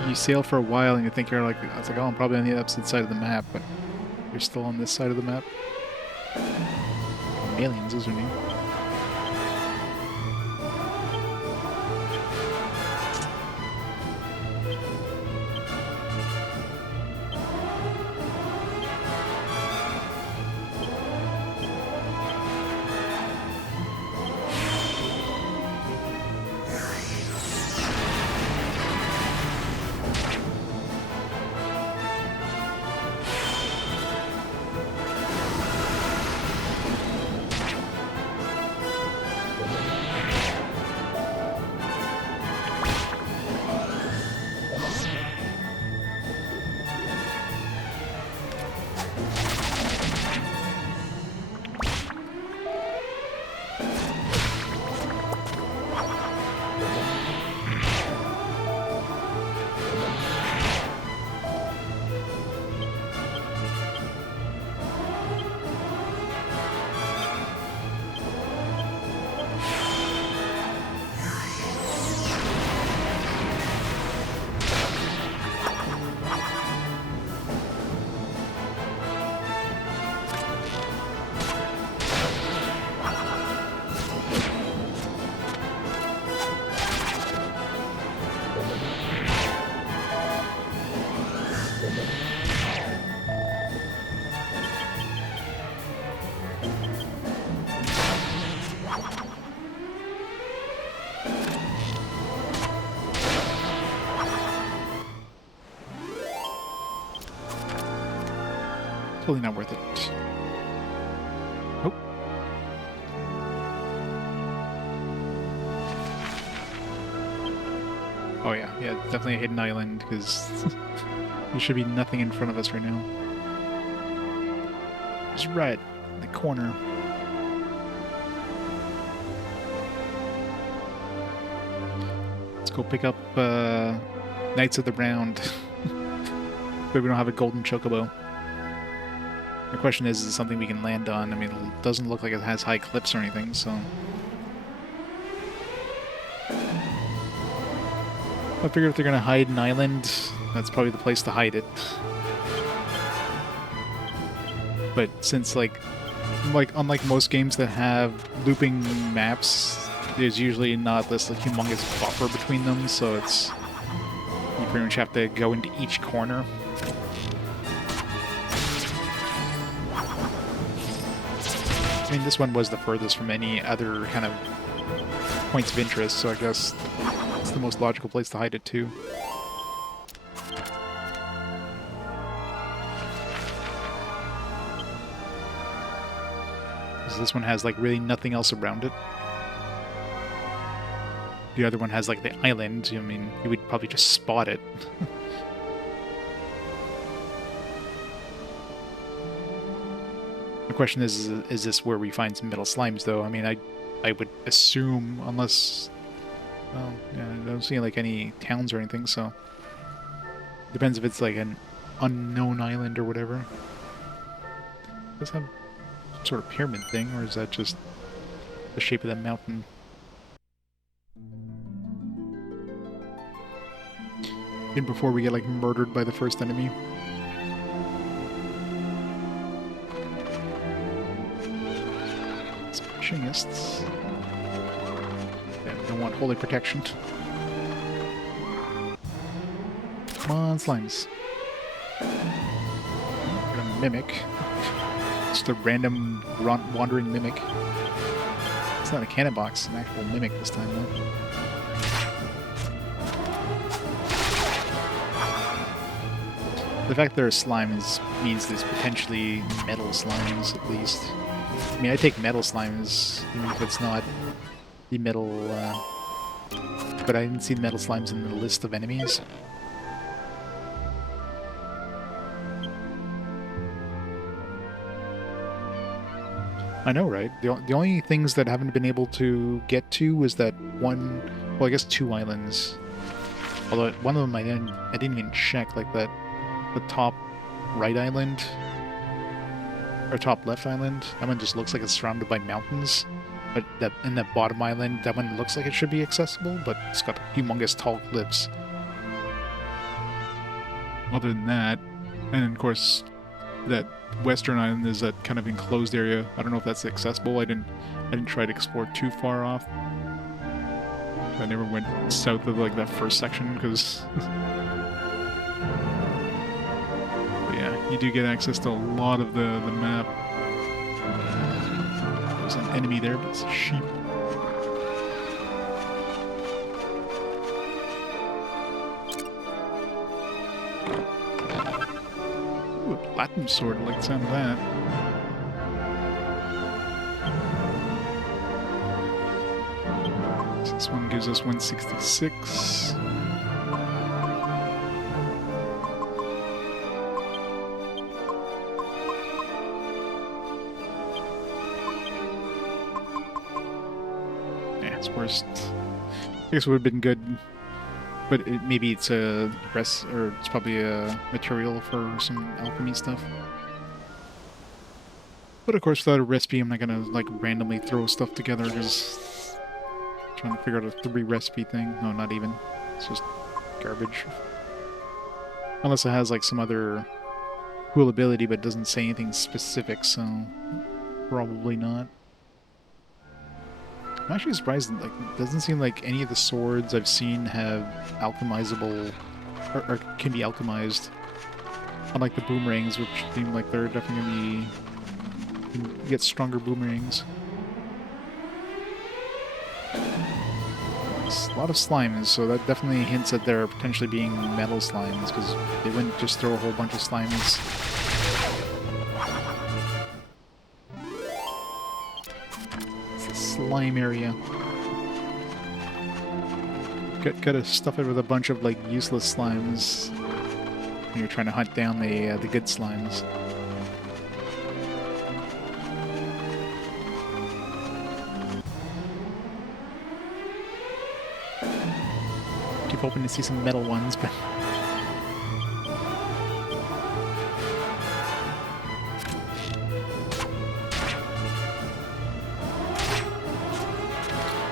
you sail for a while and you think you're like, it's like, oh, I'm probably on the opposite side of the map, but you're still on this side of the map. Aliens, those are new. Totally not worth it. Oh. Oh yeah, definitely a hidden island, because there should be nothing in front of us right now. Just right in the corner. Let's go pick up Knights of the Round. But we don't have a golden chocobo. The question is it something we can land on? I mean, it doesn't look like it has high cliffs or anything, so... I figure if they're gonna hide an island, that's probably the place to hide it. But since, like unlike most games that have looping maps, there's usually not this like, humongous buffer between them, so it's... You pretty much have to go into each corner. I mean, this one was the furthest from any other kind of points of interest, so I guess it's the most logical place to hide it too. Because this one has like really nothing else around it. The other one has like the island. I mean, you would probably just spot it. The question is this where we find some metal slimes, though? I mean, I would assume, unless... Well, yeah, I don't see, like, any towns or anything, so... Depends if it's, like, an unknown island or whatever. Does have sort of pyramid thing, or is that just the shape of that mountain? Even before we get, like, murdered by the first enemy. Chingists. Yeah, don't want holy protection. Come on, slimes. Gonna mimic. Just a random wandering mimic. It's not a cannon box, it's an actual mimic this time, though. The fact there are slimes means there's potentially metal slimes, at least. I mean, I take metal slimes, even if it's not the metal, but I didn't see metal slimes in the list of enemies. I know, right? The only things that I haven't been able to get to was that one, well, I guess 2 islands. Although one of them I didn't even check, like the top right island. Or top left island. That one just looks like it's surrounded by mountains. But in that bottom island, that one looks like it should be accessible, but it's got humongous tall cliffs. Other than that, and of course, that western island is that kind of enclosed area. I don't know if that's accessible. I didn't try to explore too far off. I never went south of like that first section because. You do get access to a lot of the map. There's an enemy there, but it's a sheep. Ooh, a platinum sword. I like the sound of that. So this one gives us 166. I guess it would have been good, but maybe it's a or it's probably a material for some alchemy stuff. But of course, without a recipe, I'm not gonna like randomly throw stuff together. Just trying to figure out a 3 recipe thing. No, not even. It's just garbage. Unless it has like some other cool ability, but doesn't say anything specific, so probably not. I'm actually surprised, like, it doesn't seem like any of the swords I've seen have alchemizable, or can be alchemized. Unlike the boomerangs, which seem like they're definitely going to get stronger boomerangs. It's a lot of slimes, so that definitely hints that they're potentially being metal slimes, because they wouldn't just throw a whole bunch of slimes. Slime area. Gotta stuff it with a bunch of like useless slimes when you're trying to hunt down the good slimes. Keep hoping to see some metal ones, but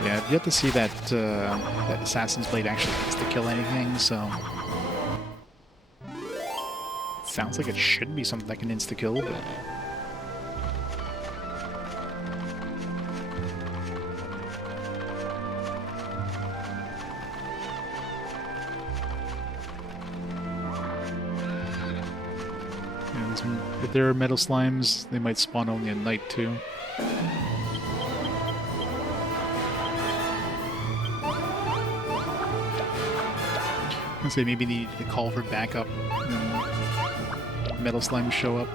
yeah, I've yet to see that that Assassin's Blade actually insta-kill anything, so it sounds like it should be something that can insta-kill, but yeah, if there are metal slimes, they might spawn only at night too. I'd say maybe they need to call for backup and metal slimes show up.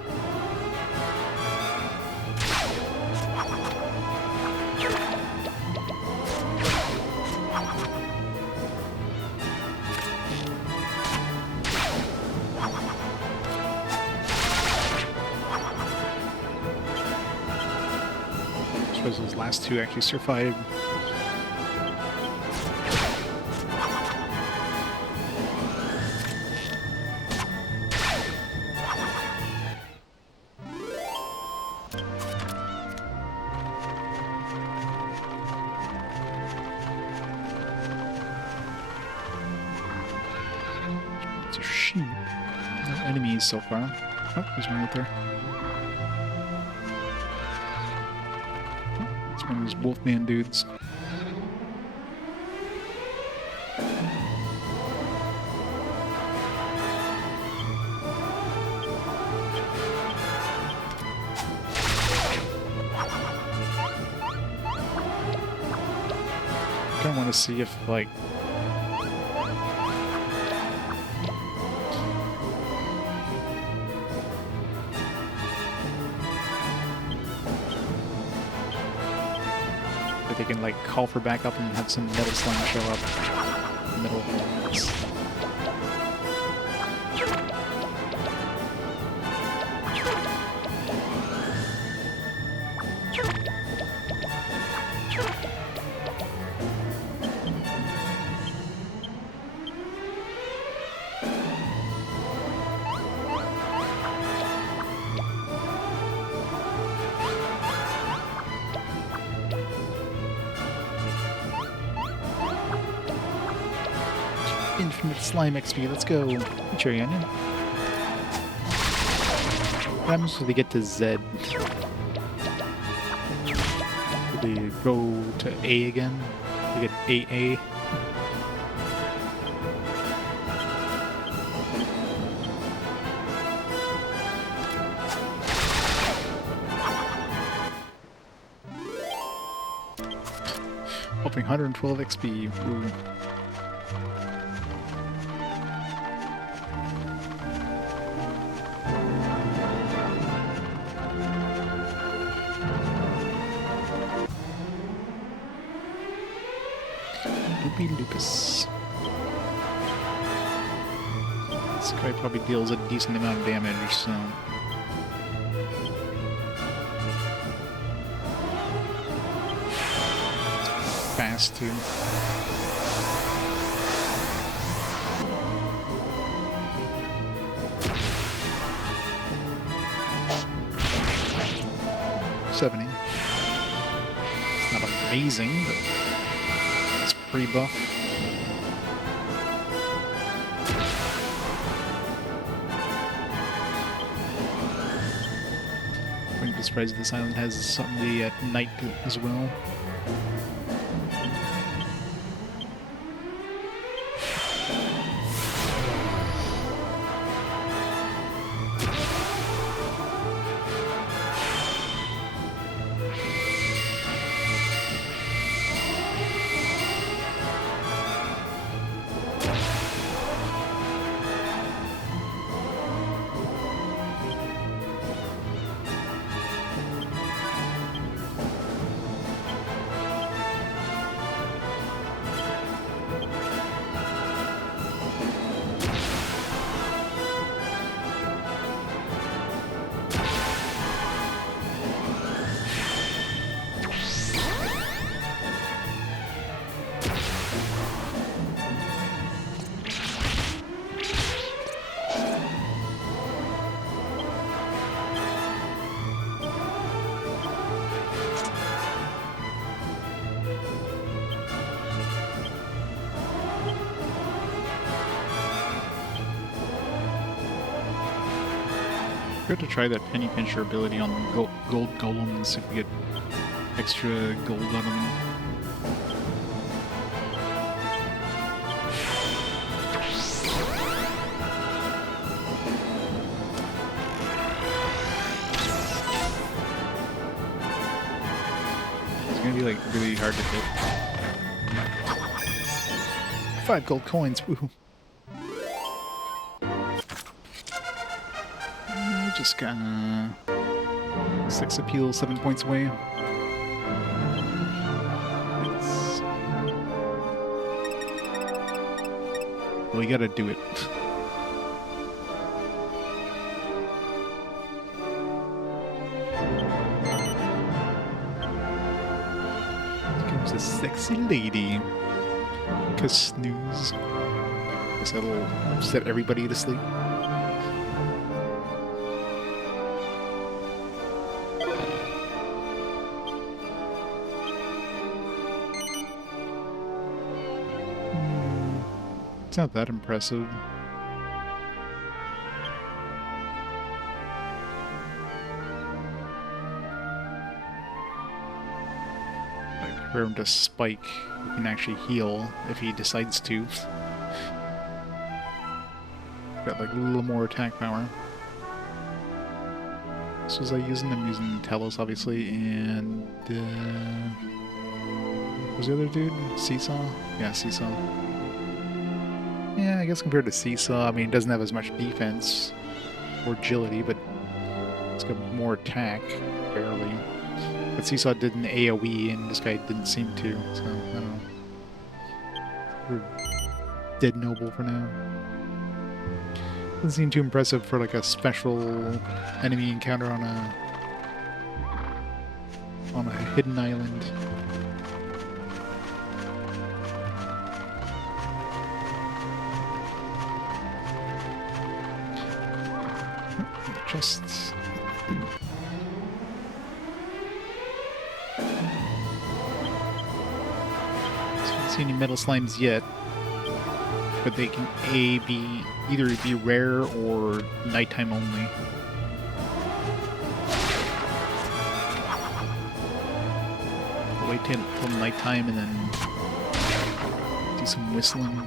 I suppose those last 2 actually survived. cheap. No enemies so far. Oh, there's one right there. It's one of those wolfman dudes. I want to see if, like, if they can, like, call for backup and have some metal slime show up in the middle of all this. Infinite slime XP, let's go. Cherry onion. What happens when they get to Z? Do they go to A again? They get AA? Offering 112 XP. Ooh. Dhoulmagus. This guy probably deals a decent amount of damage, so... Fast, too. $70. It's not amazing, but... Free buff. Wouldn't be surprised if this island has something at night as well. Good to try that penny pincher ability on the gold golem and see if we get extra gold out of them. It's gonna be like really hard to hit. 5 gold coins, woohoo. Just got 6 appeal, 7 points away. Well, we gotta do it. Here comes a sexy lady. Cause snooze. Guess that'll set everybody to sleep. It's not that impressive. For him to spike, he can actually heal if he decides to. Got like a little more attack power. So was I using? I'm using Telos, obviously, and what was the other dude? Seesaw? Yeah, Seesaw. Yeah, I guess compared to Seesaw, I mean, it doesn't have as much defense or agility, but it's got more attack, barely. But Seesaw did an AoE, and this guy didn't seem to, so I don't know. We're dead noble for now. Doesn't seem too impressive for like a special enemy encounter on a hidden island. Just don't see any metal slimes yet, but they can either be rare or nighttime only. I'll wait till nighttime and then do some whistling.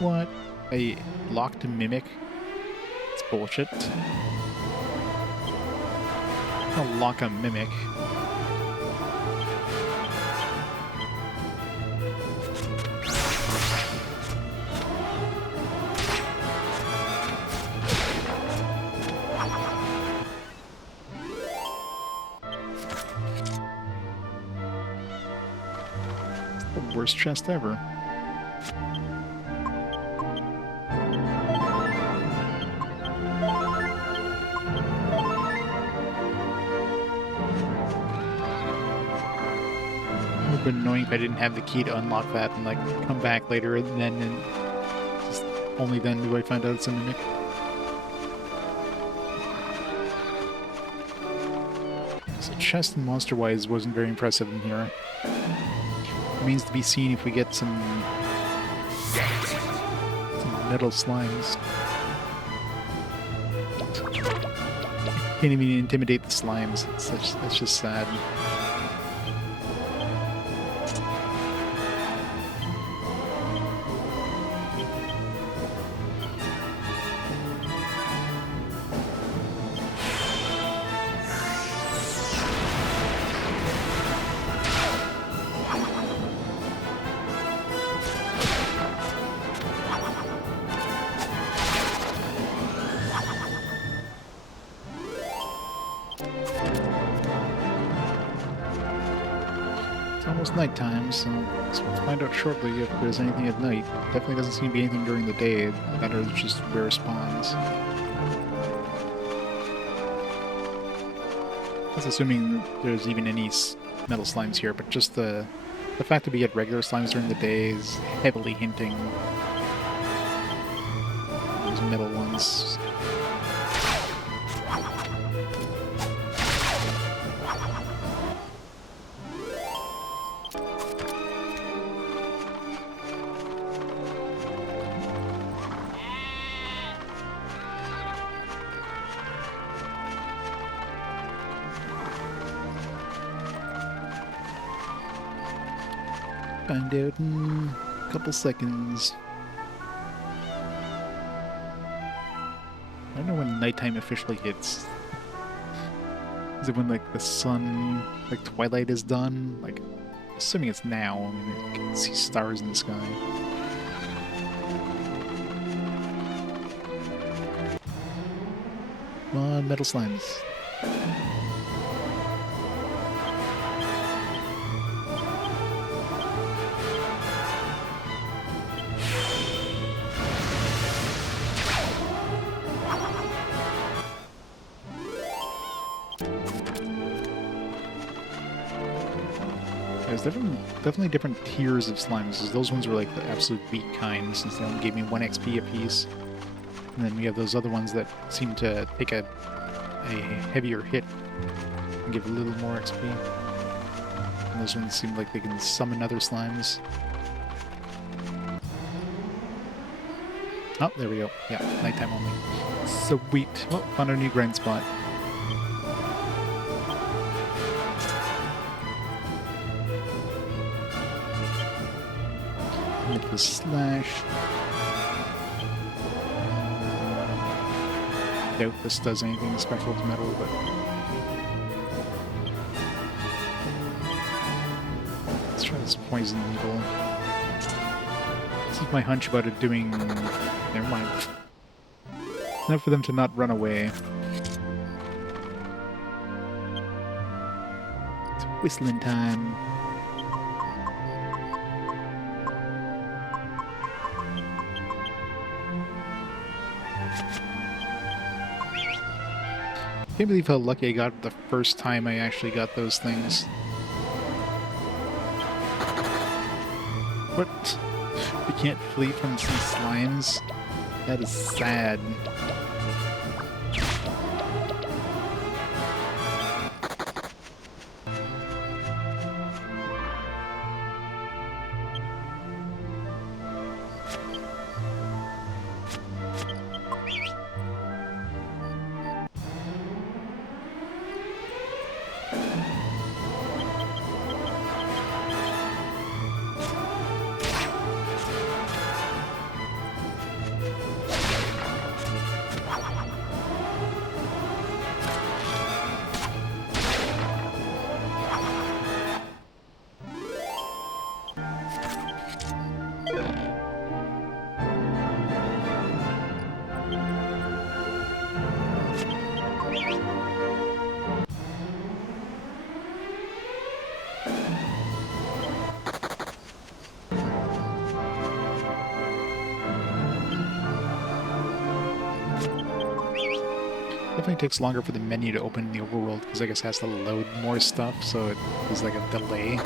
What? A locked mimic? It's bullshit. I'll lock a mimic. It's the worst chest ever. It would have been annoying if I didn't have the key to unlock that and like come back later and then just only then do I find out it's a mimic. So chest and monster wise wasn't very impressive in here. Remains to be seen if we get some metal slimes. Can't even intimidate the slimes. That's just sad. Almost nighttime, so we'll find out shortly if there's anything at night. Definitely doesn't seem to be anything during the day. That are just rare spawns. That's assuming there's even any metal slimes here, but just the fact that we get regular slimes during the day is heavily hinting those metal ones. Find out in a couple seconds. I don't know when nighttime officially hits. Is it when like the sun, like twilight is done? Like, assuming it's now. I mean, you can see stars in the sky. Come on, metal slimes. There's definitely different tiers of slimes. Those ones were like the absolute weak kind, since they only gave me 1 XP apiece. And then we have those other ones that seem to take a heavier hit and give a little more XP. And those ones seem like they can summon other slimes. Oh, there we go. Yeah, nighttime only. Sweet. Well, found a new grind spot. Hit the slash. Doubt this does anything special to metal, but... let's try this poison needle. This is my hunch about it doing... never mind. Enough for them to not run away. It's whistling time. Can't believe how lucky I got the first time I actually got those things. What? We can't flee from some slimes? That is sad. Definitely takes longer for the menu to open in the overworld because I guess it has to load more stuff, so there's like a delay.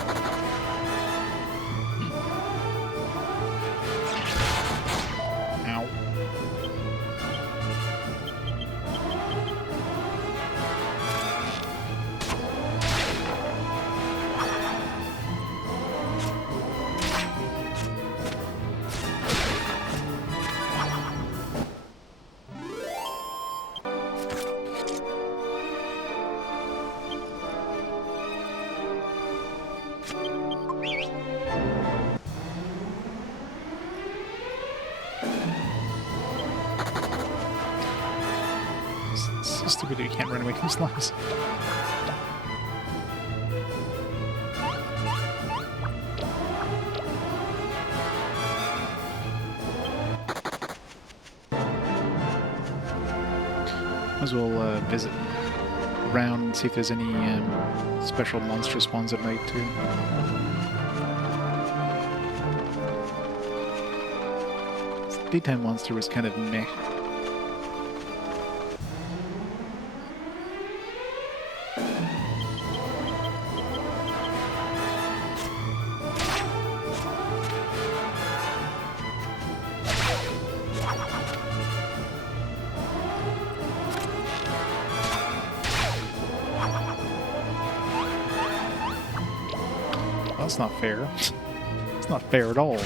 Ow. So stupid that you can't run away from slimes. Might as well visit around and see if there's any special monster spawns at night too. This daytime monster was kind of meh. That's not fair. It's not fair at all.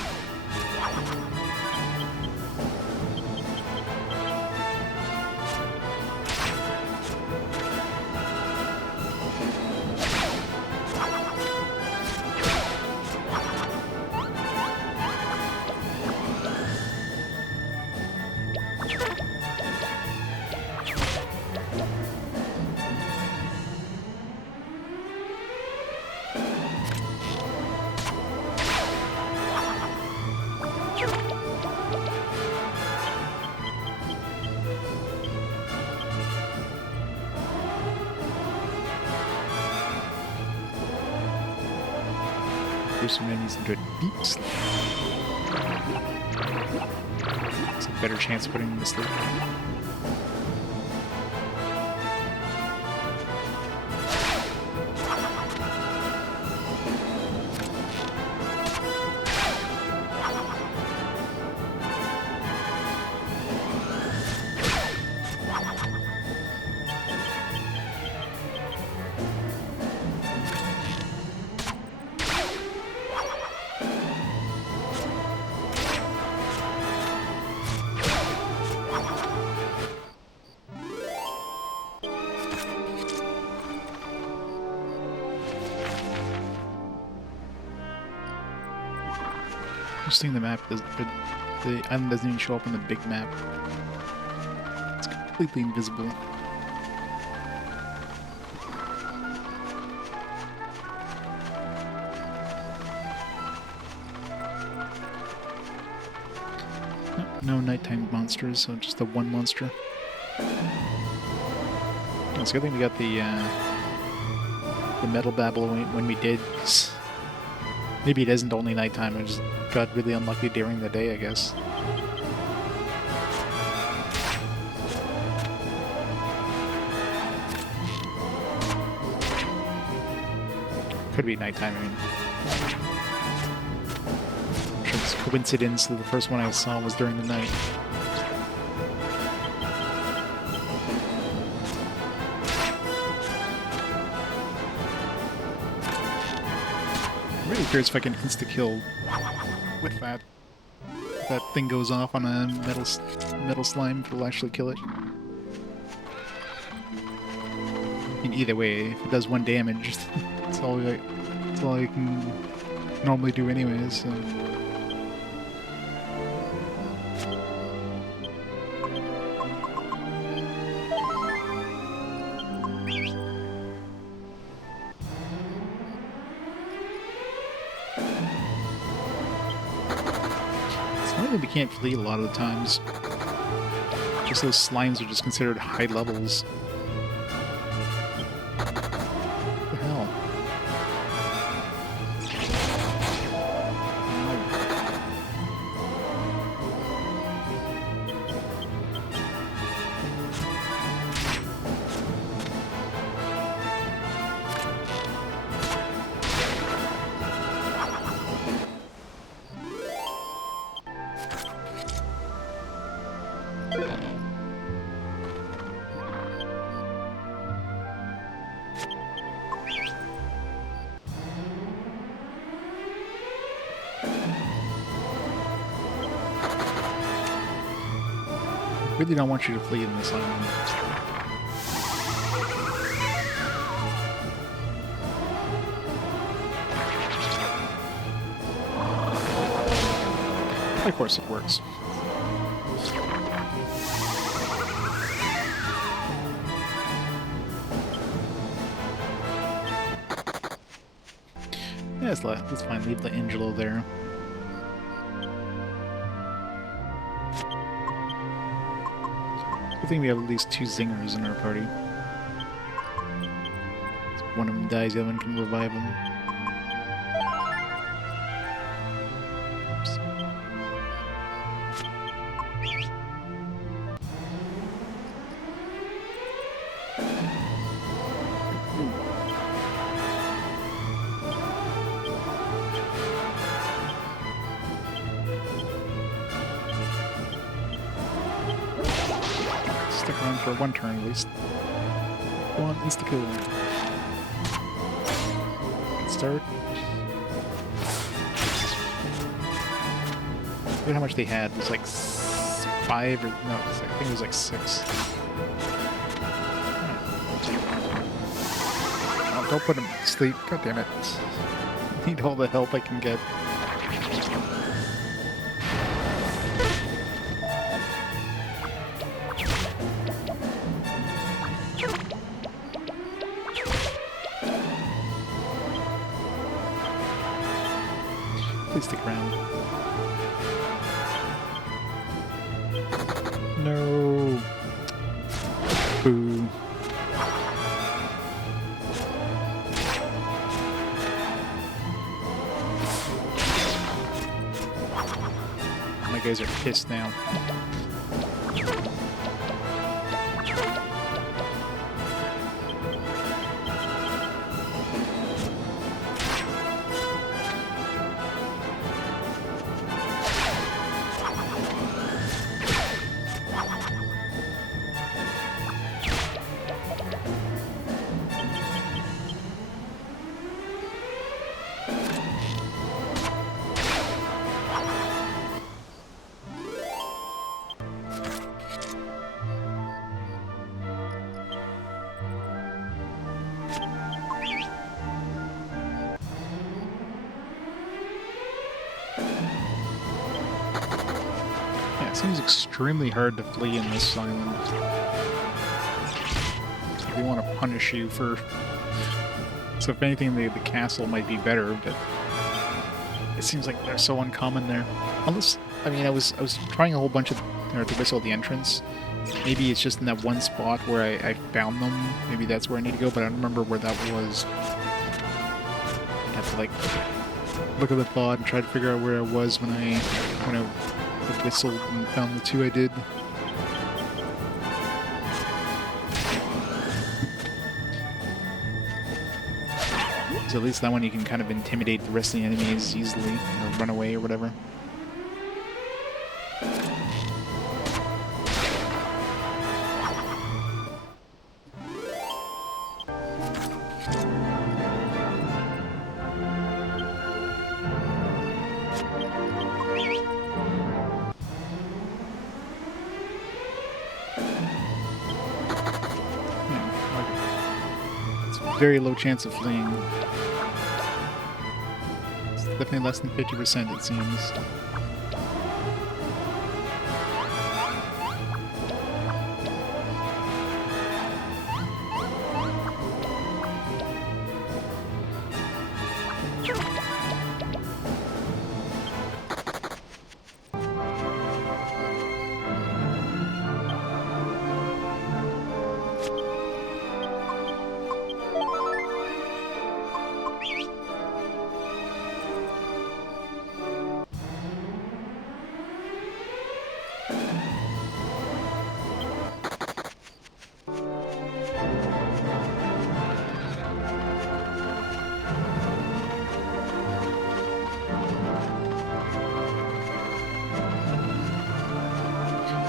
Some enemies into a deep sleep. It's a better chance of putting them to sleep. Interesting, the map does, the island doesn't even show up on the big map. It's completely invisible. No nighttime monsters, so just the one monster. It's a good thing we got the metal babble when we did. 'Cause maybe it isn't only nighttime. I just got really unlucky during the day, I guess. Could be nighttime. I mean, I'm sure it's a coincidence that the first one I saw was during the night. I'm really curious if I can insta-kill with that. If that thing goes off on a metal slime, if it'll actually kill it. I mean, either way, if it does 1 damage, that's all I can normally do anyways, so. We can't flee a lot of the times. Just those slimes are just considered high levels. What the hell? Really don't want you to flee in this island. Of course it works. Yeah, that's fine. Leave the Angelo there. I think we have at least 2 zingers in our party. If one of them dies, the other one can revive him. Oops. Stick around for 1 turn at least. One insta-kill. Start. Look at how much they had. It was like 5 or no, I think it was like 6. Oh, don't put him to sleep. God damn it. I need all the help I can get. Please stick around. No. Boo. My guys are pissed now. Seems extremely hard to flee in this island. They want to punish you for... So if anything, the castle might be better, but it seems like they're so uncommon there. Unless, I mean, I was trying a whole bunch of... Or to whistle the entrance. Maybe it's just in that one spot where I found them. Maybe that's where I need to go, but I don't remember where that was. I have to, like, look at the thought and try to figure out where I was when I whistled and found the two I did. So at least that one you can kind of intimidate the rest of the enemies easily, or run away or whatever. Very low chance of fleeing. It's definitely less than 50%, it seems.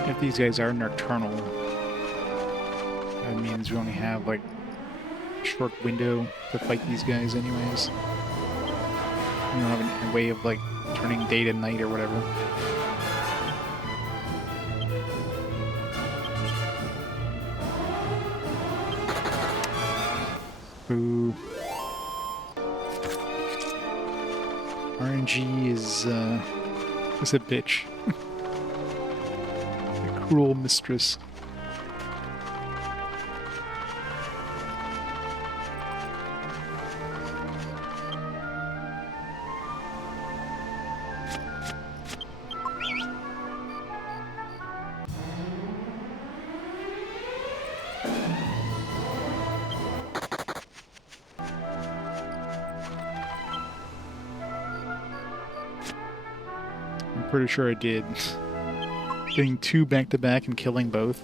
If these guys are nocturnal, that means we only have like a short window to fight these guys anyways. We don't have a way of like turning day to night or whatever. Boo. RNG is a bitch. Cruel mistress. I'm pretty sure I did. Getting two back-to-back and killing both.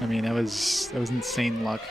I mean, that was insane luck.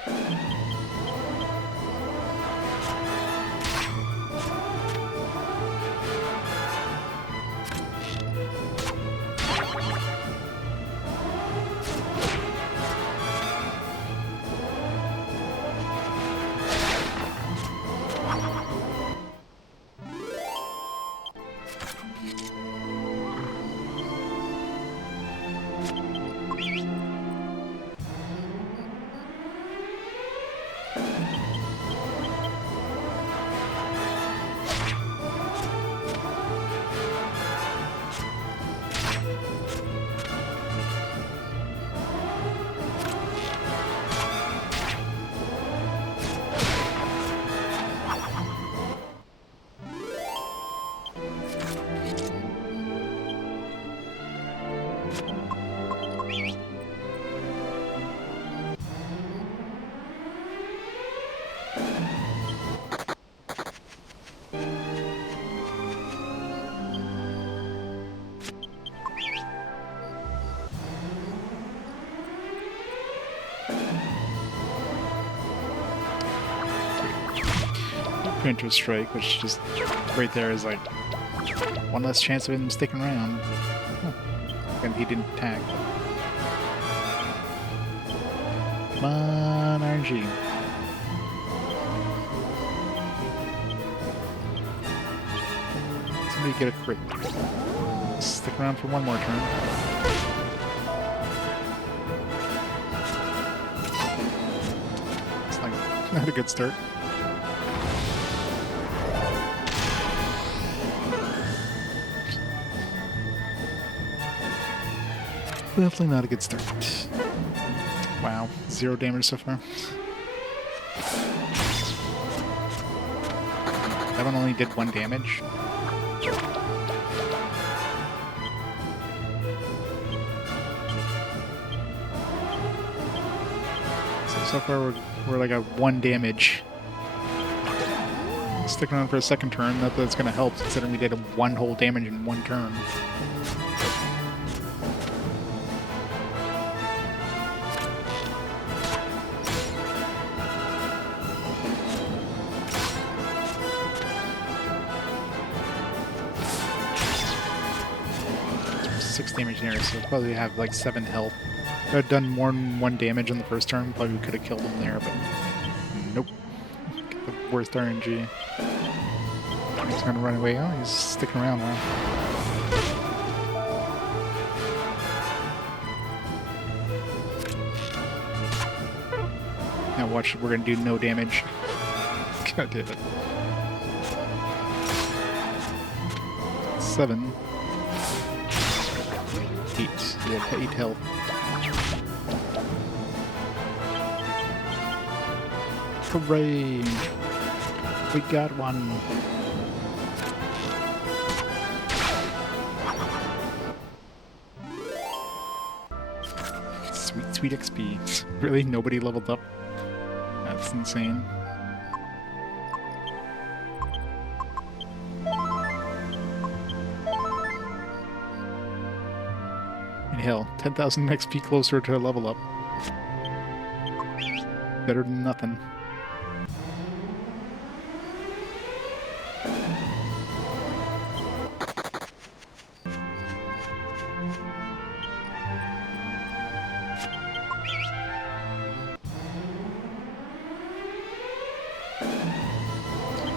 Printer strike, which just right there is like one less chance of him sticking around. Huh. And he didn't attack. Come on, RNG. Somebody get a crit. Stick around for one more turn. It's like not a good start. Definitely not a good start. Wow, 0 damage so far. That one only did 1 damage. So far we're like a 1 damage. Stick around for a second turn, not that it's going to help considering we did 1 whole damage in 1 turn. Damage there, so probably have like 7 health. If I'd done more than 1 damage on the first turn, probably could have killed him there, but nope. Get the worst RNG. He's gonna run away. Oh, he's sticking around now. Now watch, we're gonna do no damage. God damn it. 7. 8. Yeah, 8 health. Hooray! We got one! Sweet, sweet XP. Really? Nobody leveled up? That's insane. Hell, 10,000 XP closer to a level up. Better than nothing.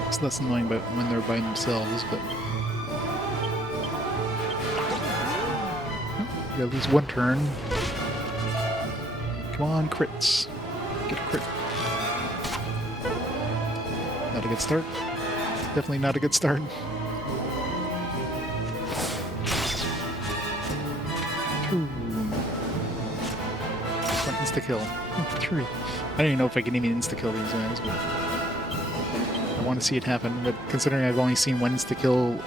It's less annoying but when they're by themselves, but at least 1 turn. Come on, crits. Get a crit. Not a good start. Definitely not a good start. 2. 1 insta-kill. 3. I don't even know if I can even insta-kill these guys, but I want to see it happen. But considering I've only seen 1 insta-kill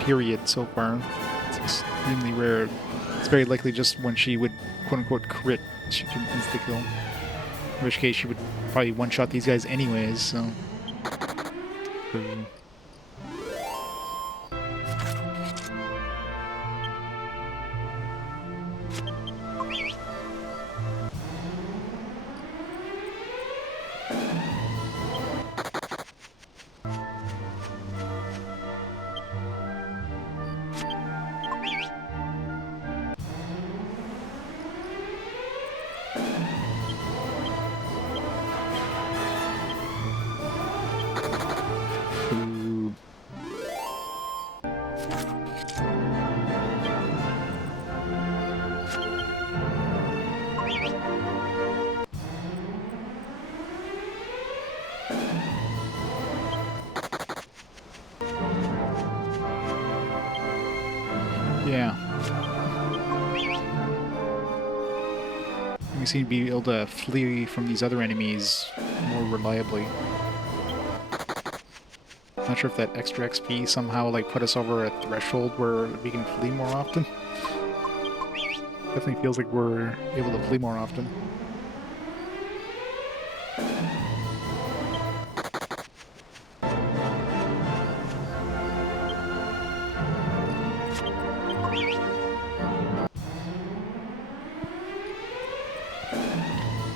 period so far, it's extremely rare. It's very likely just when she would quote-unquote crit, she can insta-kill. In which case she would probably one-shot these guys anyways, so... Boom. Yeah. We seem to be able to flee from these other enemies more reliably. Not sure if that extra XP somehow like put us over a threshold where we can flee more often. Definitely feels like we're able to flee more often.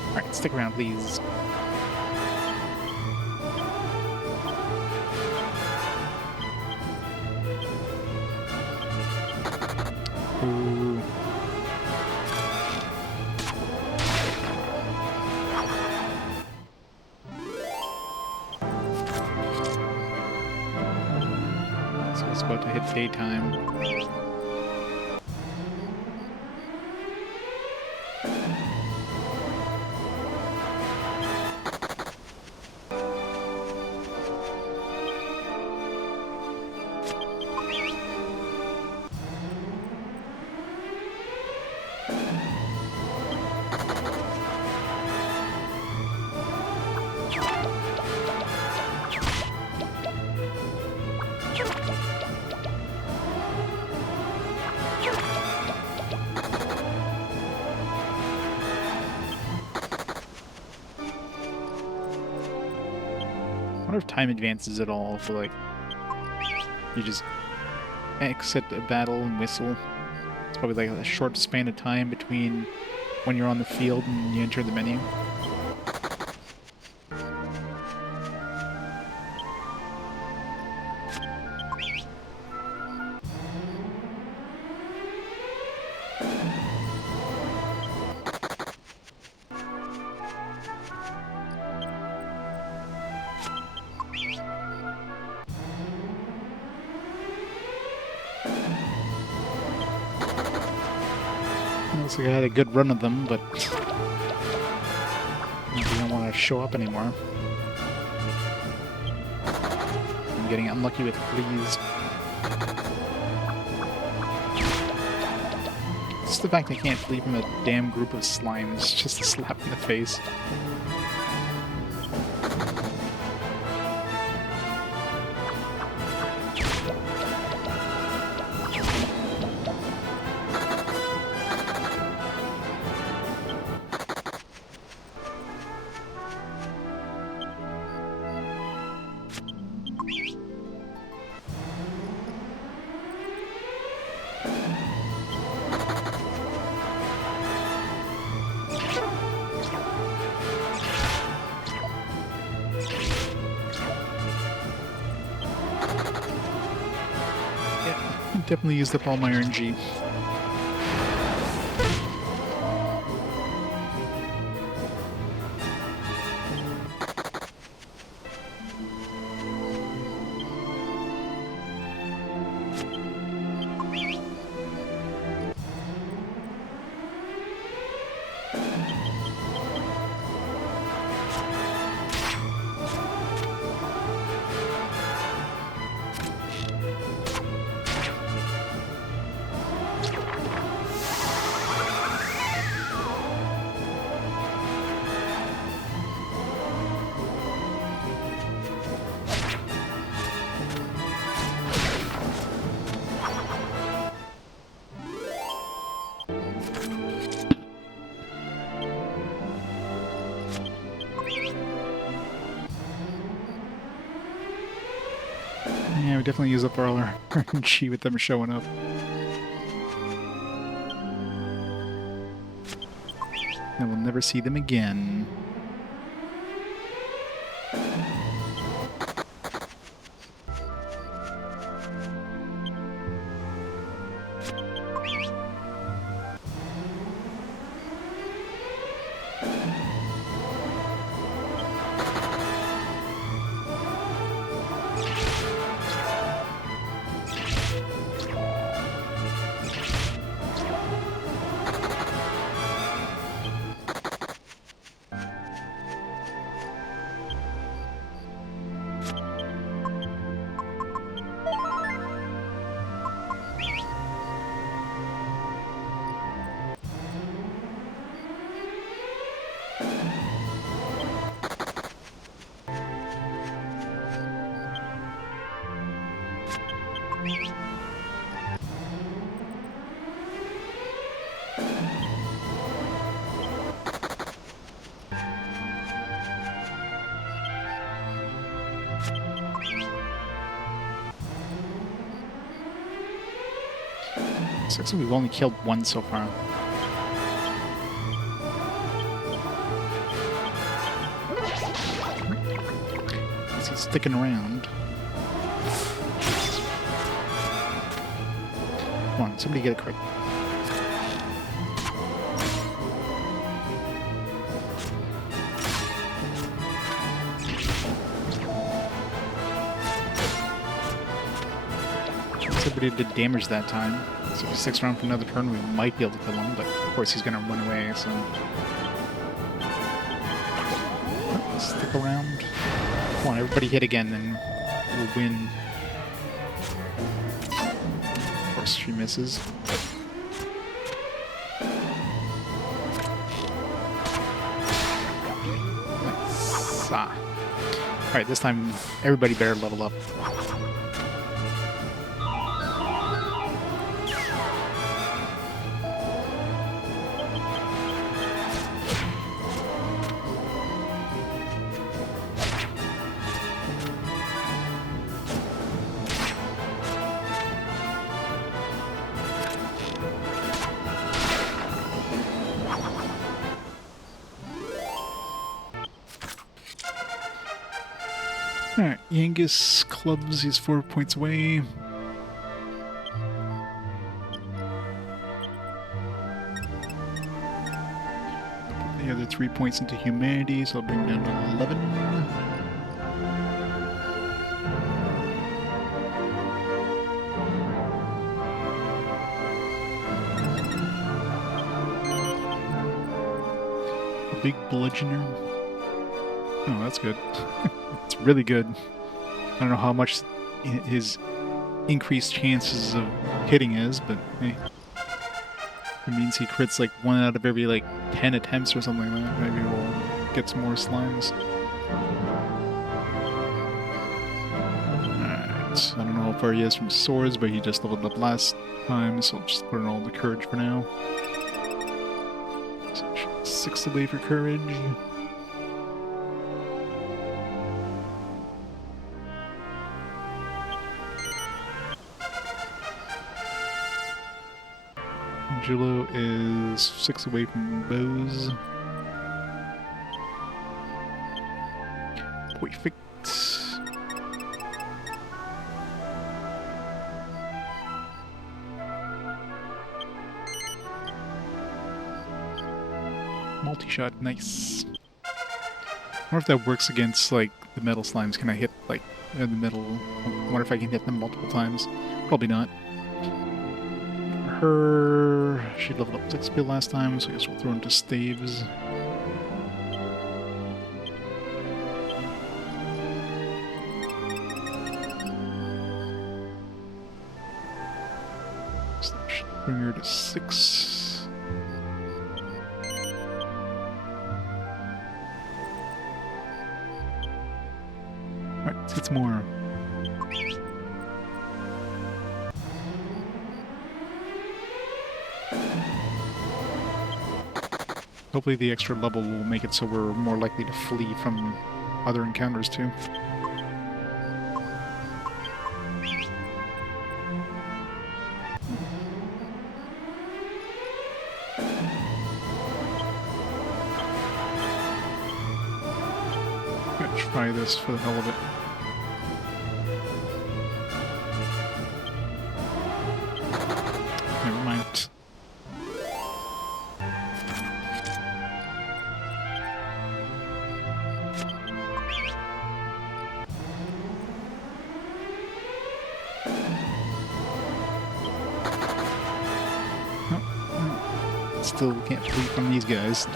Alright, stick around, please. Ooh. So it's about to hit daytime. time advances at all. For like, you just exit a battle and whistle. It's probably like a short span of time between when you're on the field and you enter the menu. Looks like I had a good run of them, but maybe I don't want to show up anymore. I'm getting unlucky with fleas. It's the fact I can't flee from a damn group of slimes, just a slap in the face. Definitely used up all my RNG. Yeah, we definitely use up all our RNG with them showing up. And we'll never see them again. Looks like we've only killed one so far. Is he sticking around? Come on, somebody get it quick. Somebody did damage that time. So if he sticks around for another turn, we might be able to kill him, but of course he's going to run away, so... Stick around. Come on, everybody hit again, and we'll win. Of course she misses. Alright, this time everybody better level up. Alright, Yangus clubs, he's 4 points away. The other 3 points into humanity, so I'll bring down to 11. A big bludgeoner. Oh, that's good. It's really good. I don't know how much his increased chances of hitting is, but hey. It means he crits like 1 out of every like 10 attempts or something like that. Maybe we'll get some more slimes. Alright, I don't know how far he is from swords, but he just leveled up last time, so I'll just put in all the courage for now. So 6 away for courage. Angelo is 6 away from bows. Perfect. Multi-shot, nice. I wonder if that works against, like, the metal slimes. Can I hit, like, in the middle? I wonder if I can hit them multiple times. Probably not. Her... She leveled up 6 speed last time, so I guess we'll throw into staves. So that should bring her to 6. Alright, let's get some more. Hopefully the extra level will make it so we're more likely to flee from other encounters too. Gonna try this for the hell of it. Never mind. Still can't flee from these guys.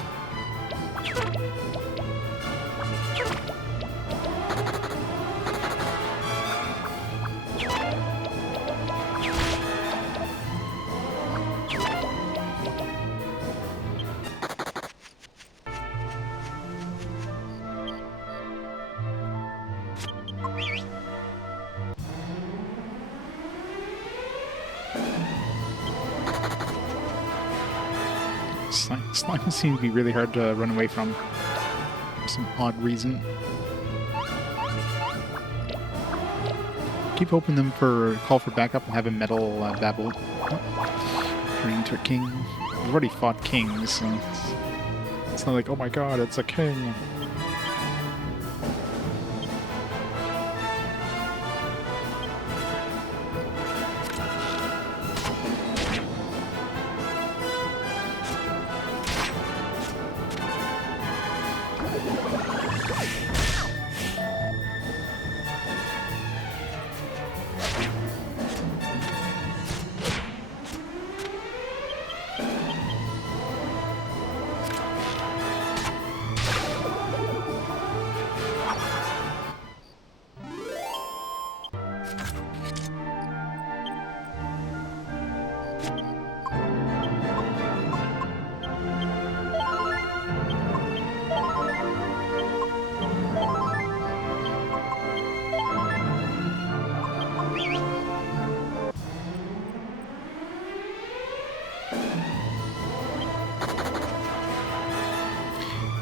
Slime seems to be really hard to run away from for some odd reason. Keep hoping them for call for backup and have a metal babble. Turn into a king. We've already fought kings, so it's not like, oh my god, it's a king.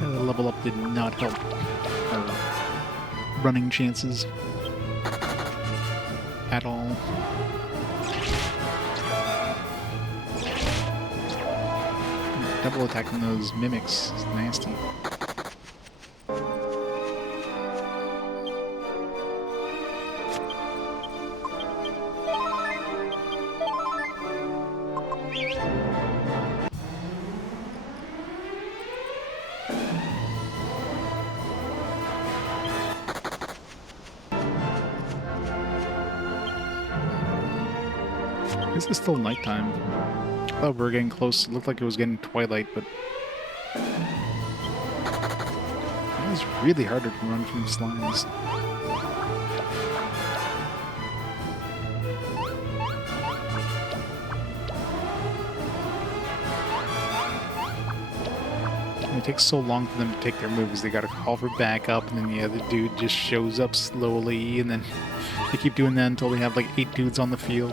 Level up did not help our running chances at all. Double attacking those mimics is nasty. This is still nighttime. I thought we were getting close. It looked like it was getting twilight, but it was really harder to run from slimes. It takes so long for them to take their moves. They gotta call for backup, and then the other dude just shows up slowly, and then they keep doing that until they have like 8 dudes on the field.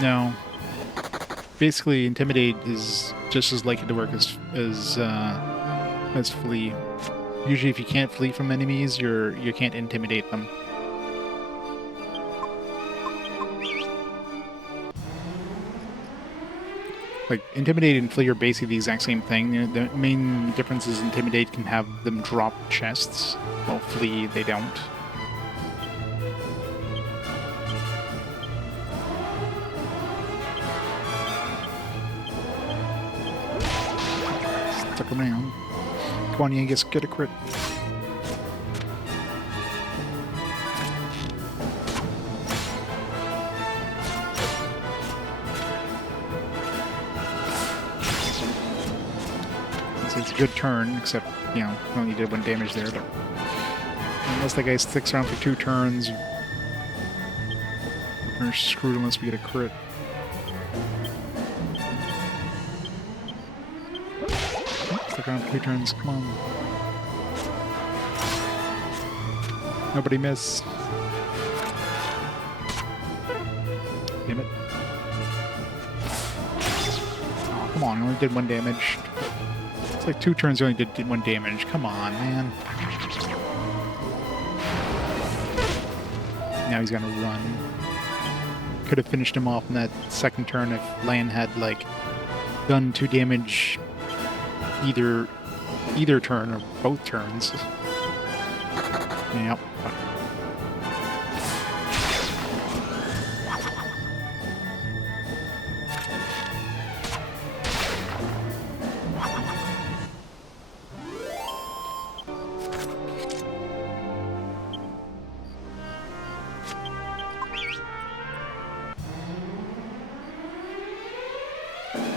No. Basically, Intimidate is just as likely to work as Flee. Usually, if you can't flee from enemies, you can't intimidate them. Like, Intimidate and Flee are basically the exact same thing. The main difference is Intimidate can have them drop chests, while Flee, they don't. Stuck around. Come on, Yangus, get a crit. It's a good turn, except, you know, only did 1 damage there, but unless that guy sticks around for 2 turns, we're screwed unless we get a crit. Stick around for 2 turns, come on. Nobody miss. Damn it. Oh, come on, I only did 1 damage. It's like 2 turns, you only did 1 damage. Come on, man. Now he's gonna run. Could have finished him off in that 2nd turn if Lan had, like, done 2 damage either turn or both turns. Yep.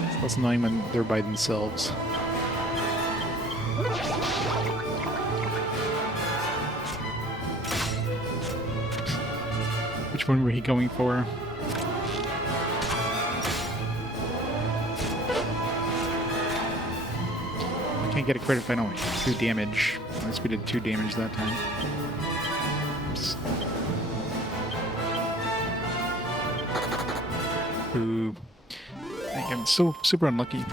It's less annoying when they're by themselves. Which one were he going for? I can't get a crit if I don't do damage. At least we did 2 damage that time. Oops. Ooh. I'm so super unlucky.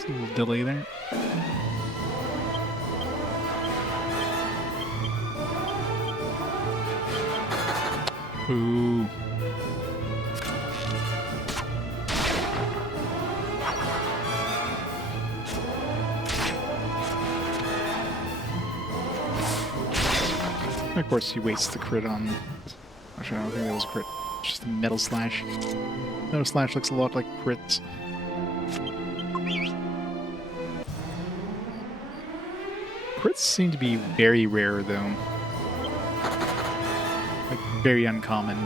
A little delay there. Ooh. Of course, he wastes the crit on. Actually, I don't think that was a crit. Just a metal slash. Metal slash looks a lot like crits. Crits seem to be very rare, though. Like, very uncommon.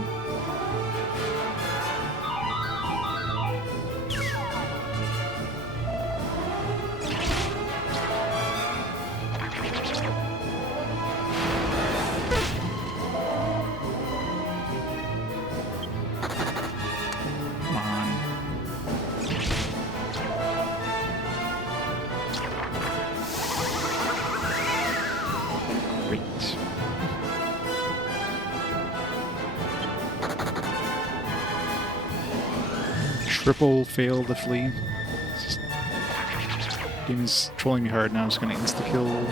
Triple fail to flee. Game is trolling me hard now. I'm just gonna insta-kill.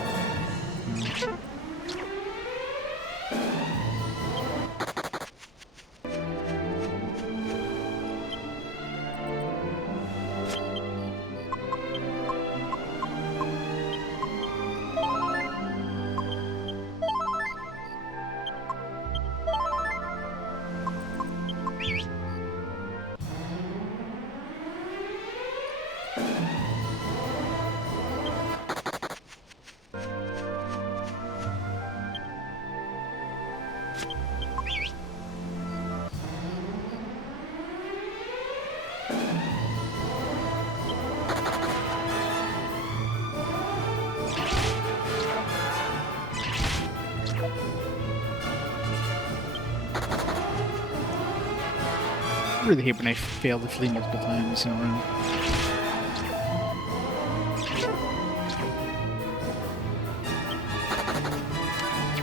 I really hate when I fail to flee multiple times in a row.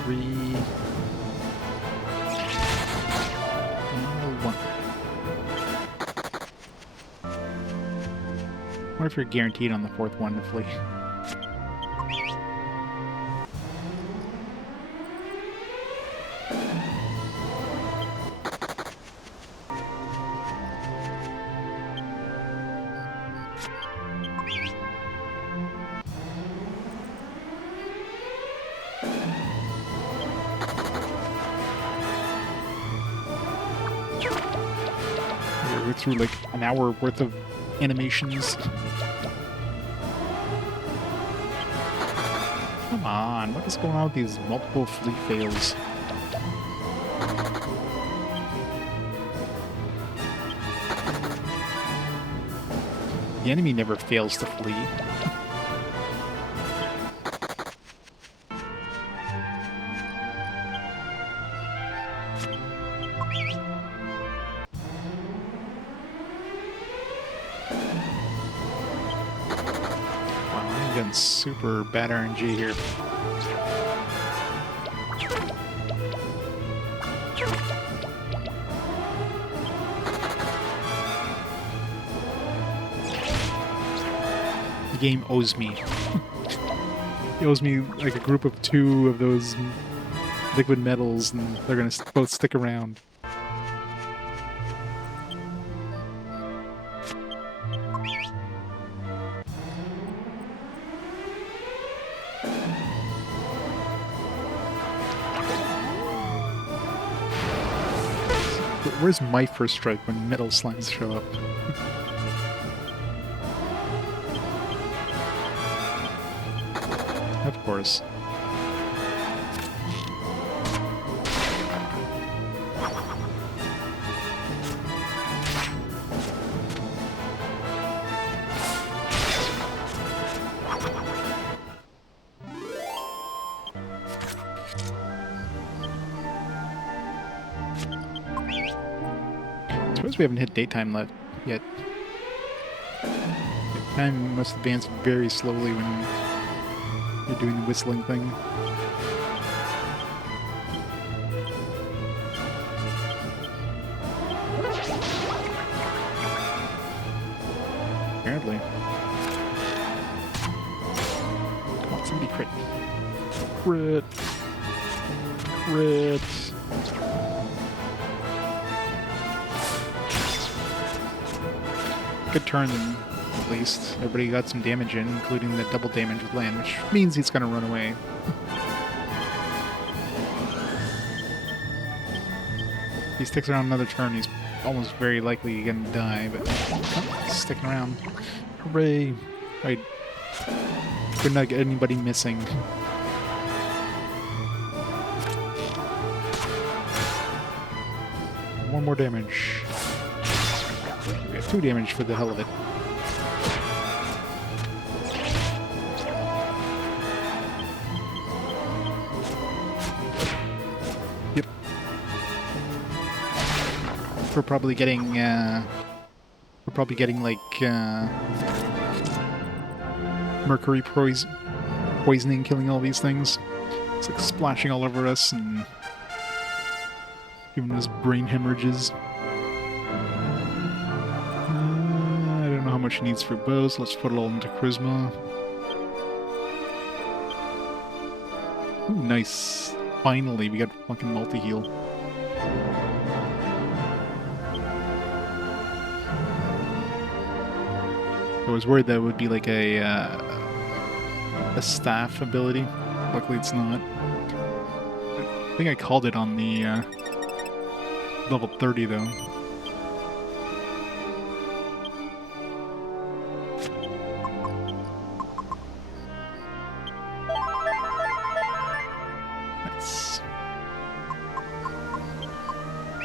Three. And one. What if you're guaranteed on the fourth one to flee? We're through like an hour worth of animations. Come on, what is going on with these multiple flee fails? The enemy never fails to flee. Super bad RNG here. The game owes me. It owes me like a group of 2 of those liquid metals, and they're gonna both stick around. Where's my first strike when metal slimes show up? Of course. We haven't hit daytime yet. Time must advance very slowly when you're doing the whistling thing. Apparently. Come on, somebody crit. Crit. Crit. Good turn, at least. Everybody got some damage in, including the double damage with land, which means he's gonna run away. If he sticks around another turn, he's almost very likely gonna die, but he's sticking around. Hooray! I could not get anybody missing. One more damage. We got 2 damage for the hell of it. Yep. We're probably getting like mercury poisoning killing all these things. It's like splashing all over us and giving us brain hemorrhages. how much he needs for bows. Let's put it all into charisma. Ooh, nice. Finally, we got fucking multi-heal. I was worried that would be like a staff ability. Luckily, it's not. I think I called it on the level 30 though. That's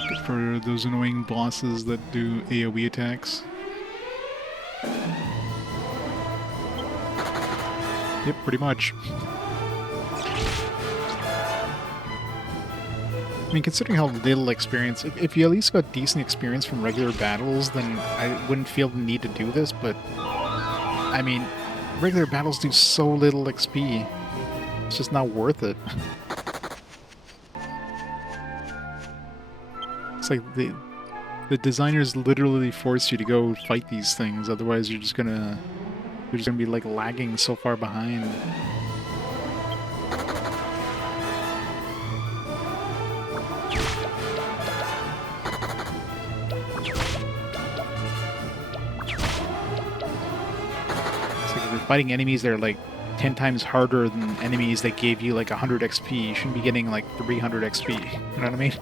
good for those annoying bosses that do AoE attacks. Yep, pretty much. I mean, considering how little experience, if you at least got decent experience from regular battles, then I wouldn't feel the need to do this, but I mean, regular battles do so little XP. It's just not worth it. It's like the designers literally force you to go fight these things, otherwise you're just gonna be like lagging so far behind. Fighting enemies that are like 10 times harder than enemies that gave you like 100 XP. You shouldn't be getting like 300 XP. You know what I mean?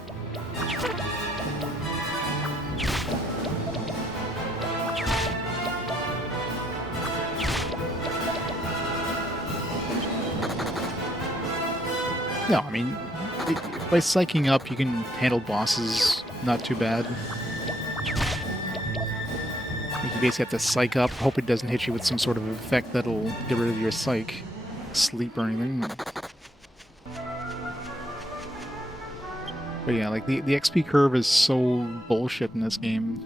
No, I mean, by psyching up, you can handle bosses not too bad. You basically have to psych up, hope it doesn't hit you with some sort of effect that'll get rid of your psych, sleep or anything. But yeah, like the XP curve is so bullshit in this game.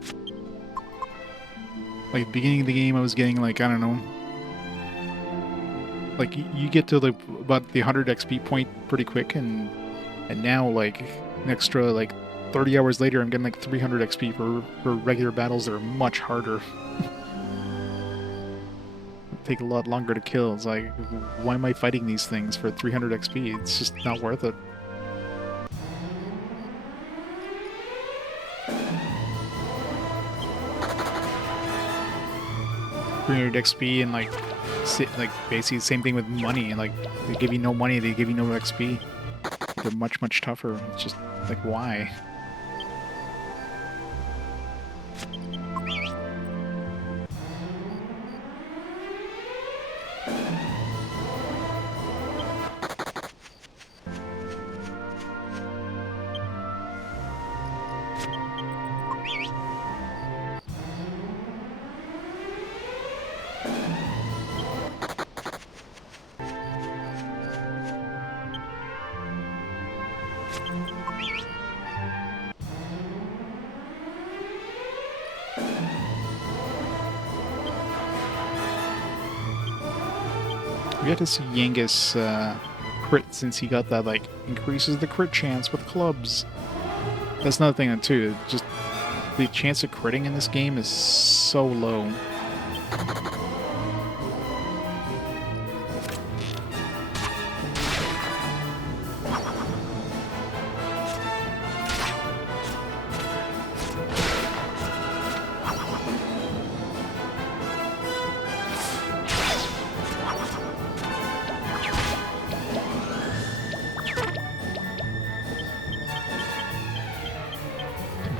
Like at the beginning of the game I was getting like, I don't know, like you get to like about the 100 XP point pretty quick, and now like an extra like 30 hours later I'm getting like 300 XP for regular battles that are much harder. Take a lot longer to kill. It's like, why am I fighting these things for 300 XP? It's just not worth it. $300 XP and like basically the same thing with money. And like they give you no money, they give you no XP. They're much tougher. It's just like, why? We got to see Yangus crit since he got that, like, increases the crit chance with clubs. That's another thing, too. Just the chance of critting in this game is so low.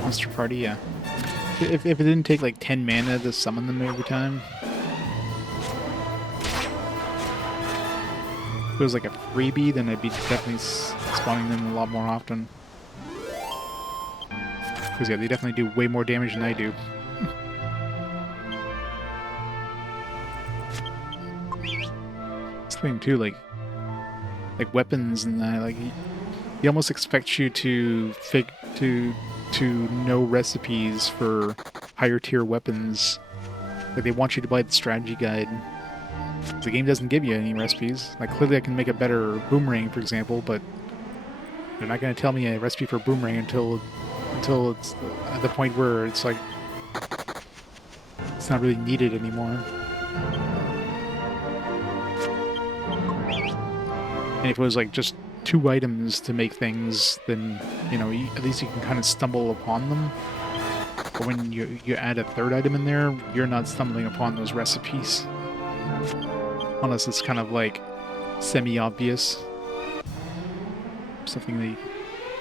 Monster Party, yeah. If it didn't take like 10 mana to summon them every time. If it was like a freebie, then I'd be definitely spawning them a lot more often. Because yeah, they definitely do way more damage than I do. This thing too, like weapons and that, like he almost expects you to know recipes for higher tier weapons. Like they want you to buy the strategy guide. The game doesn't give you any recipes. Like clearly I can make a better boomerang, for example, but they're not going to tell me a recipe for boomerang until it's at the point where it's like it's not really needed anymore. And if it was like just 2 items to make things, then, you know, at least you can kind of stumble upon them. But when you add a 3rd item in there, you're not stumbling upon those recipes. Unless it's kind of like semi-obvious. Something that you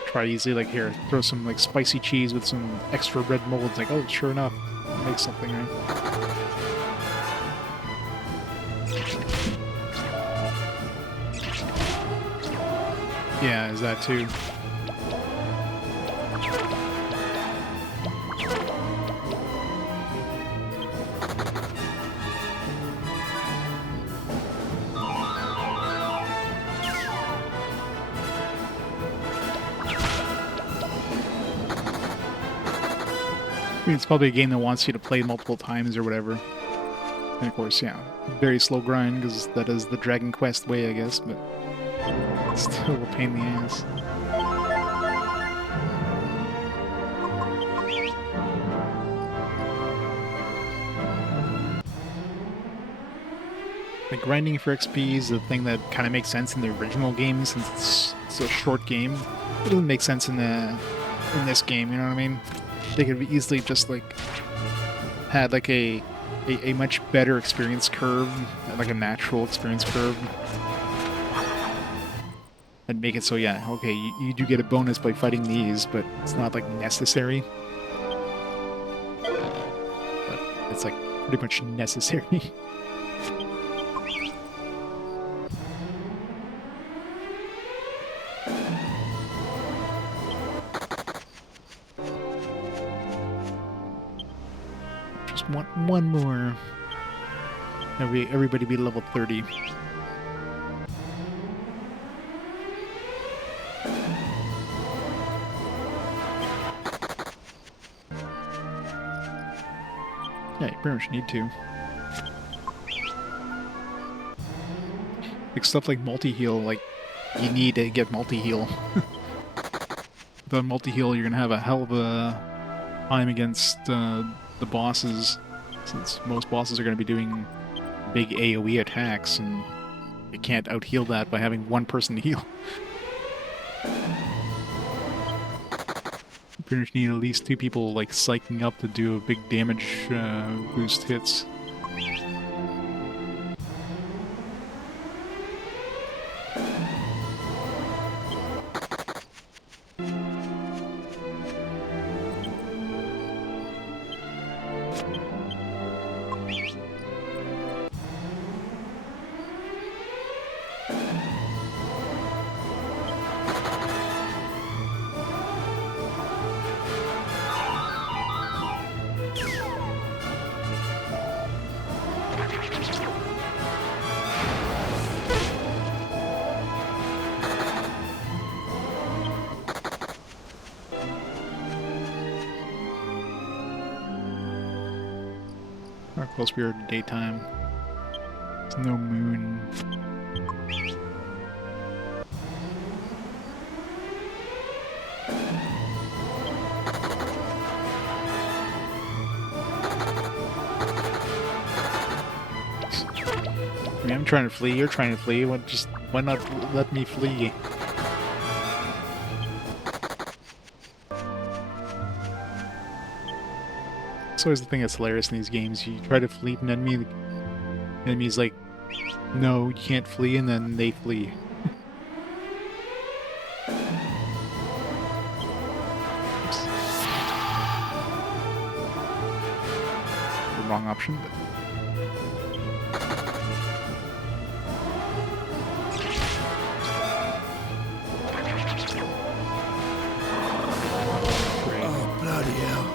try easily, like here, throw some like spicy cheese with some extra red mold. It's like, oh, sure enough, it makes something, right? Yeah, is that too? I mean, it's probably a game that wants you to play multiple times or whatever. And of course, yeah, very slow grind because that is the Dragon Quest way, I guess, but it's still a pain in the ass. Like, grinding for XP is the thing that kind of makes sense in the original game since it's a short game. It doesn't make sense in this game, you know what I mean? They could have easily just like had like a much better experience curve, like a natural experience curve, and make it so, yeah, okay, you do get a bonus by fighting these, but it's not like necessary. But it's like pretty much necessary. One more. Everybody be level 30. Yeah, you pretty much need to. Like stuff like multi-heal, like, you need to get multi-heal. Without multi-heal, you're gonna have a hell of a time against the bosses, since most bosses are going to be doing big AoE attacks, and you can't out-heal that by having one person to heal. You pretty much need at least 2 people like psyching up to do a big damage boost hits. How close we are to daytime. There's no moon. I mean, I'm trying to flee, you're trying to flee. Why not let me flee? That's always the thing that's hilarious in these games. You try to flee an enemy, the enemy's like, no, you can't flee, and then they flee. Oops. The wrong option, but... Oh, bloody hell.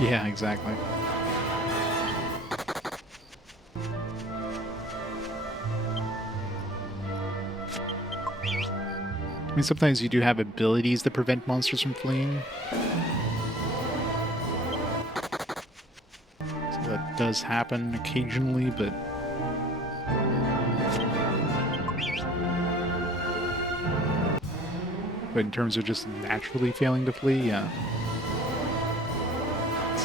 Yeah, exactly. I mean, sometimes you do have abilities that prevent monsters from fleeing. So that does happen occasionally, but... But in terms of just naturally failing to flee, yeah. It's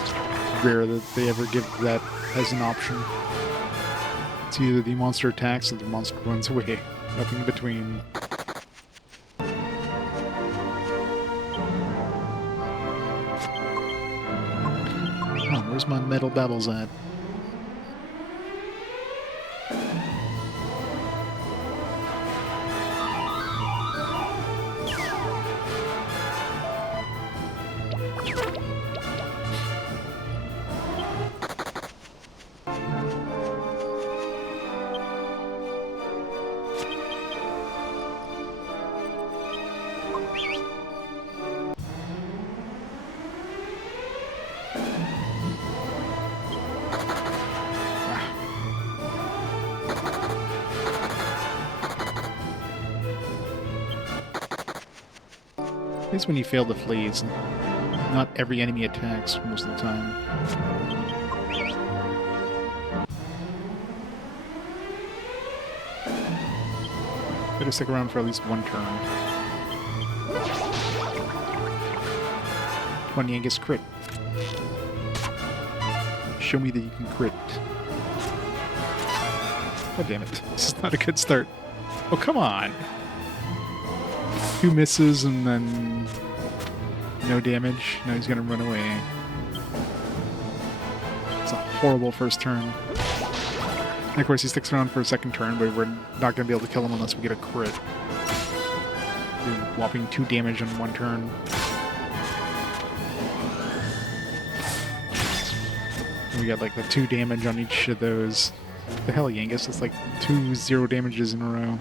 rare that they ever give that as an option. It's either the monster attacks or the monster runs away. Nothing in between. Oh, where's my metal babbles at? At least when you fail to flee, it's not every enemy attacks most of the time. Better stick around for at least one turn. Come on, Yangus, crit. Show me that you can crit. God damn it. This is not a good start. Oh, come on! 2 misses and then no damage. Now he's gonna run away. It's a horrible first turn. And of course he sticks around for a second turn, but we're not gonna be able to kill him unless we get a crit. Doing a whopping 2 damage on 1 turn. And we got like the 2 damage on each of those. The hell, Yangus? It's like 2 0 damages in a row.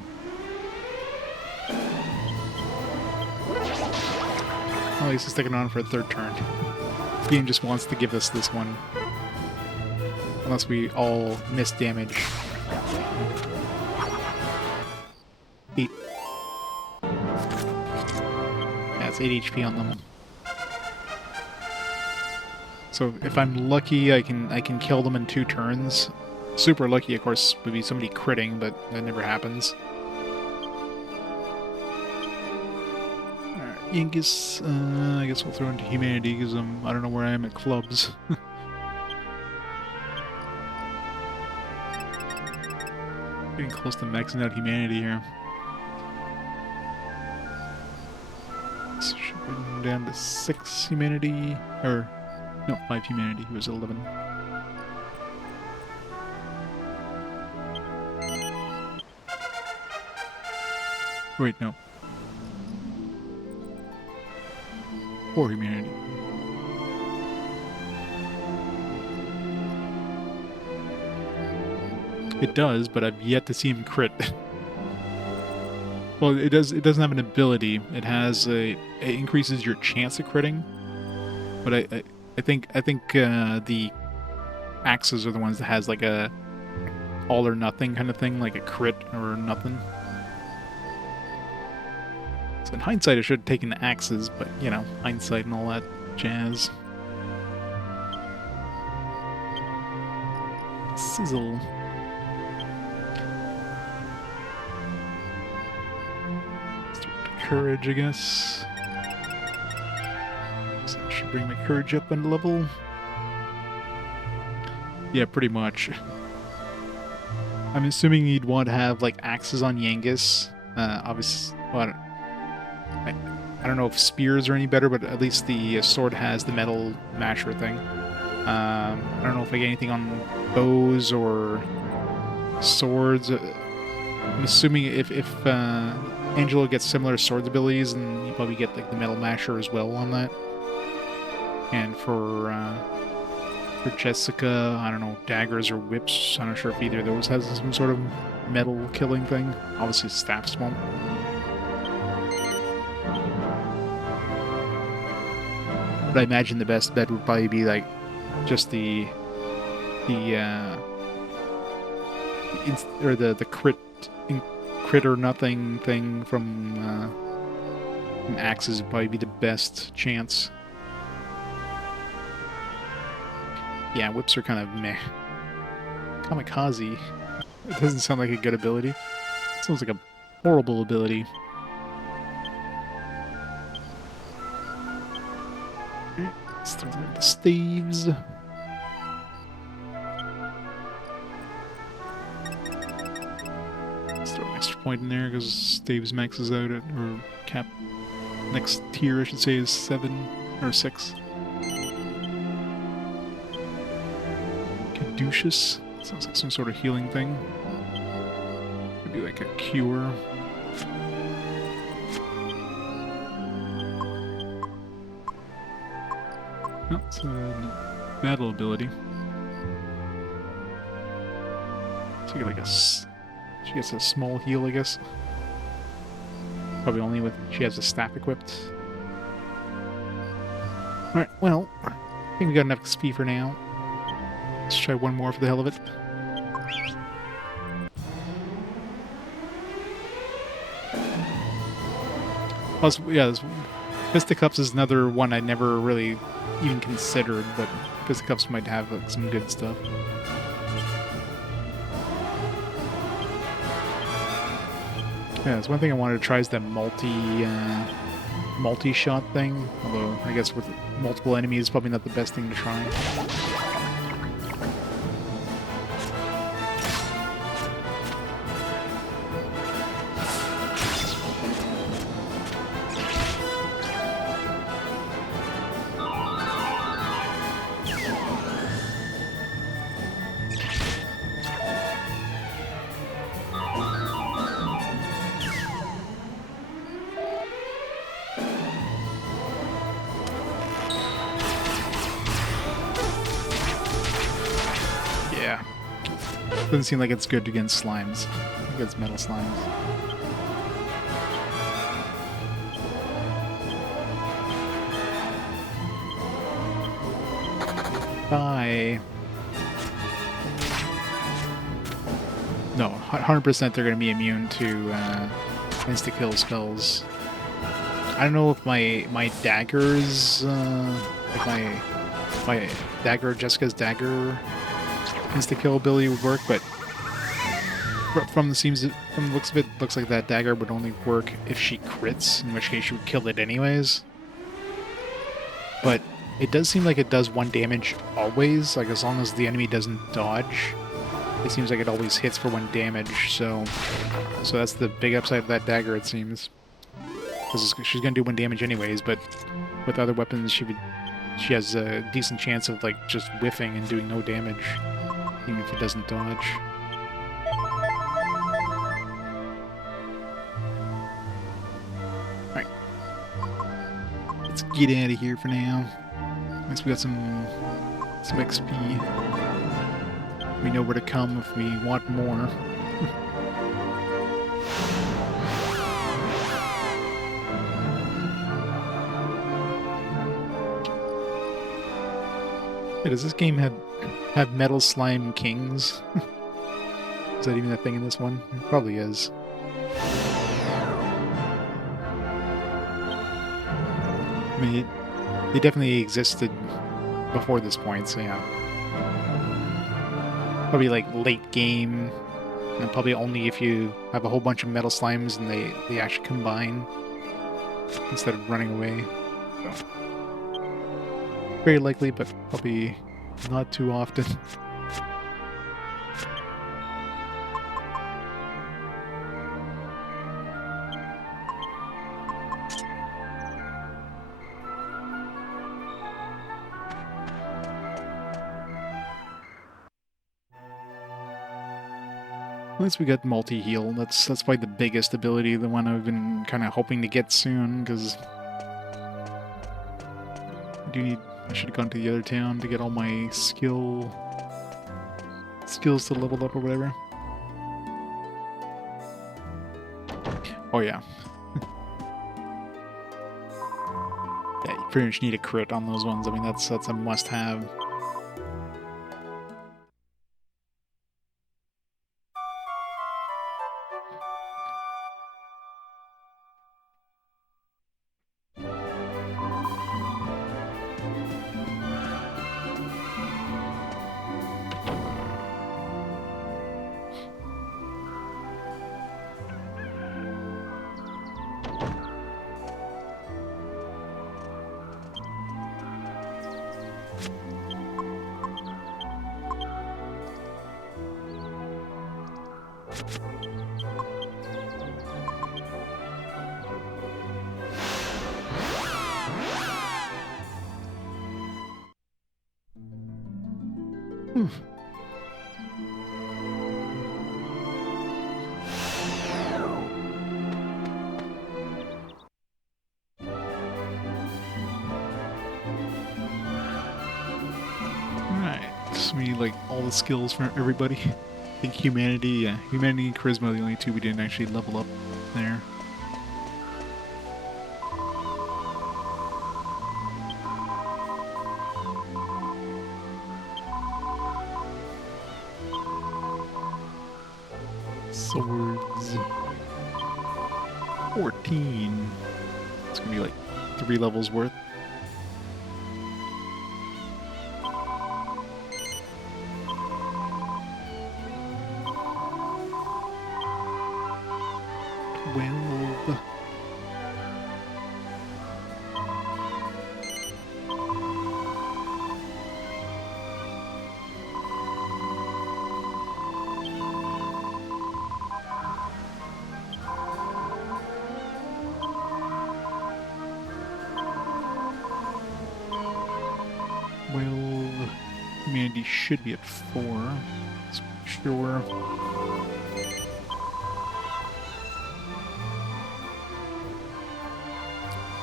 Oh, he's sticking on for a 3rd turn. The game just wants to give us this one. Unless we all miss damage. 8. Yeah, it's 8 HP on them. So if I'm lucky, I can kill them in 2 turns. Super lucky, of course, would be somebody critting, but that never happens. Yangus, I guess we'll throw into humanity because I don't know where I am at clubs. Getting close to maxing out humanity here. So should bring down to 6 humanity, or no, 5 humanity. He was at 11. Wait, no. 4 humanity. It does, but I've yet to see him crit. Well, it does. It doesn't have an ability. It has it increases your chance of critting. But I think the axes are the ones that has like a all or nothing kind of thing, like a crit or nothing. So in hindsight, I should have taken the axes, but, you know, hindsight and all that jazz. Sizzle. Courage, I guess. So I should bring my courage up in level. Yeah, pretty much. I'm assuming you'd want to have, like, axes on Yangus. Obviously, well, I don't know if spears are any better, but at least the sword has the metal masher thing. I don't know if I get anything on bows or swords. I'm assuming if Angelo gets similar swords abilities, and you probably get like the metal masher as well on that. And for Jessica, I don't know, daggers or whips. I'm not sure if either of those has some sort of metal killing thing. Obviously, staffs won't. But I imagine the best bet would probably be like just the crit or nothing thing from axes would probably be the best chance. Yeah, whips are kind of meh. Kamikaze. It doesn't sound like a good ability. It sounds like a horrible ability. Let's throw the staves. Let's throw an extra point in there because staves maxes out at, or cap next tier I should say is 7 or 6. Caduceus. Sounds like some sort of healing thing. Could be like a cure. No, it's a battle ability. So you get like she gets a small heal, I guess. Probably only with she has a staff equipped. Alright, well, I think we got enough XP for now. Let's try one more for the hell of it. Plus, yeah, Fisticuffs is another one I never really even considered, but Fisticuffs might have like, some good stuff. Yeah, it's one thing I wanted to try is that multi-shot thing. Although I guess with multiple enemies, probably not the best thing to try. Doesn't seem like it's good against slimes. Against metal slimes. Bye. No, 100% they're going to be immune to insta-kill spells. I don't know if my daggers, like my dagger, Jessica's dagger insta-kill ability would work, but from the looks of it, looks like that dagger would only work if she crits, in which case she would kill it anyways. But it does seem like it does 1 damage always, like as long as the enemy doesn't dodge. It seems like it always hits for 1 damage, so that's the big upside of that dagger, it seems. Because she's gonna do 1 damage anyways, but with other weapons she has a decent chance of like just whiffing and doing no damage. Even if it doesn't dodge. Alright. Let's get out of here for now. At least we got some XP. We know where to come if we want more. Hey, does this game have metal slime kings? Is that even a thing in this one? It probably is. I mean, they definitely existed before this point, so yeah. Probably like late game, and probably only if you have a whole bunch of metal slimes and they actually combine instead of running away. So. Very likely, but probably not too often. At least we got multi-heal. That's probably the biggest ability, the one I've been kind of hoping to get soon, because I should have gone to the other town to get all my skills to level up or whatever. Oh yeah. Yeah, you pretty much need a crit on those ones. I mean, that's a must-have. Whew. Alright, so we need like all the skills for everybody. I think humanity, yeah. Humanity and charisma are the only two we didn't actually level up there. Swords. 14. It's gonna be like 3 levels worth. Well, humanity should be at 4. Let's make sure.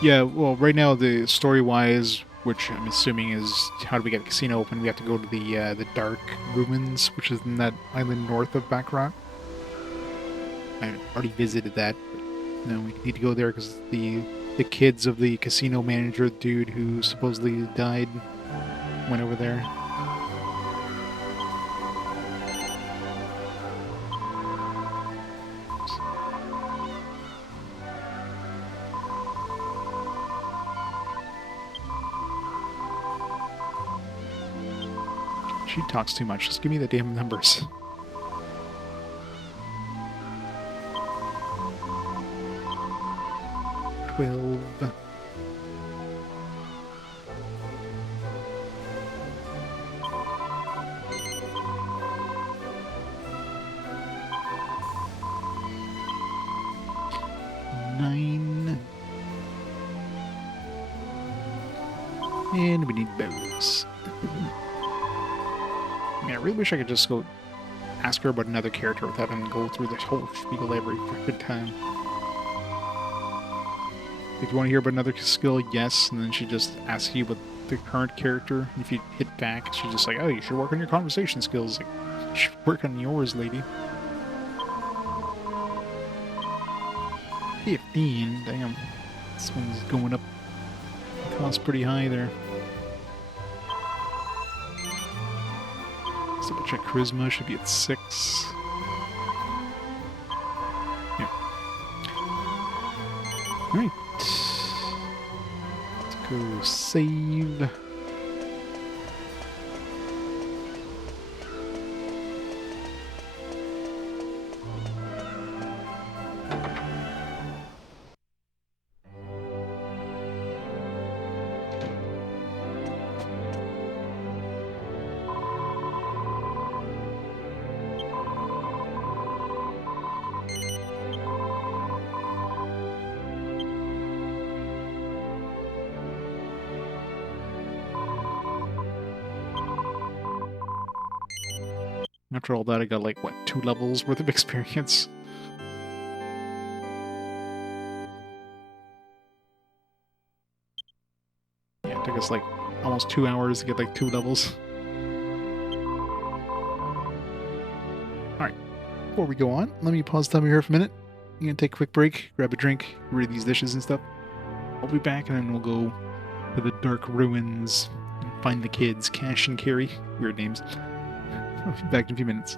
Yeah, well, right now the story-wise, which I'm assuming is how do we get a casino open? We have to go to the Dark Ruins, which is in that island north of Baccarat. I already visited that, but no, we need to go there because the kids of the casino manager dude who supposedly died went over there. She talks too much. Just give me the damn numbers. $12. $9. And we need bows. I really wish I could just go ask her about another character without having to go through this whole spiel every freaking time. If you want to hear about another skill, yes, and then she just asks you about the current character. If you hit back, she's just like, oh, you should work on your conversation skills. Like, you should work on yours, lady. 15, damn. This one's going up. Cost pretty high there. Double check charisma, should be at 6. Yeah. Alright. Let's go save. After all that, I got like, what, 2 levels worth of experience? Yeah, it took us like almost 2 hours to get like 2 levels. Alright, before we go on, let me pause the timer here for a minute. I'm gonna take a quick break, grab a drink, read these dishes and stuff. I'll be back and then we'll go to the Dark Ruins and find the kids, Cash and Carrie. Weird names. I'll be back in a few minutes.